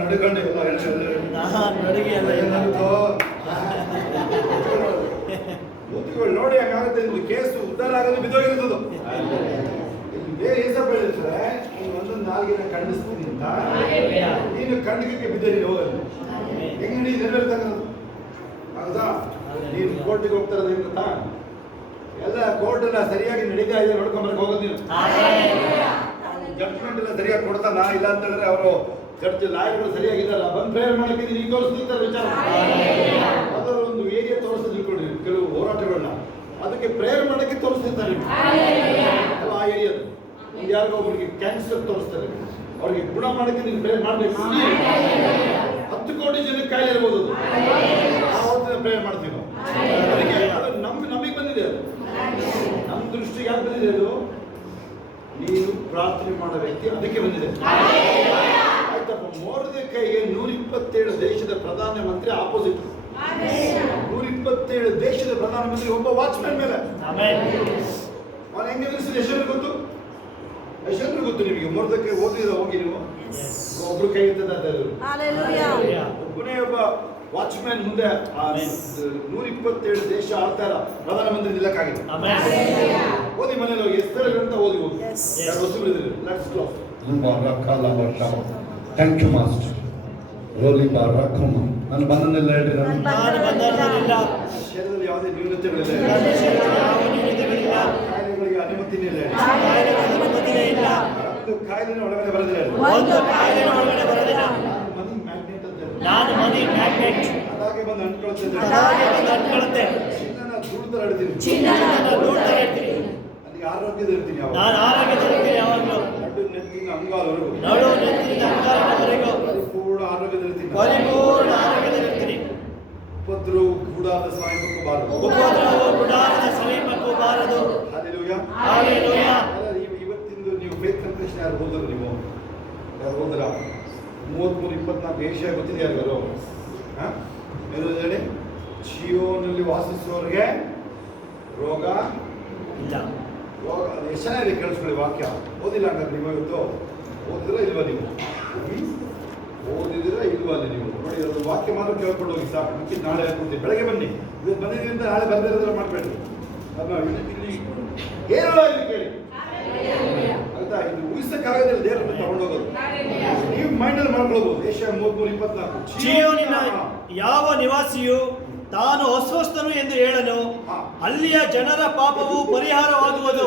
ನಡ್ಕೊಂಡು ನೋಡಿ ಹಂಗಾಗುತ್ತೆ. ನಿಮ್ದು ಕೇಸು ಉದ್ಧಾರ ಆಗೋದು ಬಿದ್ದೋಗಿರ್ತದು. ಬೇರೆ ಏಸಪ್ಪ ಹೇಳಿರ್ತಾರೆ, ನೀನು ಒಂದೊಂದು ನಾಲ್ಗಿನ ಖಂಡಿಸ್ತೀನಿ ಅಂತ. ನೀನು ಖಂಡಿಕೆ ಬಿದ್ದೆ ನೀನು ಹೋಗಲ್ಲ. ಹೆಂಗೆ ನೀನು ನೆರವೇರ್ತಕ್ಕಂಥದ್ದು ಹೌದಾ? ನೀನು ಕೋರ್ಟಿಗೆ ಹೋಗ್ತಾರದು ಏನು ಗೊತ್ತಾ? ಎಲ್ಲ ಕೋರ್ಟ್ ಎಲ್ಲ ಸರಿಯಾಗಿ ನಡೀತಾ ಇದೆ ನೋಡ್ಕೊಂಬರಕ್ಕೆ ಹೋಗೋದು ನೀನು. ಜಡ್ಜ್ಮೆಂಟ್ ಎಲ್ಲ ಸರಿಯಾಗಿ ಕೊಡ್ತಾನ ಇಲ್ಲ ಅಂತ ಹೇಳಿದ್ರೆ ಅವರು ಜಡ್ಜ್ ಲಾಯರ್ಗಳು ಸರಿಯಾಗಿದ್ದಾರ ಬಂದು ಪ್ರೇಯರ್ ಮಾಡಕ್ಕೆ ಈಗ ತೋರಿಸ್ತಿರ್ತಾರೆ ವಿಚಾರ. ಅದರ ಒಂದು ಏರಿಯಾ ತೋರಿಸ್ತಾ ತಿಳ್ಕೊಂಡ್ರಿ ಕೆಲವು ಹೋರಾಟಗಳನ್ನ, ಅದಕ್ಕೆ ಪ್ರೇಯರ್ ಮಾಡಕ್ಕೆ ತೋರಿಸ್ತಿರ್ತಾರೆ ಆ ಏರಿಯಾದ. ಒಂದು ಯಾರಿಗೋ ಒಬ್ಬರಿಗೆ ಕ್ಯಾನ್ಸರ್ ತೋರಿಸ್ತಾರೆ, ಅವ್ರಿಗೆ ಗುಣ ಮಾಡಕ್ಕೆ ನೀನು ಪ್ರೇಯರ್ ಮಾಡಬೇಕು. 10 ಕೋಟಿ ಜನಕ್ಕೆ ಕಾಯಿಲೆ ಇರ್ಬೋದು, ಆವತ್ತಿನ ಪ್ರೇಯರ್ ಮಾಡ್ತೀವಿ ನಾವು. ಅದಕ್ಕೆ ಅದು ನಮಗೆ ಬಂದಿದೆ. ಅದು ನಮ್ಮ ದೃಷ್ಟಿಗೆ ಯಾಕೆ ಬಂದಿದೆ? ಅದು ನೀನು ಪ್ರಾರ್ಥನೆ ಮಾಡೋ ವ್ಯಕ್ತಿ, ಅದಕ್ಕೆ ಬಂದಿದೆ. ಆಯ್ತಪ್ಪ. ಮೊರ್ದೆಕೈಗೆ 127 ದೇಶದ ಪ್ರಧಾನಮಂತ್ರಿ ಆಪೋಸಿಟ್. 127 ದೇಶದ ಪ್ರಧಾನಮಂತ್ರಿ ಒಬ್ಬ ವಾಚ್ಮ್ಯಾನ್ ಮೇಲೆ. ಅವನು ಹೆಂಗೆ ನಿಲ್ಲಿಸಿದ ಯಶೋನ್ರಿಗೆ ಗೊತ್ತು, ಯಶೋನ್ರಿಗೆ ಗೊತ್ತು. ನಿಮಗೆ ಮೊರ್ದೆಕೈ ಓದಿದ ಹೋಗಿ ನೀವು ಒಬ್ರು ಕೈ ಎತ್ತದ ಒಬ್ಬನೇ ಒಬ್ಬ ವಾಚ್ಮ್ಯಾನ್ ಮುಂದೆ 127 ದೇಶ ಆಳ್ತಾ ಇಲ್ಲ ಪ್ರಧಾನಮಂತ್ರಿ ನಿಲ್ಲಕ್ಕಾಗಿದೆ. ಓದಿ ಮನೇಲಿ ಹೋಗಿ ಅಂತ ಓದಿ ಹೋಗಿ ಥ್ಯಾಂಕ್ ಯು ಮಾಸ್ಟರ್. ರೋಲಿ ಬಾರಕಮ್ಮ. ನಾನು ಬಂದನೆಲ್ಲ ಹೇಳಿ ಶರೀರದಲ್ಲಿ ಯಾವುದೇ ನ್ಯೂನತೆಗಳಿಲ್ಲ, ಕಾಯಿಲೆಗಳಿಗೆ ಅನುಮತಿನೇ ಇಲ್ಲ. ಒಂದು ಕಾಯಿಲೆ ಒಳಗಡೆ ಬರೋದಿಲ್ಲ. ನಾನು ಮನಿ ಮ್ಯಾಗ್ನೆಟ್ ಅದಾಗೆ ಬಂದು ಅಂಟ್ಕೊಳ್ತೇನೆ. ಚಿನ್ನನ ಧೂಳು ತರ ಇಡ್ತೀನಿ. ನನಗೆ ಆರೋಗ್ಯದ ಇರ್ತೀನಿ. ನಾನು ಆರೋಗ್ಯದಲ್ಲಿರ್ತೀನಿ ಯಾವಾಗಲೂ. ನಡು ನೆತ್ತಿನ ಅಂಗಾಲವರೆಗೂ ಪರಿಪೂರ್ಣ ಆರೋಗ್ಯದಲ್ಲಿರ್ತೀನಿ. ಉಪದ್ರವ ಗುಡಾರದ ಸಮೀಪಕ್ಕೂ ಬಾರದು. ಹಲ್ಲೆಲೂಯಾ. ಇವತ್ತಿಂದು ನೀವು ಫೇತ್ ಕನ್ಫೆಷನ್ ಯಾರು ಹೋದರು? ನೀವು ಯಾರು ಹೋದ್ರ? 33-24 ಏಷ್ಯಾ ಗೊತ್ತಿದೆ ಯಾರು? ಹೇಳಿ, ಜಿಯೋನಲ್ಲಿ ವಾಸಿಸುವವರಿಗೆ ರೋಗ ಇಲ್ಲ. ರೋಗ ಎಷ್ಟು ಚೆನ್ನಾಗಿದೆ ಕೇಳಿಸ್ಕೊಳ್ಳಿ ವಾಕ್ಯ. ಓದಿಲ್ಲ ಹಂಗಾದ್ರೆ ನೀವು ಇವತ್ತು? ಓದಿದ್ರೆ ಇಲ್ವಾ ನೀವು? ಓದಿದ್ರೆ ಇಲ್ವಾ ಅಲ್ಲಿ ನೀವು? ನೋಡಿ, ಅದು ವಾಕ್ಯ ಮಾತ್ರ ಕೇಳ್ಕೊಂಡು ಹೋಗಿ ಸಾಕು. ಮುಖ್ಯ ನಾಳೆ ಹೇಳ್ಕೊಡ್ತೀವಿ. ಬೆಳಗ್ಗೆ ಬನ್ನಿ. ಇವತ್ತು ಬಂದಿದ್ದೀವಿ ಅಂತ ನಾಳೆ ಬರ್ದಿರೋದ್ರ ಮಾಡಬೇಡಿ. ಇಲ್ಲಿ ಹೇಳೋ ಇಲ್ಲಿ ಕೇಳಿ ಆಯ್ತಾ? ಇದು ಊಹಿಸಕ್ಕಾಗದಿಲ್ಲ ದೇವರನ್ನು ತಗೊಂಡೋಗೋದು. ನೀವು ಮೈಂಡಲ್ಲಿ ಮಾಡ್ಕೊಳ್ಬಹುದು. ಏಷ್ಯಾ 33:24. ಚೀಯೋನಿನ ಯಾವ ನಿವಾಸಿಯು ತಾನು ಅಸ್ವಸ್ಥನು ಎಂದು ಹೇಳನು, ಅಲ್ಲಿಯ ಜನರ ಪಾಪವು ಪರಿಹಾರವಾಗುವುದು.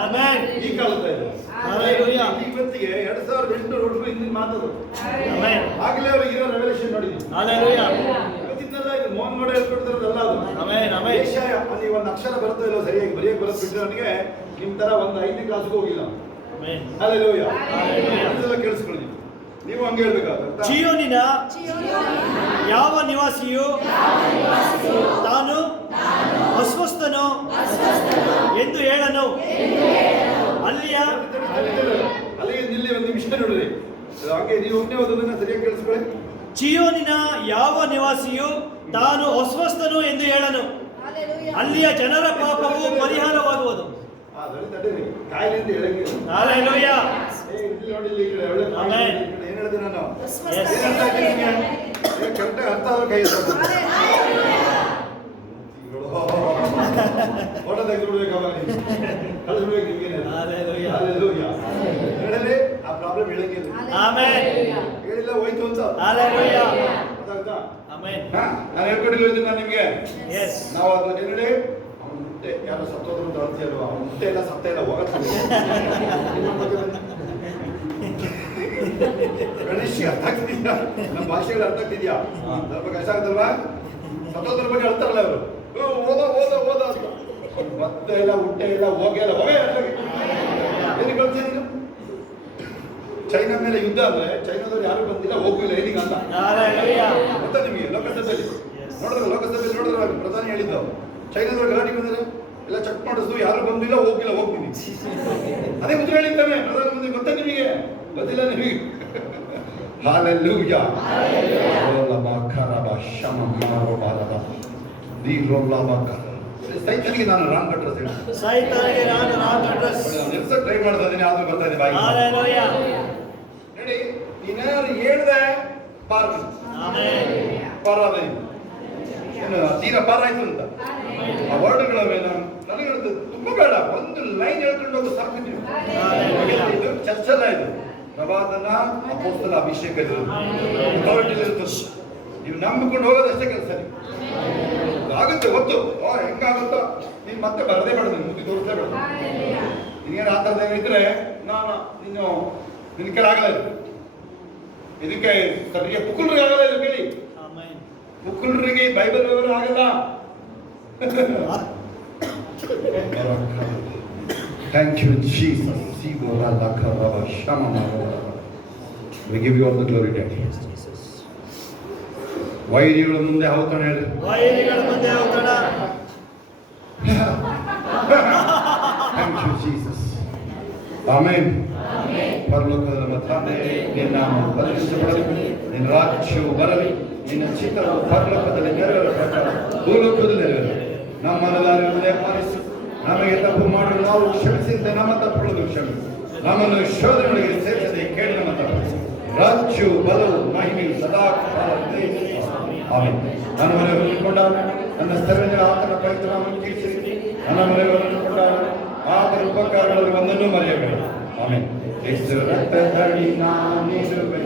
ಆಮೆನ್. ಈ ಕಾಲದ ಹಲ್ಲೆಲೂಯಾ. ಇವತ್ತಿಗೆ 2800 ವರ್ಷ ಹಿಂದಿನ ಮಾತದು. ಆಮೆನ್. ಆಗಲೇ ಅವರಿಗೆ ಇರೋ ರೆವಲ್ಯೂಷನ್ ನೋಡಿದ್ವಿ. ಹಲ್ಲೆಲೂಯಾ. ಇವತ್ತಿನೆಲ್ಲ ಇದು ಮೋಹನ್ ಮಾಡಿ ಹೇಳ್ಕೊಡ್ತಿರೋದಲ್ಲ ಅದು. ಆಮೆನ್. ಆಮೆನ್. ಏಷ್ಯಾಯ ಅಲ್ಲಿ ಒಂದು ಅಕ್ಷರ ಬರುತ್ತೋ ಇಲ್ಲೋ ಸರಿಯಾಗಿ ಬರೆಯಕ್ಕೆ ಬರೋದು ಬಿಟ್ಟರೆ ನನಗೆ ನಿಮ್ಮ ತರ ಒಂದು 5ನೇ ಕ್ಲಾಸ್ಗೂ ಹೋಗಿಲ್ಲ. ಆಮೆನ್. ಹಲ್ಲೆಲೂಯಾ. ಅದೆಲ್ಲ ಕೇಳಿಸ್ಕೊಳ್ಳಿ. ನೀವು ಹಂಗೆ ಹೇಳ್ಬೇಕಾಗುತ್ತೆ. ಚೀಯೋನಿನ ಯಾವ ನಿವಾಸಿಯು ತಾನು ಅಸ್ವಸ್ಥನು ಎಂದು ಹೇಳನು, ಅಲ್ಲಿಯ ಅಲ್ಲಿಗೆ ನಿಲ್ಲಿ ಒಂದು ನಿಮಿಷ ನೋಡ್ರಿ. ಹಾಗೆ ನೀವು ಒಮ್ಮೆ ಓದೋದನ್ನ ಸರಿಯಾಗಿ ಕೇಳಿಸ್ಕೊಳ್ಳಿ. ಚೀಯೋನಿನ ಯಾವ ನಿವಾಸಿಯು ತಾನು ಅಸ್ವಸ್ಥನು ಎಂದು ಹೇಳನು, ಅಲ್ಲಿಯ ಜನರ ಪಾಪವು ಪರಿಹಾರವಾಗುವುದು. ಕಾಯಿಲೆಯಿಂದ ಹೇಳಂಗಿಲ್ಲ. ಹಲ್ಲೆಲೂಯಾ. ನೋಡಿ ಈ ಕಡೆ ಒಳ್ಳೆ ಏನ್ ಹೇಳಿದೆ ನಾನು? ಕರೆಕ್ಟಾಗಿ ಅರ್ಥ ಆದ್ರೆ ಕೈ ಫೋಟೋ ತೆಗೆದುಬಿಡ್ಬೇಕು. ಅವಾಗ ಕಳಿಸ್ಬಿಡ್ಬೇಕು ನಿಮ್ಗೆ. ಹೇಳಲಿ ಆ ಪ್ರಾಬ್ಲಮ್ ಹೇಳಂಗಿಲ್ಲ. ಆಮೆನ್. ಹೇಳಿಲ್ಲ ಹೋಯ್ತು ಅಂತ. ಹಲ್ಲೆಲೂಯಾ. ಗೊತ್ತಾಗ್ತಾ? ಆಮೆನ್. ನಾನು ಹೇಳ್ಕೊಟ್ಟಿಲ್ಲ ನಾನು ನಿಮ್ಗೆ. ಎಸ್. ನಾವು ಅದನ್ನ ಹೇಳಿ ಹುಟ್ಟೆ ಯಾರೋ ಸತ್ತೋದ್ರು ಅಂತ ಅರ್ಥ ಅಲ್ವಾ? ಹುಟ್ಟೆ ಎಲ್ಲ ಸತ್ತ ಎಲ್ಲ ಹೋಗತ್ತೆ. ಗಣೇಶ್ ಅರ್ಥ ಆಗ್ತಿದ್ಯಾ? ನಮ್ಮ ಭಾಷೆಗಳು ಅರ್ಥ ಆಗ್ತಿದ್ಯಾ? ಸ್ವಲ್ಪ ಕಷ್ಟ ಆಗ್ತಲ್ವಾ? ಸತ್ತೋದ್ರ ಬಗ್ಗೆ ಹೇಳ್ತಾರಲ್ಲ ಅವರು, ಓದ ಓದ ಓದ ಅಂತ. ಮತ್ತೆ ಎಲ್ಲ ಹುಟ್ಟೆ ಎಲ್ಲ ಹೋಗಿ ಎಲ್ಲ ಹೋಗೇ ಏನು ಕಳ್ಸಿದ್ರು? ಚೈನಾ ಮೇಲೆ ಯುದ್ಧ ಅಂದ್ರೆ ಚೈನಾದವ್ರು ಯಾರು ಬಂದಿಲ್ಲ, ಹೋಗಿಲ್ಲ ಏನಿಗೆ ಅಂತ ಗೊತ್ತಾ ನಿಮಗೆ? ಲೋಕಸಭೆಯಲ್ಲಿ ನೋಡಿದ್ರೆ ಪ್ರಧಾನಿ ಹೇಳಿದ್ದು, ಚೈನಾದವ್ರು ಗಲಾಟೆ ಬಂದ್ರೆ ಎಲ್ಲ ಚೆಕ್ ಮಾಡಿಸ್ದು, ಯಾರು ಬಂದಿಲ್ಲ, ಹೋಗಿಲ್ಲ, ಹೋಗ್ತೀನಿ. ಅದೇ ಉತ್ತರ ಹೇಳಿದ್ದಾನೆ ಪ್ರಧಾನಮಂತ್ರಿ. ಗೊತ್ತಾ ನಿಮಗೆ? ಗೊತ್ತಿಲ್ಲ ನಿಮಗೆ? ಹಾಲೆಲ್ಲೂಯಾ. ಸೈತನಿಗೆ ನಾನು ರಾಂಗ್ ಅಡ್ರೆಸ್ ಟ್ರೈ ಮಾಡ್ತಾ ಇದ್ದೀನಿ, ಆದ್ರೂ ಬರ್ತಾ ಇದೆ ಬಾಯಿ. ನೋಡಿ, ನೀನೇನಾದ್ರು ಹೇಳ್ದೆ ಪಾರಾದ ತೀರಾ ಪಾರಾಯ್ತು ಅಂತ. ಆ ವರ್ಡ್ಗಳ ಮೇಲೆ ನನಗೆ ಹೇಳ್ತದೆ ತುಂಬಾ ಬೇಡ, ಒಂದು ಲೈನ್ ಹೇಳ್ಕೊಂಡು ಹೋಗೋ ಸಾಕು ನೀವು. ಇದು ಚರ್ಚಲ್ಲ, ಇದು ಪ್ರವಾದನ ಅಪೊಸ್ತಲ ಅಭಿಷೇಕ ಇರುತ್ತೆ. ನೀವು ನಂಬಿಕೊಂಡು ಹೋಗೋದಷ್ಟೇ ಕೆಲಸ. ಆಗುತ್ತೆ ಹೊತ್ತು ಹೆಂಗಾಗುತ್ತೋ ನೀನು ಮತ್ತೆ ಬರದೇ ಬೇಡ, ಮುಗಿ ತೋರಿಸಲೇ ಬೇಡ. ನಿನಗೇನು ಆ ಥರದ ಇದ್ರೆ ನಾನು ನಿನ್ನ ಕೈಲಿ ಆಗಲ್ಲ. ಇದಕ್ಕೆ ಸರಿಯ ಪುಕ್ಕುಲ್ರಿಗೆ ಆಗಲ್ಲ, ಇದು ಕೇಳಿ. ಪುಕ್ಕುಲ್ರಿಗೆ ಬೈಬಲ್ ವ್ಯವಹಾರ ಆಗಲ್ಲ. Thank you Jesus. We give you all the glory, Daddy. ವೈರಿಗಳ ಮುಂದೆ ಔತಣ ಹೇಳಿ. ವೈರಿಗಳ ಮುಂದೆ ಔತಣ. Thank you, Jesus. Amen. ಪರಲೋಕದ ನಮ್ಮ ತಂದೆಯೇ, ನಿನ್ನ ನಾಮವು ಪರಿಶುದ್ಧಪಡಲಿ, ನಿನ್ನ ರಾಜ್ಯವು ಬರಲಿ, ನಿನ್ನ ಚಿತ್ತವು ಪರಲೋಕದಲ್ಲಿ ನೆರವೇರುವ ಪ್ರಕಾರ ಭೂಲೋಕದಲ್ಲಿ ನೆರವೇರಲಿ. ನಮ್ಮನ್ನೆಲ್ಲರನ್ನೇ ಪಾಲಿಸು, ನಮಗೆ ತಪ್ಪು ಮಾಡಲು ನಾವು ಕ್ಷಮಿಸಿದಂತೆ ನಮ್ಮ ತಪ್ಪುಗಳನ್ನು ಕ್ಷಮಿಸು, ನಮ್ಮನ್ನು ಶೋಧನೆಗಳಿಗೆ ಸೇರಿಸದೆ ಕೇಳಿ ನಮ್ಮ ತಪ್ಪಿಸು. ರಾಜ್ಯವು ಬಲವು ಮಹಿಮೆಯು ಸದಾ ಕಾಲ. ಆಮೆನ್. ನನ್ನ ಮನೆಯವರನ್ನು ಕೊಂಡಾಗ ನನ್ನ ಸರ್ವಜನ ಆತನ ಪವಿತ್ರ ನಾಮವನ್ನು ಕೀರ್ತಿಸಿ, ನನ್ನ ಮನೆಯವರನ್ನು ಕೊಂಡಾಗ ಆತನ ಉಪಕಾರಗಳಲ್ಲಿ ಒಂದನ್ನೂ ಮರೆಯಬೇಡಿ. ಆಮೆನ್. ಯೇಸು ರಕ್ತದಡಿ ನಾನಿರುವೆ,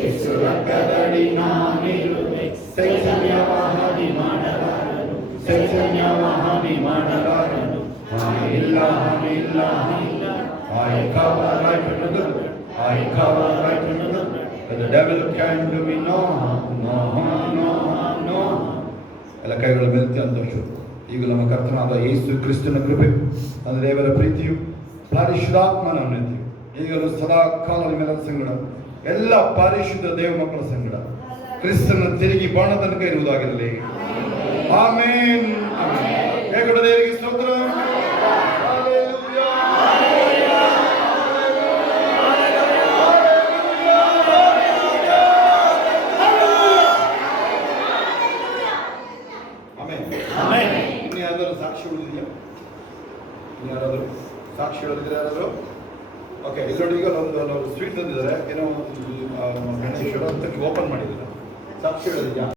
ಯೇಸು ರಕ್ತದಡಿ ನಾನಿರುವೆ, ಸೈತನ್ಯವ ಹಾನಿ ಮಾಡಲಾರನು, ಸೈತನ್ಯವ ಹಾನಿ ಮಾಡಲಾರನು. ಇಲ್ಲ ಇಲ್ಲ ಇಲ್ಲ. I cover right another, I cover right another, but the devil can do me no harm, no harm, no harm, no harm. ಎಲ್ಲ ಕೈಗಳ ಮೇಲೆ ಅಂತಷ್ಟು ಈಗ ನಮ್ಮ ಕರ್ತನಾದ ಯೇಸು ಕ್ರಿಸ್ತನ ಕೃಪೆ, ನನ್ನ ದೇವರ ಪ್ರೀತಿಯು, ಪರಿಶುದ್ಧಾತ್ಮನ ಅನ್ಯತೆಯು ಈಗಲೂ ಸದಾ ಕಾಲ ನಿಮ್ಮೆಲ್ಲರ ಸಂಗಡ, ಎಲ್ಲ ಪರಿಶುದ್ಧ ದೇವ ಮಕ್ಕಳ ಸಂಗಡ ಕ್ರಿಸ್ತನ ತಿರುಗಿ ಬಾಣ ತನಕ ಇರುವುದಾಗಿರಲಿ. ಆಮೇನ್. ಹೇಗಡ ದೇವರಿಗೆ ಸ್ತೋತ್ರ. ಸಾಕ್ಷಿ ಉಳಿದಿದೆಯಾ? ಯಾರಾದರೂ ಸಾಕ್ಷಿ ಉಳಿದಿದ್ರೆ ಯಾರಾದರೂ? ಓಕೆ, ಇಲ್ಲೊಂದು ಈಗ ಒಂದು ಸ್ವೀಟ್ ತಂದಿದ್ದಾರೆ, ಏನೋ ಗಣೇಶ್ವರ ಅಂತ ಓಪನ್ ಮಾಡಿದ್ದಾರೆ. ಸಾಕ್ಷಿ ಉಳಿದಿದೆಯಾ?